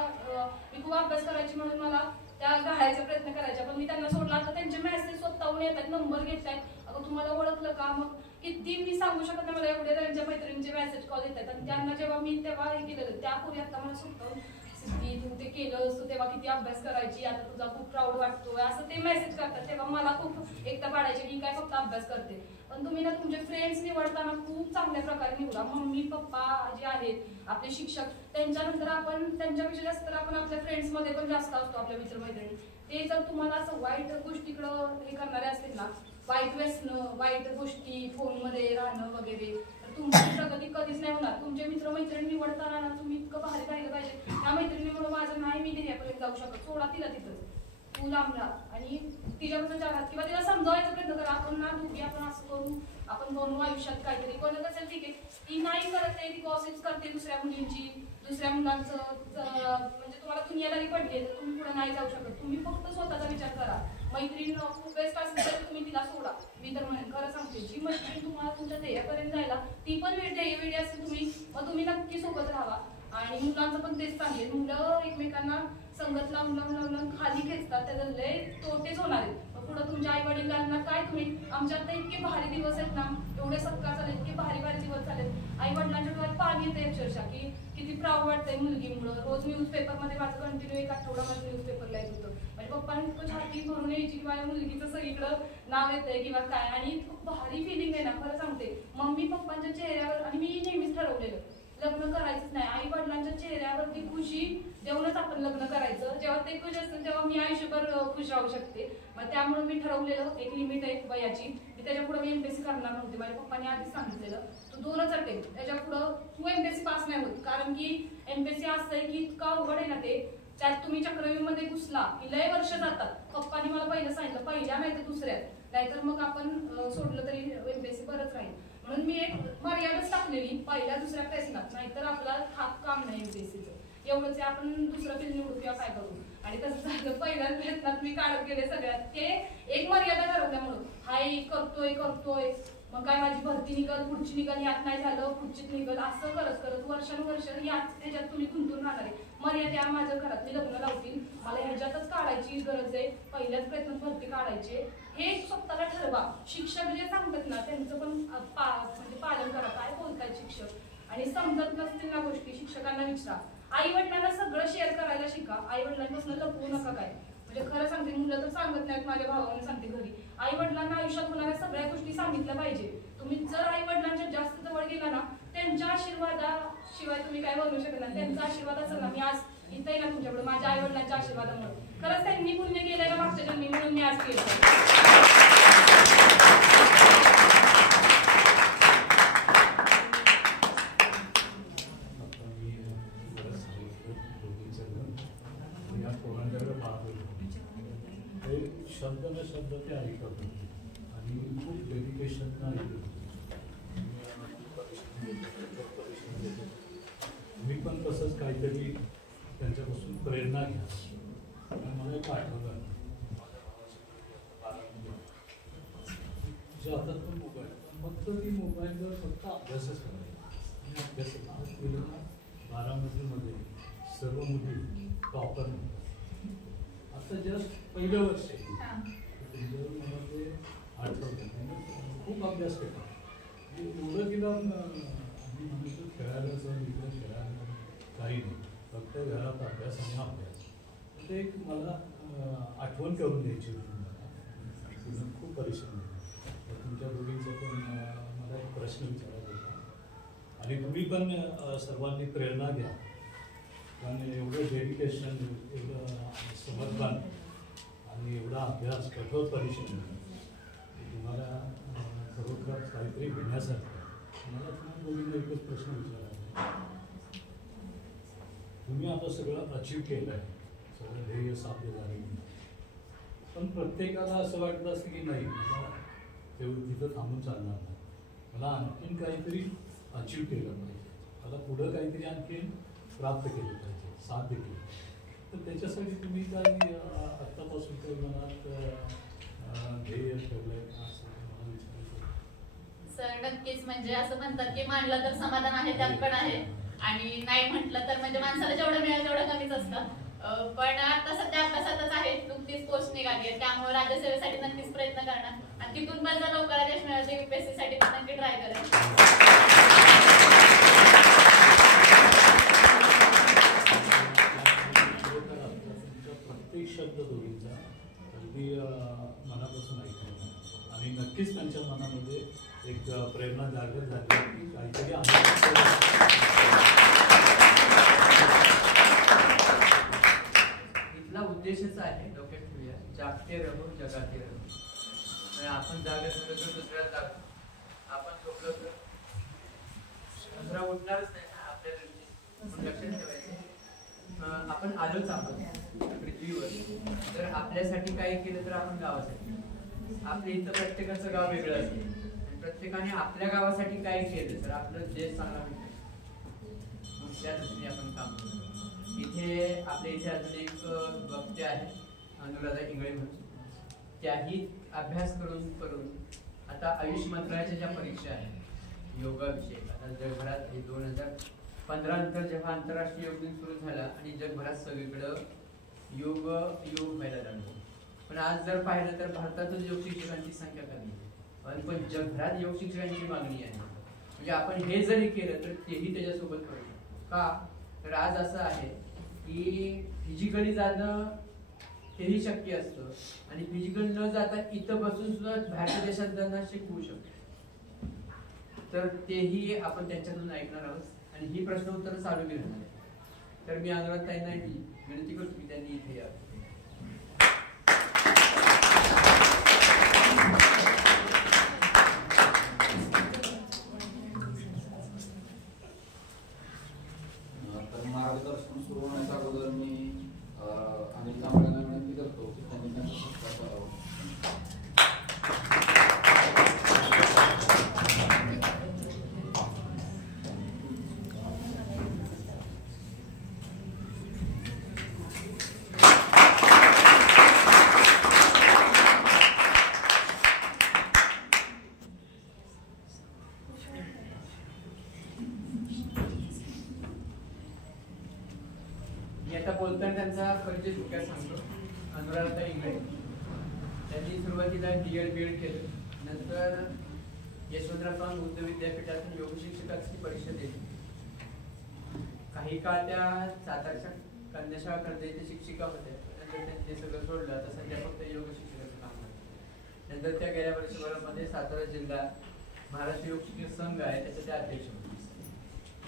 मी खूप अभ्यास करायची म्हणून मला त्या घालायचा प्रयत्न करायचा, पण मी त्यांना सोडला. आता त्यांचे मेसेज स्वतःहून येतात, नंबर घेतात, अगं तुम्हाला ओळखलं का, मग किती मी सांगू शकत नाही मला एवढे त्यांच्या मैत्रिणींचे मेसेज कॉल येतात. आणि त्यांना जेव्हा मी तेव्हा हे केलेलं त्यापूर्वी आता मला स्वतःहून की तू ते केलंस, तू तेव्हा किती अभ्यास करायची, आता तुझा खूप प्राऊड वाटतोय असं ते मेसेज करतात. तेव्हा मला खूप एकदा पाडायचे मी काय फक्त अभ्यास करते. पण तुम्ही ना तुमचे फ्रेंड्स निवडताना खूप चांगल्या प्रकारे निवडा. मम्मी पप्पा जे आहेत आपले शिक्षक त्यांच्यानंतर आपण त्यांच्यापेक्षा जास्त तर आपण आपल्या फ्रेंड्स मध्ये पण जास्त असतो आपल्या मित्रमैत्रिणी. ते जर तुम्हाला असं वाईट गोष्टीकडं हे करणारे असतील ना, वाईट व्यसनं, वाईट गोष्टी फोनमध्ये राहणं वगैरे, तर तुमची प्रगती कधीच नाही होणार. तुमचे मित्रमैत्रिणी निवडताना ना तुम्ही इतकं बाहेर पाहिलं पाहिजे त्या मैत्रिणीमुळे माझं नाही मी ध्येयापर्यंत जाऊ शकत, सोडा तिला तिथं, तू लांब राहा आणि तिच्यापासून चालत किंवा तिला समजावायचा प्रयत्न करा. आपण ना दोघी आपण असं करू, आपण बनवू आयुष्यात काहीतरी. कोणाला असेल ठीक आहे, ती नाही करत आहे, ती गॉसिप्स करते दुसऱ्या मुलींची, दुसऱ्या मुलांचं, म्हणजे तुम्हाला दुनियादारी पडली तर तुम्ही पुढे नाही जाऊ शकत. तुम्ही फक्त स्वतःचा विचार करा. मैत्रीण खूप बेस्ट असेल तर तुम्ही तिला सोडा. मी तर म्हणेन खरं सांगते, जी मैत्रीण तुम्हाला तुमच्या ध्येयापर्यंत जायला ती पण वेळी असेल तुम्ही, मग तुम्ही नक्की सोबत राहावा. आणि मुलांचं पण तेच सांगेल, मुलं एकमेकांना संगत लावून लावून लावून लावून खाली खेचतात, त्याचा लय तोटेच होणार आहेत. पुढे तुमच्या आई वडिलांना काय तुम्ही, आमच्या आता इतके भारी दिवस आहेत ना, एवढे सत्कार झाले, इतके भारी भारी दिवस झाले, आई वडिलांच्या डोळ्यात पाणी येते अक्षरशः की किती प्राऊड वाटतंय मुलगीमुळं. रोज न्यूजपेपरमध्ये माझं कंटिन्यू एक आठवडा माझं न्यूजपेपरला येत होतं. माझ्या पप्पाने इतकं छाती भरून यायची की माझ्या मुलगीचं सगळीकडं नाव येतंय किंवा काय, आणि खूप भारी फिलिंग आहे ना खरं सांगते. मम्मी पप्पांच्या चेहऱ्यावर, आणि मी नेहमीच ठरवलेलं लग्न करायचंच नाही, आई वडिलांच्या चेहऱ्यावरती खुशी देऊनच आपण लग्न करायचं. जेव्हा ते खुश असतील तेव्हा मी आयुष्यभर खुश राहू शकते. मग त्यामुळे मी ठरवलेलं एक लिमिट आहे वयाची, मी त्याच्या पुढे मी एमपीएससी करणार नव्हते. माझ्या पप्पांनी आधीच सांगितलेलं तू 2च अटेम्प्ट, त्याच्या पुढं तू एमपीएससी पास नाही होत. कारण की एमपीएससी असं आहे की इतका अवघड आहे ना ते, त्यात तुम्ही चक्रव्यूहमध्ये घुसला की लय वर्ष जातात. पप्पांनी मला पहिलं सांगितलं, पहिल्या नाही तर दुसऱ्यात, नाहीतर मग आपण सोडलं तरी एमपीएससी बरंच राहील. म्हणून मी एक मर्यादाच टाकलेली पहिल्या दुसऱ्या प्रयत्नात, नाहीतर आपला हात काम नाही एमपीएससीचं. एवढंच आहे, आपण दुसरं फिल्ड निवडू किंवा काय करू. आणि तसं झालं, पहिल्या प्रयत्नात मी काढत गेले सगळ्यात. ते एक मर्यादा ठरवल्यामुळं हाय करतोय मग काय माझी भरती निघल, पुढची निघल, यात नाही झालं पुढचीच निघल, असं करत करत वर्षानुवर्ष त्याच्यात तुम्ही गुंतून राहणार आहे. मर्यादा माझ्या घरात मी लग्न लावतील, मला ह्याच्यातच काढायची गरज आहे, पहिल्याच प्रयत्नात भरती काढायचे हे स्वतःला ठरवा. शिक्षक जे सांगतात ना त्यांचं पण म्हणजे पालन करा, काय बोलतायत शिक्षक, आणि समजत नसतील ना गोष्टी शिक्षकांना विचारा. आई वडिलांना सगळं शेअर करायला शिका, आई वडिलांपासून लपवू नका काय. म्हणजे खरं सांगते, मुलं तर सांगत नाहीत, माझ्या भावाने सांगते घरी, आई वडिलांना आयुष्यात होणाऱ्या सगळ्या गोष्टी सांगितल्या पाहिजे. तुम्ही जर आई वडिलांच्या जास्त जवळ गेला ना, त्यांच्या आशीर्वादाशिवाय तुम्ही काय बनवू शकत नाही. त्यांचा आशीर्वाद असेल ना, मी आज इथं आहे ना तुमच्याकडे माझ्या आई वडिलांच्या आशीर्वादामुळे. खरंच त्यांनी पुण्य केलंय ना मागच्या जन्मी, म्हणून मी आज केलं. शब्द न शब्द ते ऐकत होते आणि खूप डेडिकेशन मी पण तसंच काहीतरी त्यांच्यापासून प्रेरणा घ्या. मला एक आठवलं, जे आता तो मोबाईल फक्त ती मोबाईलवर फक्त अभ्यासच करायचा आणि अभ्यास आज केलं ना 12मध्ये सर्व मुली टॉपर. आता जस्ट पहिलं वर्ष आहे, मला ते आठवतं. खूप अभ्यास केला, एवढं केलं आम्ही म्हणतो खेळायला जाऊन इकडे खेळायला काही नाही, फक्त घरात अभ्यास आणि अभ्यास. ते एक मला आठवण करून द्यायची होती मला. तिनं खूप परिश्रम केला. तुमच्या दोघींचं पण मला एक प्रश्न विचारायचा होता, आणि तुम्ही पण सर्वांनी प्रेरणा घ्या, कारण एवढं डेडिकेशन, एवढं समर्पण आणि एवढा अभ्यास, कठोर परिश्रम तुम्हाला खरोखर काहीतरी घेण्यासारखं. मला तुम्हाला दोघींना एकच प्रश्न विचारायचा आहे, तुम्ही आता सगळं अचीव केलं आहे, सगळं ध्येय साध्य झाले, पण प्रत्येकाला असं वाटतं असतं की नाही मला तेवढं तिथं थांबून चालणार नाही, मला आणखीन काहीतरी अचीव केलं पाहिजे, मला पुढं काहीतरी आणखीन प्राप्त केलं पाहिजे, साध्य केलं. तर त्याच्यासाठी तुम्ही काय आत्तापासून काही मनात ध्येय ठेवलंय असं मला विचारायचं. सर नक्कीच, म्हणजे असं म्हणतात की मानलं तर समाधान आहे, त्यात पण आहे, आणि नाही म्हटलं तर म्हणजे माणसाला जेवढं मिळेल तेवढं कमीच असतं. पण आता सध्या अभ्यासातच आहे, नुकतीच पोस्ट निघाली आहे, त्यामुळे राज्यसेवेसाठी नक्कीच प्रयत्न करणार, आणि तिथून पण जर लवकर यश मिळालं तर UPSC साठी पण नक्की ट्राय करेल. प्रत्येक शब्द दोघींचा अगदी मनापासून ऐकलं, आणि नक्कीच त्यांच्या मनामध्ये एक प्रेरणा जागृत झाली की काहीतरी इथला उद्देशच आहे, डोक्यात ठेवूया, जागते रहो जगाते रहो. आपण जागत होतो तर दुसऱ्याला जागतो, आपण झोपलो तर दुसरा उठणारच नाही ना आपल्या घरचे. लक्षात ठेवायचं, आपण आलोच आहोत पृथ्वीवर, तर आपल्यासाठी काय केलं तर आपण गावासाठी. आपल्या इथं प्रत्येकाचं गाव वेगळं असेल, आणि प्रत्येकाने आपल्या गावासाठी काय केलं तर आपलं देश चांगला मिळतो, त्या दृष्टीने आपण काम करतो. इथे आपल्या इथे अजून एक वक्ते आहे अनुराधा इंगळे म्हणून, त्याही अभ्यास करून आता आयुष मंत्रालयाच्या ज्या परीक्षा आहेत योगाविषयक, आता जगभरात 2015 नंतर जेव्हा आंतरराष्ट्रीय योग दिन सुरू झाला आणि जगभरात सगळीकडं योग व्हायला लागलो. पण आज जर पाहिलं तर भारतातच योग शिक्षकांची संख्या कमी आहे, पण जगभरात योग शिक्षकांची मागणी आहे. म्हणजे आपण हे जरी केलं तर तेही त्याच्यासोबत करू शकतो. का तर आज असं आहे की फिजिकली जाणं तेही शक्य असतं आणि फिजिकल न जाता इथं बसून सुद्धा बाहेरच्या देशात जाणं शिकवू शकतो. तर तेही आपण त्यांच्यातून ऐकणार आहोत आणि ही प्रश्न उत्तर चालू घेणार आहे. तर मी अनुराधताईंना विनंती करतो की त्यांनी इथे यावं. तर मार्गदर्शन सुरू होण्याच्या अगोदर मी अनिल कांबळेंना विनंती करतो की त्यांनी त्यांचा सत्कार करावा. मी आता बोलताना त्यांचा परिचय थोडक्यात सांगतो. अनुराधा इंगळे, त्यांनी सुरुवातीला DED BED केलं, नंतर यशवंतराव चव्हाण बुद्ध विद्यापीठातून योग शिक्षकाची परीक्षा दिली. काही काळ त्या सातारच्या कन्याशाळा करता येथे शिक्षिका होत्या. नंतर त्यांनी ते सगळं सोडलं, आता सध्या फक्त योग शिक्षकाचं काम करतात. नंतर त्या गेल्या वर्षभरामध्ये सातारा जिल्हा महाराष्ट्र योग शिक्षक संघ आहे त्याचे त्या अध्यक्ष होते.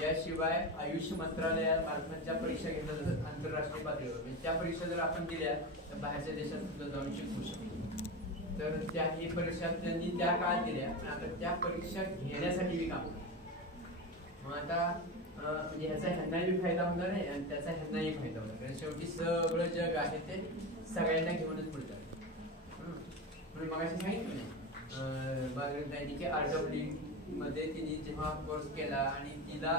याशिवाय आयुष मंत्रालयामार्फत ज्या परीक्षा घेतल्या जातात आंतरराष्ट्रीय पातळीवर, म्हणजे त्या परीक्षा जर आपण दिल्या तर बाहेरच्या देशात सुद्धा जाऊन शिकू शकतो. तर त्याही परीक्षा त्यांनी त्या काळात दिल्या, पण आता त्या परीक्षा घेण्यासाठी मी काम करतो. मग आता म्हणजे ह्याचा ह्यांनाही फायदा होणार आहे आणि त्याचा ह्यांनाही फायदा होणार, कारण शेवटी सगळं जग आहे ते सगळ्यांना घेऊनच पुढे जातं. म्हणून मग अशी सांगितलं नाही की RW मध्ये तिने जेव्हा कोर्स केला आणि तिला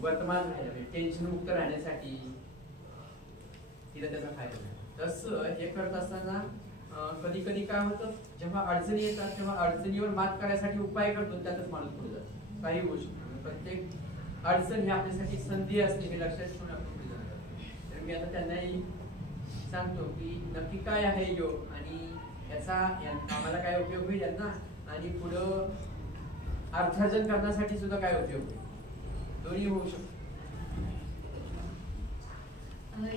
वर्तमान राहायला टेन्शन मुक्त राहण्यासाठी तिला त्याचा फायदा झाला. तसं हे करत असताना कधी कधी काय होतं, जेव्हा अडचणी येतात तेव्हा अडचणीवर मात करण्यासाठी उपाय करतो, त्यातच माणूस पुढे जातो. काही गोष्टी प्रत्येक अडचण ही आपल्यासाठी संधी असते हे लक्षात ठेवून आपण पुढे जातो. तर मी आता त्यांनाही सांगतो की नक्की काय आहे योग आणि याचा आम्हाला काय उपयोग होईल यांना आणि पुढं अर्थार्जन करण्यासाठी सुद्धा काय उपयोग होईल, दोन्ही होऊ शकतो.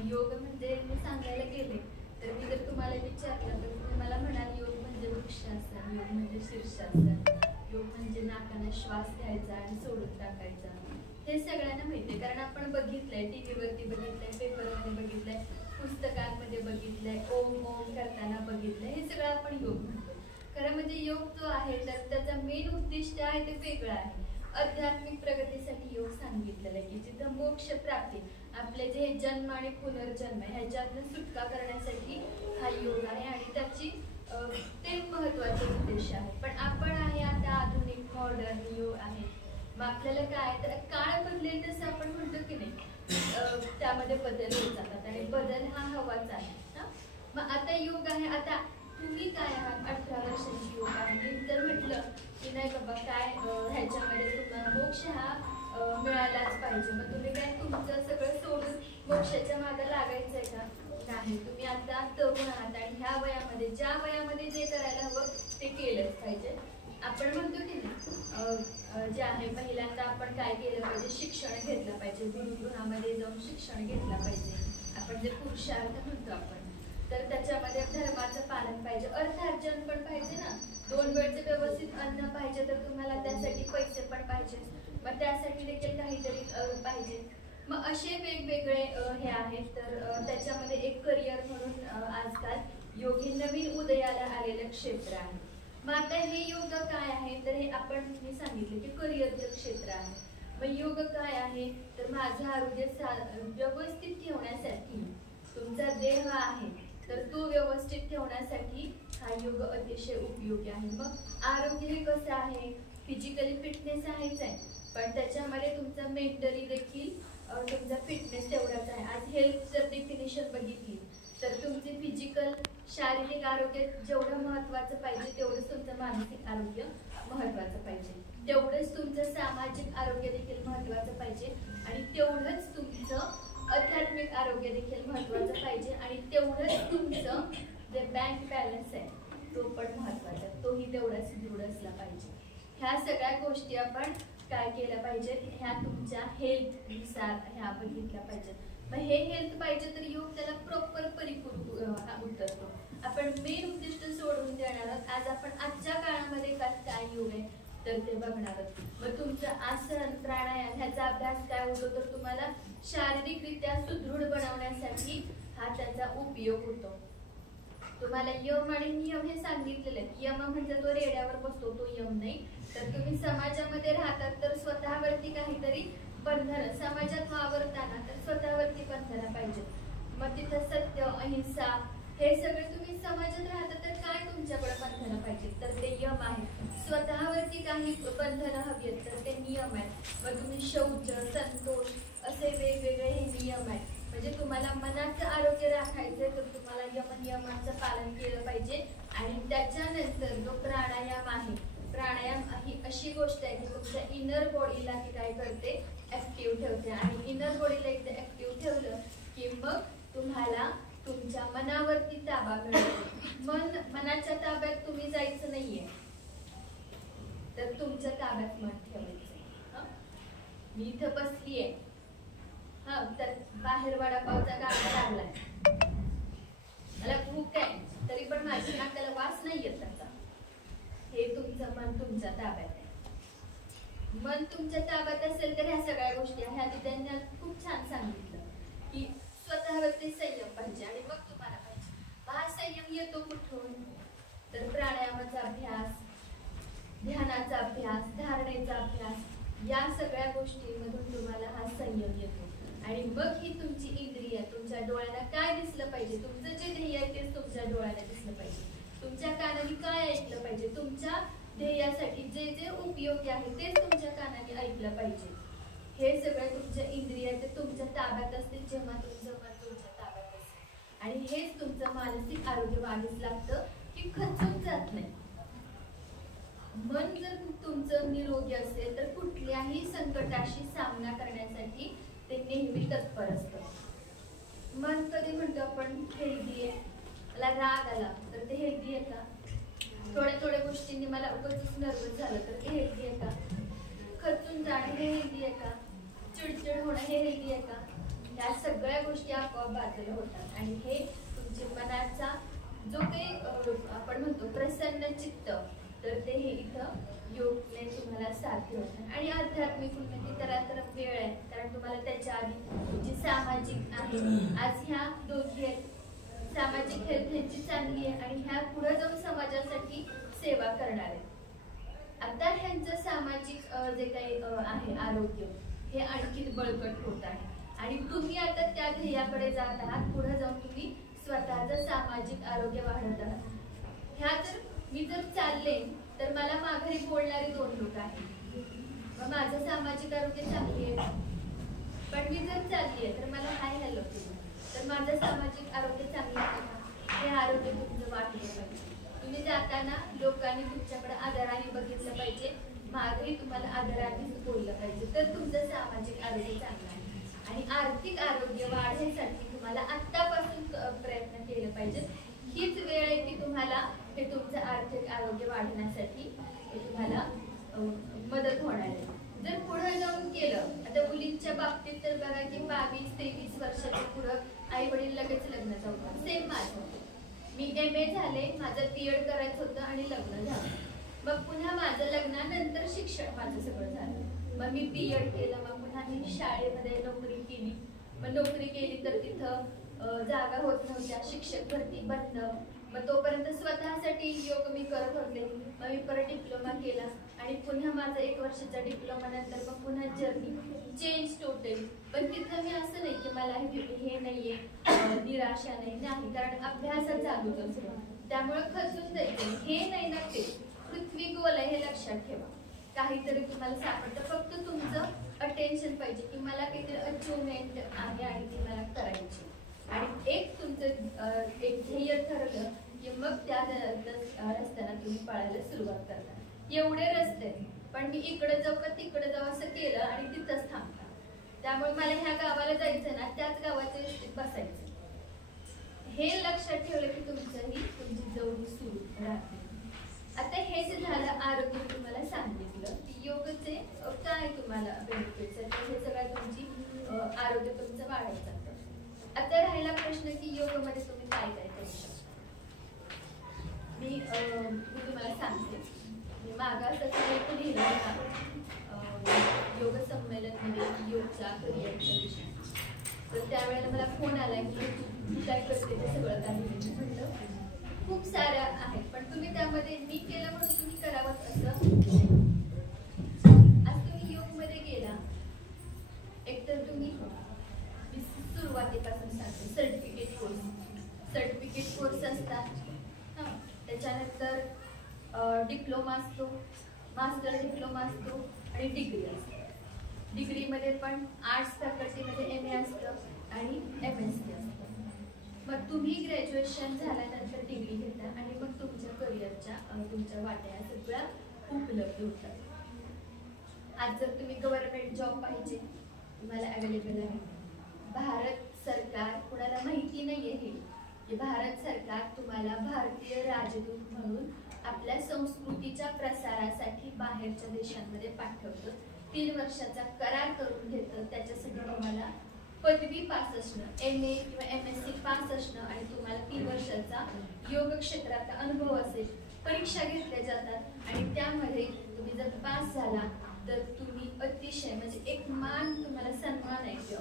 योग म्हणजे मी सांगायला गेले तर मी जर तुम्हाला विचारलं तर तुम्ही मला म्हणाल योग म्हणजे वृक्षासन, योग म्हणजे शीर्षासन, योग म्हणजे नाकाने श्वास घ्यायचा आणि सोडून टाकायचा. हे सगळ्यांना माहितीये, कारण आपण बघितलंय, टीव्हीवरती बघितलंय, पेपरमध्ये बघितलंय, पुस्तकांमध्ये बघितलंय, ओम ओम करताना बघितलंय. हे सगळं आपण योग म्हणतो. खरं म्हणजे योग जो आहे तर त्याचा मेन उद्दिष्ट आहे ते वेगळं आहे. आध्यात्मिक प्रगतीसाठी योग सांगितलेला आहे की जिथं मोक्ष प्राप्ती, आपले जे जन्म आणि पुनर्जन्म ह्याच्यातनं सुटका करण्यासाठी हा योग आहे आणि त्याची ते महत्वाचे उद्देश आहे. पण आपण आहे आता आधुनिक मॉडर्न योग आहे. मग आपल्याला काय तर काळ बदलेल तसं आपण म्हणतो की नाही, त्यामध्ये बदल होत जातात आणि बदल हा हवाच आहे. मग आता योग आहे, आता तुम्ही काय आहात 18 वर्षांची योग आहे. मी तर म्हटलं की नाही बाबा काय ह्याच्यामध्ये तुम्हाला मोक्ष हा मिळालाच पाहिजे, मग तुम्ही काय तुमचं सगळं सोडून मोक्षाच्या मागे लागायचंय का? नाही, तुम्ही आता तरुण आहात आणि ह्या वयामध्ये ज्या वयामध्ये जे करायला हवं ते केलंच पाहिजे. आपण म्हणतो की नाही जे आहे पहिल्यांदा आपण काय केलं पाहिजे, शिक्षण घेतलं पाहिजे, गुरुगृहामध्ये जाऊन शिक्षण घेतलं पाहिजे. आपण जे पुरुषार्थ म्हणतो आपण, तर त्याच्यामध्ये धर्माचं पालन पाहिजे, अर्थार्जन पण पाहिजे ना. 2 वेळचे व्यवस्थित अन्न पाहिजे तर तुम्हाला त्यासाठी पैसे पण पाहिजे, मग त्यासाठी देखील काहीतरी पाहिजे. मग असे वेगवेगळे हे आहेत. तर त्याच्यामध्ये एक करिअर म्हणून आजकाल योग हे नवीन उदयाला आलेलं क्षेत्र आहे. मग आता हे योग काय आहे तर हे आपण मी सांगितले की करिअरचं क्षेत्र आहे. मग योग काय आहे तर माझं आरोग्य व्यवस्थित ठेवण्यासाठी, तुमचा देह आहे तर तो व्यवस्थित ठेवण्यासाठी हा योग अतिशय उपयोगी आहे. मग आरोग्य हे कसं आहे, फिजिकली फिटनेस आहेच आहे, पण त्याच्यामध्ये तुमचं मेंटली देखील तुमचा फिटनेस तेवढाच आहे. आज हेल्थ जर डेफिनेशन बघितली तर तुमचे फिजिकल शारीरिक आरोग्य जेवढं महत्वाचं पाहिजे तेवढंच तुमचं मानसिक आरोग्य महत्वाचं पाहिजे, तेवढंच तुमचं सामाजिक आरोग्य देखील महत्वाचं पाहिजे आणि तेवढंच तुमचं आध्यात्मिक आरोग्य देखील महत्वाचं पाहिजे आणि तेवढंच तुमचं जे बँक बॅलन्स आहे तो पण महत्वाचा, तोही तेवढाच दृढ असला पाहिजे. ह्या सगळ्या गोष्टी आपण काय केल्या पाहिजेत, ह्या तुमच्या हेल्थ नुसार ह्या बघितल्या पाहिजेत. मग हे हेल्थ पाहिजे तर योग त्याला प्रॉपर उतरतो. आपण मेन उद्दिष्ट सोडून देणार आहोत. आज आपण आजच्या काळामध्ये काय योग आहे तर ते बघणार आहोत. मग तुमचं आसन प्राणायाम ह्याचा अभ्यास काय होतो तर तुम्हाला शारीरिकरित्या सुदृढ बनवण्यासाठी हा त्याचा उपयोग होतो. तुम्हाला यम आणि नियम हे सांगितलेले आहेत. यम म्हणजे तो रेड्यावर बसतो तो यम नाही, तर तुम्ही समाजामध्ये राहतात तर स्वतःवरती काहीतरी बंधन, समाजात वावरताना तर स्वतःवरती बंधनं पाहिजे. मग तिथं सत्य अहिंसा हे सगळे तुम्ही समाजात राहता तर काय तुमच्याकडे बंधनं पाहिजे तर ते यम आहे. स्वतःवरती काही बंधनं हवी आहेत तर ते नियम आहेत. मग तुम्ही शौच संतोष असे वेगवेगळे हे नियम आहेत. म्हणजे तुम्हाला मनाचं आरोग्य राखायचंय तर तुम्हाला यमनियमांचं पालन केलं पाहिजे. आणि त्याच्यानंतर जो प्राणायाम आहे, प्राणायाम ही अशी गोष्ट आहे की तुमच्या इनर बॉडीला ती काय करते ऍक्टिव्ह ठेवते. आणि इनर बॉडीला एकदा ऍक्टिव्ह ठेवलं की मग तुम्हाला तुमच्या मनावरती ताबा मिळतो. मनाच्या ताब्यात तुम्ही जायचं नाहीये तर तुमच्या ताब्यात मन ठेवायचं. मी इथं बसलीये तर बाहेर वडापावचा गाडा लागलाय, मला भूक आहे तरी पण माझ्या नाकाला वास नाही येत त्याचा. हे तुमचं मन तुमच्या ताब्यात आहे. मन तुमच्या ताब्यात असेल तर ह्या सगळ्या गोष्टी ह्या त्यांनी खूप छान सांगितलं की स्वतःवरती संयम पाहिजे आणि मग तुम्हाला पाहिजे. हा संयम येतो कुठून तर प्राणायामाचा अभ्यास, ध्यानाचा अभ्यास, धारणेचा अभ्यास या सगळ्या गोष्टींमधून तुम्हाला हा संयम येतो. आणि मग ही तुमची इंद्रिय तुमच्या डोळ्याला काय दिसलं पाहिजे, तुमचं जे ध्येय आहे तेच तुमच्या डोळ्याला दिसलं पाहिजे. तुमच्या कानाने काय ऐकलं पाहिजे, तुमच्या ध्येयासाठी जे जे उपयोगी आहे तेच तुमच्या कानाने ऐकलं पाहिजे. हे सगळं तुमच्या इंद्रिय ते तुमच्या ताब्यात असते जेव्हा तुमचं मन तुमच्या ताब्यात असते. आणि हेच तुमचं मानसिक आरोग्य वाढीस लागतं की खचून जात नाही. मन जर तुमचं निरोगी असेल तर कुठल्याही संकटाशी सामना करण्यासाठी ते नेहमी तत्पर असतं. मन कधी म्हणतो आपण हेल्दी आहे, मला राग आला तर ते हेल्दी आहे का? थोड्या गोष्टींनी मला उगाच नर्वस झालं तर ते हेल्दी आहे का? खचून जाणं हे हेल्दी आहे का? चिडचिड होणं हे हेल्दी आहे का? या सगळ्या गोष्टी आपोआप बाजूला होतात. आणि हे तुमच्या मनाचा जो काही आपण म्हणतो प्रसन्न चित्त तर ते हे इथं योगने तुम्हाला साध्य होतं. आणि आध्यात्मिक उन्नती तर वेळ आहे कारण तुम्हाला त्याच्या आधी जी सामाजिक आहे, आज ह्या दोघी आहेत, सामाजिक हेल्थ ह्यांची चांगली आहे आणि ह्या पुढे जाऊन समाजासाठी सेवा करणार आहेत. आता ह्यांचं सामाजिक जे काही आहे आरोग्य हे आणखी बळकट होत आहे. आणि तुम्ही आता त्या ध्येयाकडे जात आहात. पुढे जाऊन तुम्ही स्वतःचं सामाजिक आरोग्य वाढवत आहात. ह्या जर मी जर चालले तर मला माघारी बोलणारे 2 लोक आहेत. मग माझं सामाजिक आरोग्य चांगली आहे. पण मी जर चालली आहे तर मला हाय हॅलो केलं तर माझं सामाजिक आरोग्य चांगलं आहे का? हे आरोग्य तुमचं वाटलं पाहिजे. तुम्ही जाताना लोकांनी तुमच्याकडे आदराने बघितलं पाहिजे, माघारी तुम्हाला आदरानेच बोललं पाहिजे तर तुमचं सामाजिक आरोग्य चांगलं आहे. आणि आर्थिक आरोग्य वाढण्यासाठी तुम्हाला आत्तापासून प्रयत्न केले पाहिजेत. हीच वेळ आहे की तुम्हाला हे तुमचं आर्थिक आरोग्य वाढण्यासाठी तुम्हाला मदत होणार आहे. जर पुढे जाऊन केलं, आता मुलींच्या बाबतीत तर बघा की 22-23 वर्षाच्या पुढं आई वडील लगेच लग्नाचं होतं. सेम माझं होतं. मी MA झाले, माझं BEd करायचं होतं आणि लग्न झालं. मग पुन्हा माझं लग्नानंतर शिक्षण माझं सगळं झालं. मग मी BEd केलं, मग पुन्हा मी शाळेमध्ये नोकरी केली. मग नोकरी केली तर तिथं जागा होत नव्हत्या, शिक्षक भरती बंद. मग तोपर्यंत स्वतःसाठी योग मी करत होते. मग मी परत डिप्लोमा केला आणि पुन्हा माझा 1 वर्षाचा डिप्लोमा नंतर मग पुन्हा जर्नी चेंज टोटल. पण तिथं मी असं नाही की मला हे नाहीये, निराशा नाही, कारण अभ्यासात चालूच असतो. त्यामुळे खचून जायचं हे नाही ना. ते पृथ्वी गोल आहे हे लक्षात ठेवा. काहीतरी तुम्हाला सापडतं, फक्त तुमचं अटेन्शन पाहिजे की मला काहीतरी अचिव्हमेंट आहे आणि ती मला करायची. आणि एक तुमचं एक ध्येय ठरलं की मग त्या रस्त्याला तुम्ही पळायला सुरुवात करता. एवढे रस्ते पण मी इकडे जाऊ का तिकडे जाऊ असं केलं आणि तिथंच थांबता. त्यामुळे मला ह्या गावाला जायचं ना, त्याच गावाचे असायचं. हे लक्षात ठेवलं की तुमची जोडी सुरू राहते. आता हे जे झालं आरोग्य तुम्हाला सांगितलं की योगचे काय तुम्हाला बेनिफिट्स आहेत, हे सगळं तुमची आरोग्य तुमचं वाढत जातं. आता राहिला प्रश्न की योगमध्ये तुम्ही काय काय करू शकता. मी तुम्हाला सांगते. मी मागास असं लिहिलं होता योग संमेलनमध्ये योगच्या करिअरच्या विषयी. तर त्यावेळेला मला फोन आला की तू काय करते ते सगळं काही म्हटलं खूप साऱ्या आहेत, पण तुम्ही त्यामध्ये मी केलं म्हणून तुम्ही करावं असं नाही. आज तुम्ही योगमध्ये गेला, एकतर तुम्ही सुरुवातीपासून सांगते सर्टिफिकेट कोर्स असतात. त्याच्यानंतर डिप्लोमा असतो, मास्टर डिप्लोमा असतो आणि डिग्री असते. डिग्रीमध्ये पण आर्ट्स फॅकल्टीमध्ये MA असतं आणि MSc असतं. मग तुम्ही ग्रॅज्युएशन झाल्यानंतर डिग्री घेता आणि मग तुमच्या करिअरच्या तुमच्या वाट्या सगळ्या उपलब्ध होतात. आज जर तुम्ही गव्हर्नमेंट जॉब पाहिजे तुम्हाला अवेलेबल आहे. भारत सरकार कुणाला माहिती नाहीये हे की भारत सरकार तुम्हाला भारतीय राजदूत म्हणून आपल्या संस्कृतीच्या प्रसारासाठी बाहेरच्या देशांमध्ये पाठवतं. 3 वर्षाचा करार करून घेतं. त्याच्यासाठी तुम्हाला पदवी पास असणं, MA किंवा MSc पास असणं आणि तुम्हाला 3 वर्षाचा योग क्षेत्राचा अनुभव असेल. परीक्षा घेतल्या जातात आणि त्यामध्ये तुम्ही जर पास झाला तर तुम्ही अतिशय म्हणजे एक मान तुम्हाला सन्मान आहे की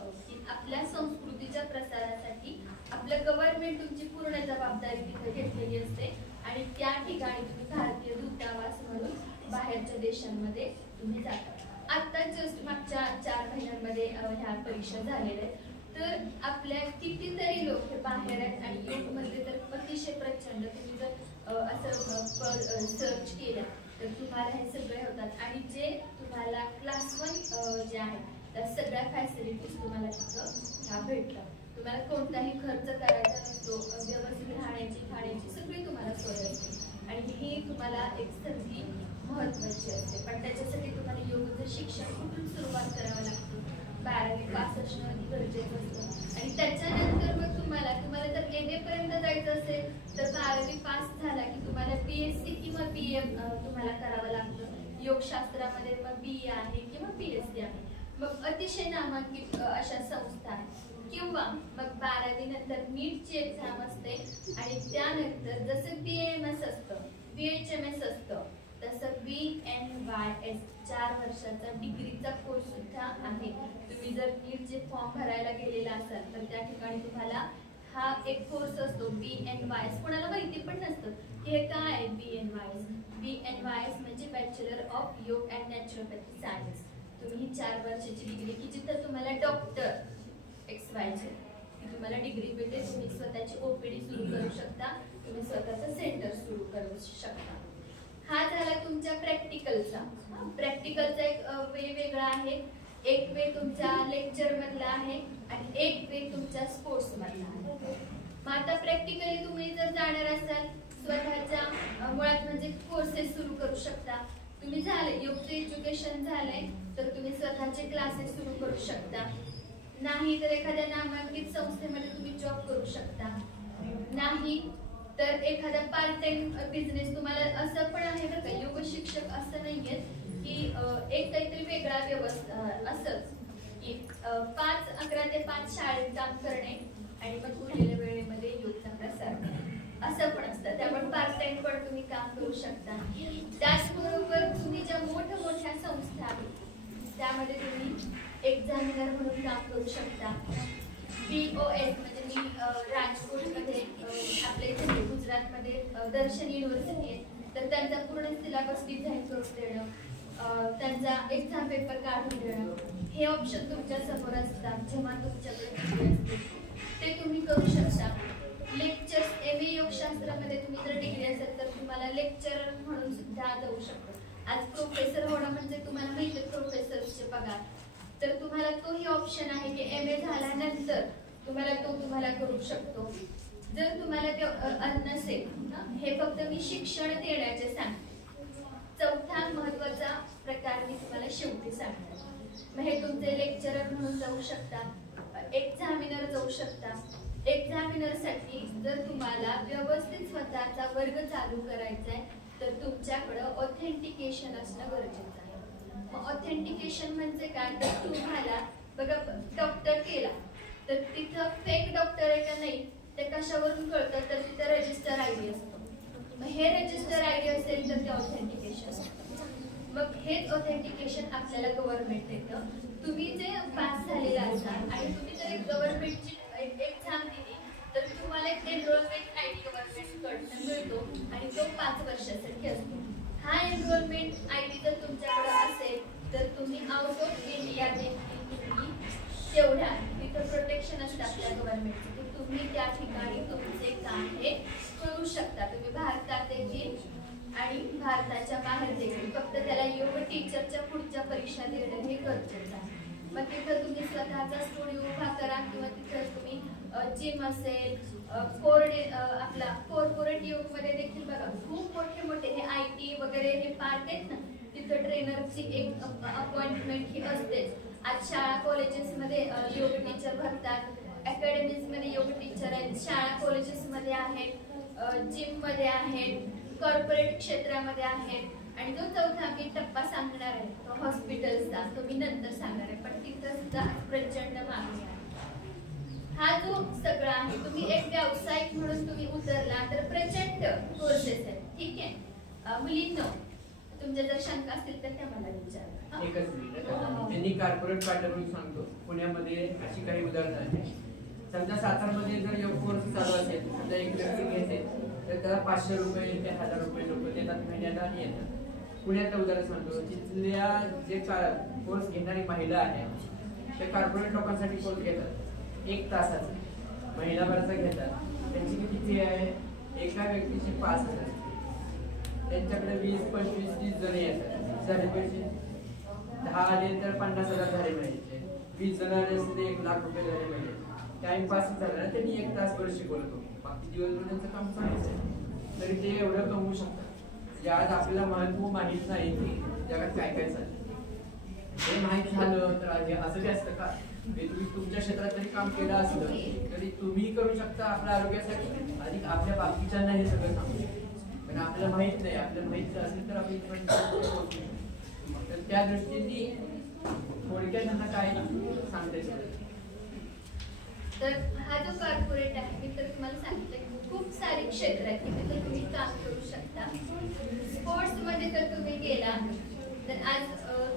आपल्या संस्कृतीच्या प्रसारासाठी आपलं गव्हर्नमेंट तुमची पूर्ण जबाबदारी तिथे घेतलेली असते आणि त्या ठिकाणी तुम्ही भारतीय दूतावास म्हणून बाहेरच्या देशांमध्ये तुम्ही जाता. आता जस्ट मागच्या 4 महिन्यांमध्ये ह्या परीक्षा झालेल्या आहेत. तर आपल्या कितीतरी लोक हे बाहेर आहेत आणि योगमध्ये तर अतिशय प्रचंड. तुम्ही जर असं सर्च केलं तर तुम्हाला हे सगळे होतात आणि जे तुम्हाला क्लास 1 जे आहे त्या सगळ्या फॅसिलिटीज तुम्हाला तिथं ह्या भेटतात. तुम्हाला कोणताही खर्च करायचा नसतो. व्यवस्थित राहण्याची खाण्याची सगळी तुम्हाला सोय असते आणि ही तुम्हाला एक संधी महत्वाची असते. पण त्याच्यासाठी तुम्हाला योगाचं शिक्षण कुठून सुरुवात करावं लागतं. 12वी पास असणं अति गरजेचं असतं आणि त्याच्यानंतर मग तुम्हाला जर MA पर्यंत जायचं असेल तर 12वी पास झाला की तुम्हाला BSc किंवा BM तुम्हाला करावं लागतं. योगशास्त्रामध्ये मग BA आहे किंवा PhD आहे. मग अतिशय नामांकित अशा संस्था आहेत. किंवा मग 12वी नंतर नीटची एक्झाम असते आणि त्यानंतर जसं BAMS असतं, BHMS असतं, तसं BNYS 4 वर्षाचा डिग्रीचा कोर्स सुद्धा आहे. तुम्ही जर नीटचे फॉर्म भरायला गेलेला असाल तर त्या ठिकाणी तुम्हाला हा एक कोर्स असतो BNYS. कोणाला माहिती पण नसतं की हे काय आहे BNYS. BNYS म्हणजे बॅचलर ऑफ योग अँड नॅचरोपॅथी सायन्स. तुम्ही ही 4 वर्षाची डिग्री की जिथं तुम्हाला डॉक्टर XYZ की तुम्हाला डिग्री भेटते. तुम्ही स्वतःची OPD सुरू करू शकता, तुम्ही स्वतःचं सेंटर सुरू करू शकता. हा झाला तुमच्या प्रॅक्टिकलचा. प्रॅक्टिकलचा एक वे वेगळा आहे. एक वे तुमच्या लेक्चर मधला आहे आणि एक वे तुमच्या स्पोर्ट्स मधला आहे. मग आता प्रॅक्टिकली तुम्ही जर जाणार असाल स्वतःच्या मुळात म्हणजे कोर्सेस सुरू करू शकता. तुम्ही झाले योगचं एज्युकेशन झालंय तर तुम्ही स्वतःचे क्लासेस सुरू करू शकता. नाही तर एखाद्या नामांकित संस्थेमध्ये तुम्ही जॉब करू शकता. नाही तर एखादा पार्ट टाइम बिझनेस तुम्हाला असं पण आहे बरं का. योग शिक्षक असं नाहीये की एक काहीतरी वेगळा व्यवस्था असंच की 5-11 ते 5 शाळेत काम करणे आणि मग उरलेल्या वेळेमध्ये योगचा प्रसार करणे असं पण असतं. त्यामुळे पार्ट टाइम पण तुम्ही काम करू शकता. त्याचबरोबर तुम्ही ज्या मोठ्या संस्था आहेत त्यामध्ये तुम्ही एक्झामिनर म्हणून काम करू शकता. BOS म्हणजे मी राजकोटमध्ये आपल्या इथे गुजरातमध्ये दर्शन युनिव्हर्सिटी आहे तर त्यांचा पूर्ण सिलेबस डिझाईन करून देणं, त्यांचा एक्झाम पेपर काढून देणं हे ऑप्शन तुमच्या समोर असतात. जेव्हा तुमच्याकडे असते ते तुम्ही करू शकता. लेक्चर्स MA योगशास्त्रामध्ये तुम्ही जर डिग्री असेल तर तुम्हाला लेक्चरर म्हणून सुद्धा जाऊ शकतो. आज प्रोफेसर होणं म्हणजे तुम्हाला माहिती आहे प्रोफेसरचे पगार. तर तुम्हाला तोही ऑप्शन आहे की MA झाल्यानंतर तुम्हाला करू शकतो. जर तुम्हाला ते नसेल हे फक्त मी शिक्षण देण्याचे सांगते. चौथा महत्वाचा प्रकार मी तुम्हाला शेवटी सांगते. मग हे तुमचे लेक्चरर म्हणून जाऊ शकता, एक्झामिनर जाऊ शकता, एक्झामिनरसाठी जर तुम्हाला व्यवस्थित स्वतःचा वर्ग चालू करायचा आहे तर तुमच्याकडं ऑथेंटिकेशन असणं गरजेचं आहे. मग ऑथेंटिकेशन म्हणजे काय, तर तुम्हाला बघा डॉक्टर केला तर तिथं फेक डॉक्टर आहे का नाही ते कशावरून कळतं, तर तिथं रजिस्टर आयडी असतो. मग हे रजिस्टर आयडी असेल तर ते ऑथेंटिकेशन असतं. मग हेच ऑथेंटिकेशन आपल्याला गव्हर्नमेंट देतं. तुम्ही जे पास झालेला असाल आणि तुम्ही जर एक गव्हर्नमेंटची एक्झाम दिली तर तुम्हाला एक एनरोलमेंट आयडी गव्हर्नमेंटकडून मिळतो आणि तो 5 वर्षासाठी असतो. हा एनरोलमेंट आयडी जर तुमच्याकडे असेल तर तुम्ही आउट ऑफ इंडिया तुम्ही तेवढ्या तिथं प्रोटेक्शन असतं आपल्या गव्हर्नमेंटचं की तुम्ही त्या ठिकाणी तुमचे काम हे करू शकता. तुम्ही भारतात देखील आणि भारताच्या बाहेर देखील, फक्त त्याला योग टीचरच्या पुढच्या परीक्षा देणं हे गरजेचं आहे. मग तिथं तुम्ही स्वतःचा स्टुडिओ उभा करा किंवा तिथं तुम्ही जिम असेल, आपला कॉर्पोरेट मध्ये देखील बघा खूप मोठे मोठे हे IT वगैरे हे पार्ट आहेत ना, तिथं ट्रेनरची एक अपॉइंटमेंट ही असतेच. आज शाळा कॉलेजेसमध्ये योग टीचर भरतात, अकॅडमीज मध्ये योग टीचर आहेत, शाळा कॉलेजेस मध्ये आहेत, जिम मध्ये आहेत, कॉर्पोरेट क्षेत्रामध्ये आहेत आणि जो चौथा मी टप्पा सांगणार आहे तो हॉस्पिटलचा, तो मी नंतर सांगणार आहे. पण तिथं सुद्धा प्रचंड मागणी आहे. हा जो सगळा आहे तुम्ही एक व्यावसायिक म्हणून तुम्ही उतरला तर प्रचंड कोर्सेस आहेत. ठीक आहे मुलींनो, तुमच्या जर शंका असतील तर त्या मला विचारा. एकच मिनिट, त्यांनी कॉर्पोरेट पॅटर्न सांगतो. पुण्यामध्ये अशी काही उदाहरणं आहेत. समजा सातारमध्ये जर योग कोर्स चालू असेल, समजा एक व्यक्ती घेते तर त्याला 500 रुपये ते 1000 रुपये लोक देतात महिन्याला आणि येतात. पुण्याचं उदाहरण सांगतो, तिथल्या जे कोर्स घेणारी महिला आहे ते कॉर्पोरेट लोकांसाठी कोर्स घेतात 1 तासाचा, महिनाभराचा घेतात. त्यांची किती फी आहे, एका व्यक्तीची 5000. त्यांच्याकडे 20, 25, 30 जण येतात. झाले पैसे 10 आले तर 50,000 झाले पाहिजे. 20 जण आले असते 1,00,000 रुपये झाले पाहिजे. टाइमपास झाला ना, त्यांनी 1 तासभर शिकवतो, बाकी दिवसभर त्यांचं काम चालूच आहे, तरी ते एवढं कमवू शकतात. आज आपल्याला महत्व माहित नाही की जगात काय काय चाललं. हे माहित झालं तर असं बी असतं का, तुम्ही तुमच्या क्षेत्रात जरी काम केलं असलं तरी तुम्ही करू शकता आपल्या आरोग्यासाठी आणि आपल्या बाकीच्यांना हे सगळं सांगू शकता. पण आपल्याला माहित नाही, आपल्याला माहित असेल तर आपण तर त्या दृष्टीने थोडक्यात त्यांना काय सांगता येईल. तर हा जो कॉर्पोरेट आहे मी तर तुम्हाला सांगितलं खूप सारे क्षेत्र आहेत की तिथे तुम्ही काम करू शकता. स्पोर्ट्स मध्ये तर तुम्ही गेला तर आज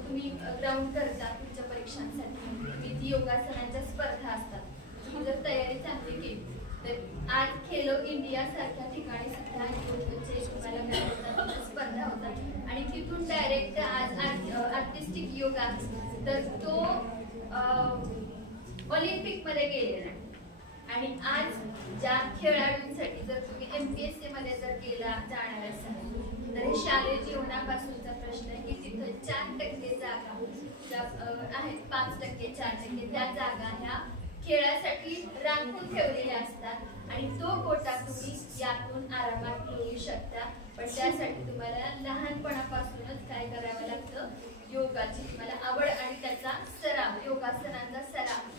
तुम्ही ग्राउंड करता तुमच्या परीक्षांसाठी, विविध योगासनांच्या स्पर्धा असतात. तुम्ही जर तयारी चांगली केली तर आज खेलो इंडिया सारख्या ठिकाणी सुद्धा योगाचे तुम्हाला स्पर्धा होतात आणि तिथून डायरेक्ट आज आर्टिस्टिक योगा तर तो ऑलिम्पिक मध्ये गेलेला आणि आज ज्या खेळाडूंसाठी जर तुम्ही MPSC मध्ये जर गेला जाणार असाल तर हे शालेय जीवनापासूनचा प्रश्न आहे की तिथं 4% जागा ज्या आहेत, 5%, 4% त्या जागा ह्या खेळासाठी राखून ठेवलेल्या असतात आणि तो कोटा तुम्ही यातून आरामात मिळवू शकता. पण त्यासाठी तुम्हाला लहानपणापासूनच काय करावं लागतं, योगाची तुम्हाला आवड आणि त्याचा सराव, योगासनांचा सराव.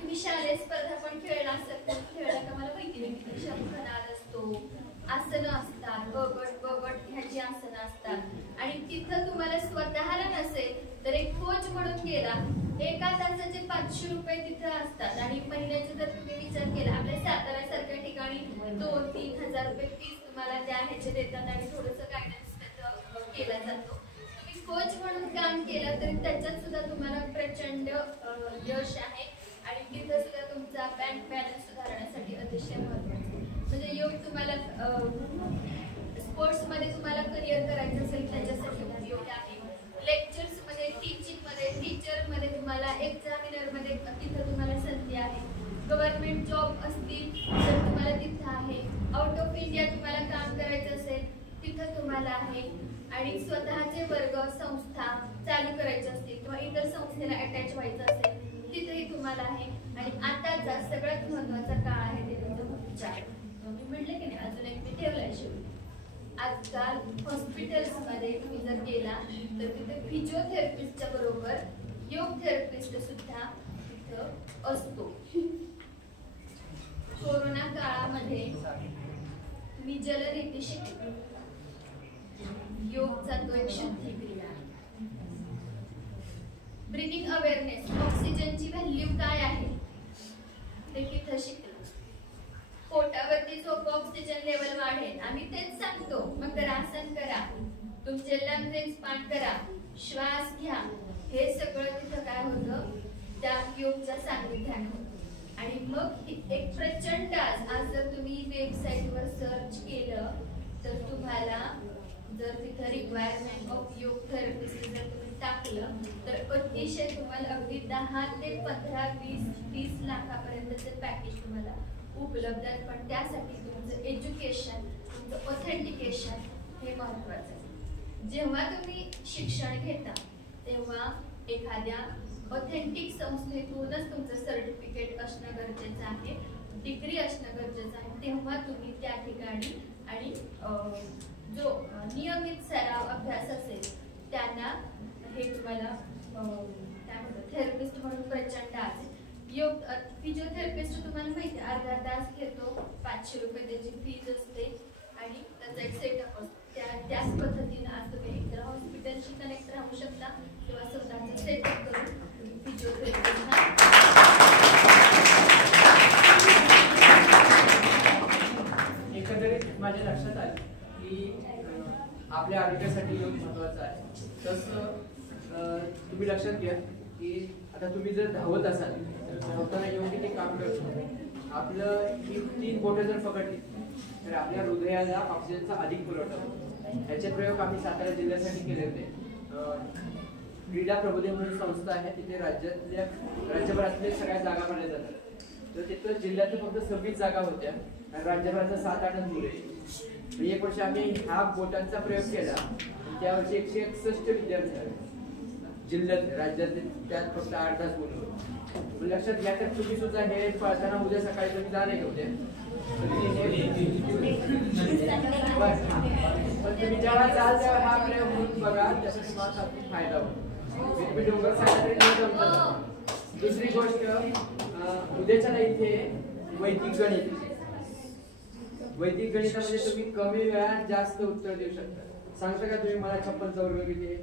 तुम्ही शालेय स्पर्धा पण खेळला असेल तर खेळला का मला माहिती नाही, शंखनाद असतो, आसनं असतात, बगट ह्याची आसनं असतात आणि तिथं तुम्हाला स्वतःला नसेल तर एक कोच म्हणून गेला, एका तासाचे 500 रुपये तिथं असतात आणि महिन्याचे जर तुम्ही विचार केला आपल्या सातारा सारख्या ठिकाणी 2-3 हजार रुपये फीस तुम्हाला त्या ह्याचे देतात आणि थोडंसं गायडन्स त्याचा केला जातो. तुम्ही कोच म्हणून काम केलं तरी त्याच्यात सुद्धा तुम्हाला प्रचंड यश आहे आणि तिथं सुद्धा तुमचा बँक बॅलन्स सुधारण्यासाठी अतिशय महत्त्वाचं. म्हणजे योग तुम्हाला स्पोर्ट्स मध्ये तुम्हाला करिअर करायचं असेल त्याच्यासाठी योग आहे. लेक्चर्स मध्ये, टीचिंग मध्ये, टीचर मध्ये तुम्हाला, एक्झामिनर मध्ये तिथं तुम्हाला संधी आहे. गव्हर्नमेंट जॉब असतील तर तुम्हाला तिथं आहे. आउट ऑफ इंडिया तुम्हाला काम करायचं असेल तिथं तुम्हाला आहे आणि स्वतःचे वर्ग संस्था चालू करायचे असतील किंवा इतर संस्थेला अटॅच व्हायचं असेल तिथेही तुम्हाला आहे. आणि आताचा सगळ्यात महत्त्वाचा काळ आहे ते म्हणजे उपचार. मी म्हटलं की नाही, अजून एक मी ठेवलाय शेवटी. आजकाल हॉस्पिटल्समध्ये तुम्ही जर गेला तर तिथे फिजिओथेरपिस्टच्या बरोबर योग थेरपिस्ट सुद्धा तिथं असतो. मी जलनीती शिकले. योगचा तो एक शुद्धी क्रिया. ब्रीथिंग अवेअरनेस, ऑक्सिजनची व्हॅल्यू काय आहे ते तिथं शिकलो. पोटावरती झोप, ऑक्सिजन लेवल वाढेल, आम्ही तेच सांगतो. मग आसन करा, तुमचे लंग्स एक्सपांड करा, श्वास घ्या. हे सगळं तिथं काय होतं, त्या योगच्या सान्निध्यात होतं. आणि मग एक प्रचंड आज जर तुम्ही वेबसाईटवर सर्च केलं तर तुम्हाला जर तिथं रिक्वायरमेंट ऑफ योग थेरपिस्ट जर तुम्ही टाकलं तर अतिशय तुम्हाला अगदी 10 ते 15, 20, 30 लाखापर्यंतचे पॅकेज तुम्हाला उपलब्ध आहेत. पण त्यासाठी तुमचं एज्युकेशन, तुमचं ऑथेंटिकेशन हे महत्त्वाचं आहे. जेव्हा तुम्ही शिक्षण घेता तेव्हा एखाद्या ऑथेंटिक संस्थेतूनच तुमचं सर्टिफिकेट असणं गरजेचं आहे, डिग्री असणं गरजेचं आहे. तेव्हा तुम्ही त्या ठिकाणी आणि जो नियमित सराव अभ्यास असेल त्यांना हे तुम्हाला काय म्हणतात थेरपिस्ट म्हणून प्रचंड आहे. योग फिजिओथेरपिस्ट तुम्हाला माहिती आहे अर्धा तास घेतो, 500 रुपये त्याची फीज असते आणि त्याचा एक सेटअप असतो. त्याच पद्धतीनं आज तुम्ही एकतर हॉस्पिटलशी कनेक्ट राहू शकता किंवा स्वतःचं सेटअप करून फिजिओथेरपिस्ट एकंदरीत माझ्या लक्षात आलं की आपल्या आरोग्यासाठी योग महत्वाचा आहे. तसं तुम्ही लक्षात घ्या की आता तुम्ही जर धावत असाल तर धावताना योग किती काम करतो. आपलं ही 3 बोटं जर पकडली तर आपल्या हृदयाला ऑक्सिजनचा अधिक पुरवठा होतो. याचे प्रयोग आम्ही सातारा जिल्ह्यासाठी केले होते. क्रीडा प्रबोधन म्हणून संस्था आहे, तिथे राज्यभरातल्या सगळ्या जागा भरल्या जातात. तर तिथं जिल्ह्यात फक्त 26 जागा होत्या आणि राज्यभराच्या 7-8 मुले. एक वर्ष आम्ही हा बोटांचा प्रयोग केला. त्या वर्षी 161 विद्यार्थी झाले जिल्ह्यात, राज्यात त्यात फक्त 8 तास मुलं. लक्षात घ्या तर तुम्ही सुद्धा हे पळताना उद्या सकाळी तुम्ही जा नाही होते पण तुम्ही जेव्हा जाल तेव्हा हा प्रयोग म्हणून बघा, त्याचा तुम्हाला अगदी फायदा होतो. तुम्ही डोंगर साईडला. दुसरी गोष्ट उद्याच्या इथे वैदिक गणित. वैदिक गणितामध्ये तुम्ही कमी वेळात जास्त उत्तर देऊ शकता. सांगता का तुम्ही मला 56चा वर्ग किती आहे?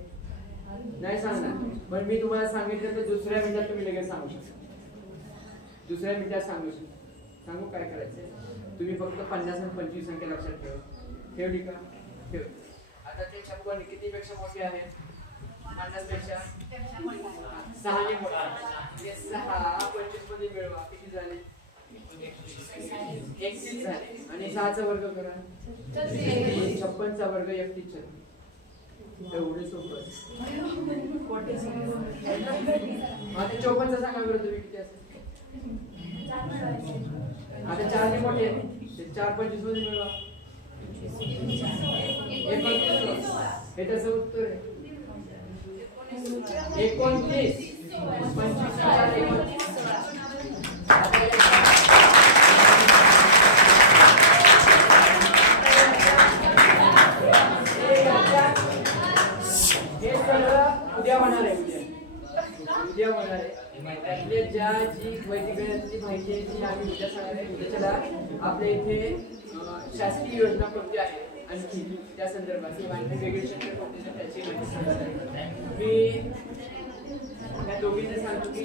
नाही सांगणार, पण मी तुम्हाला सांगितलं तर दुसऱ्या मिनिटात तुम्ही लगेच सांगू शकता. दुसऱ्या मिनिटात सांगू काय करायचंय. तुम्ही फक्त 50 आणि 25 संख्या लक्षात ठेवली का? ठेव. आता ते 56 किती पेक्षा मोठे आहे? 50 पेक्षा 6 ने मोठा. 6 25 मध्ये मिळवा, किती झाले? 31 झाले. आणि 6चा वर्ग करा, 56चा वर्ग 31. एवढे सोपं. आता 54चा सांगा बरं तुम्ही किती असेल. आता 4 ने मोठे 4 25 मध्ये मिळवा. हे त्याचं उत्तर आहे 29. 25 उद्या होणार आहे. उद्या होणार आहे. आपल्या ज्या जी वैदिक गणिताची माहिती आहे ती आम्ही उद्या सांगणार आहे. उद्याच्याला आपल्या इथे शासकीय योजना कोणत्या आहेत आणखी त्या संदर्भात किंवा आणखी वेगळे क्षेत्र कोणते त्याची माहिती सांगणार आहे. मी त्या दोघींना सांगतो की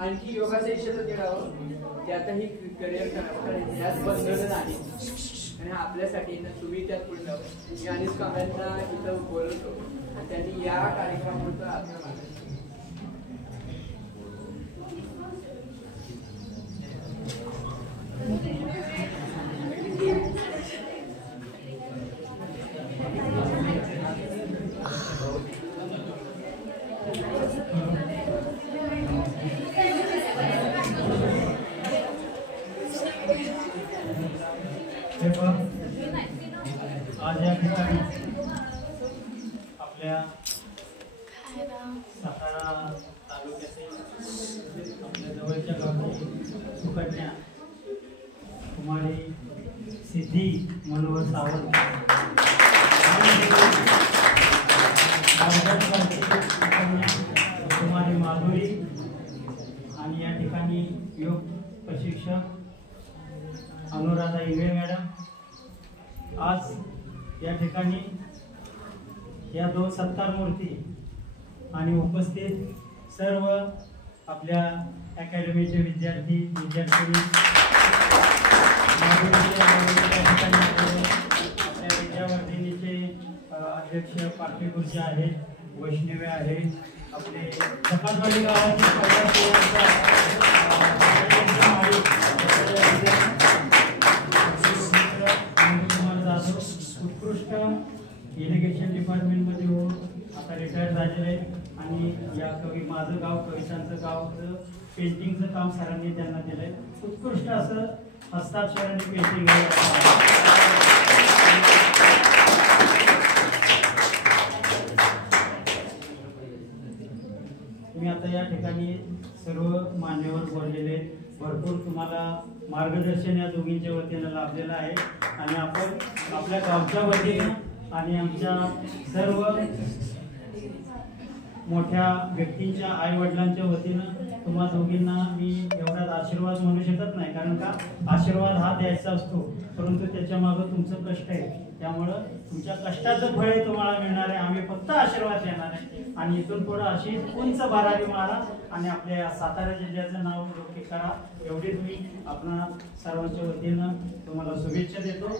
आणखी योगाचं क्षेत्र केलं त्यातही करिअर करावं, कारण त्यात बंधनं नाही आणि आपल्यासाठी तुम्ही त्यात पुढे जावं. मी अनेक कामांना इथं बोलवतो आणि त्यांनी या कार्यक्रमापुरतं आपल्याला आज या ठिकाणी आपल्या सातारा तालुक्यातील आपल्या जवळच्या गावातील सुकन्या कुमारी सिद्धी मनोहर सावंत कुमारी माधुरी आणि या ठिकाणी योग प्रशिक्षक अनुराधा इंगळे मॅडम आज या ठिकाणी या 2 सत्कार मूर्ती आणि उपस्थित सर्व आपल्या अकॅडमीचे विद्यार्थी विद्यार्थिनी आपल्या विद्यावर्धिनीचे अध्यक्ष पाटील गुरुजी आहेत, वैष्णवी आहे, आपले सकाळवाडी गावाचे जाधव उत्कृष्ट इरिगेशन डिपार्टमेंटमध्ये होऊन आता रिटायर झालेले आहेत आणि या कवी माझं गाव कवितांचं गावचं पेंटिंगचं काम सरांनी त्यांना दिलंय. उत्कृष्ट असं हस्ताक्षराने पेंटिंग मी आता या ठिकाणी सर्व मान्यवर बोललेले भरपूर तुम्हाला मार्गदर्शन या दोघींच्या वतीनं लाभलेलं आहे आणि आपण आपल्या गावच्या वतीनं आणि आमच्या सर्व मोठ्या व्यक्तींच्या आई वडिलांच्या वतीनं तुम्हा दोघींना मी एवढाच आशीर्वाद म्हणू शकत नाही, कारण का आशीर्वाद हा द्यायचा असतो परंतु त्याच्या मागं तुमचं कष्ट आहे, त्यामुळं तुमच्या कष्टाचं फळ तुम्हाला मिळणार आहे. आम्ही फक्त आशीर्वाद देणार आहे आणि इथून पुढे अशी उंच भरारी मारा आणि आपल्या सातारा जिल्ह्याचं नाव लौकिक करा एवढी तुम्ही आपणा सर्वांच्या वतीनं तुम्हाला शुभेच्छा देतो.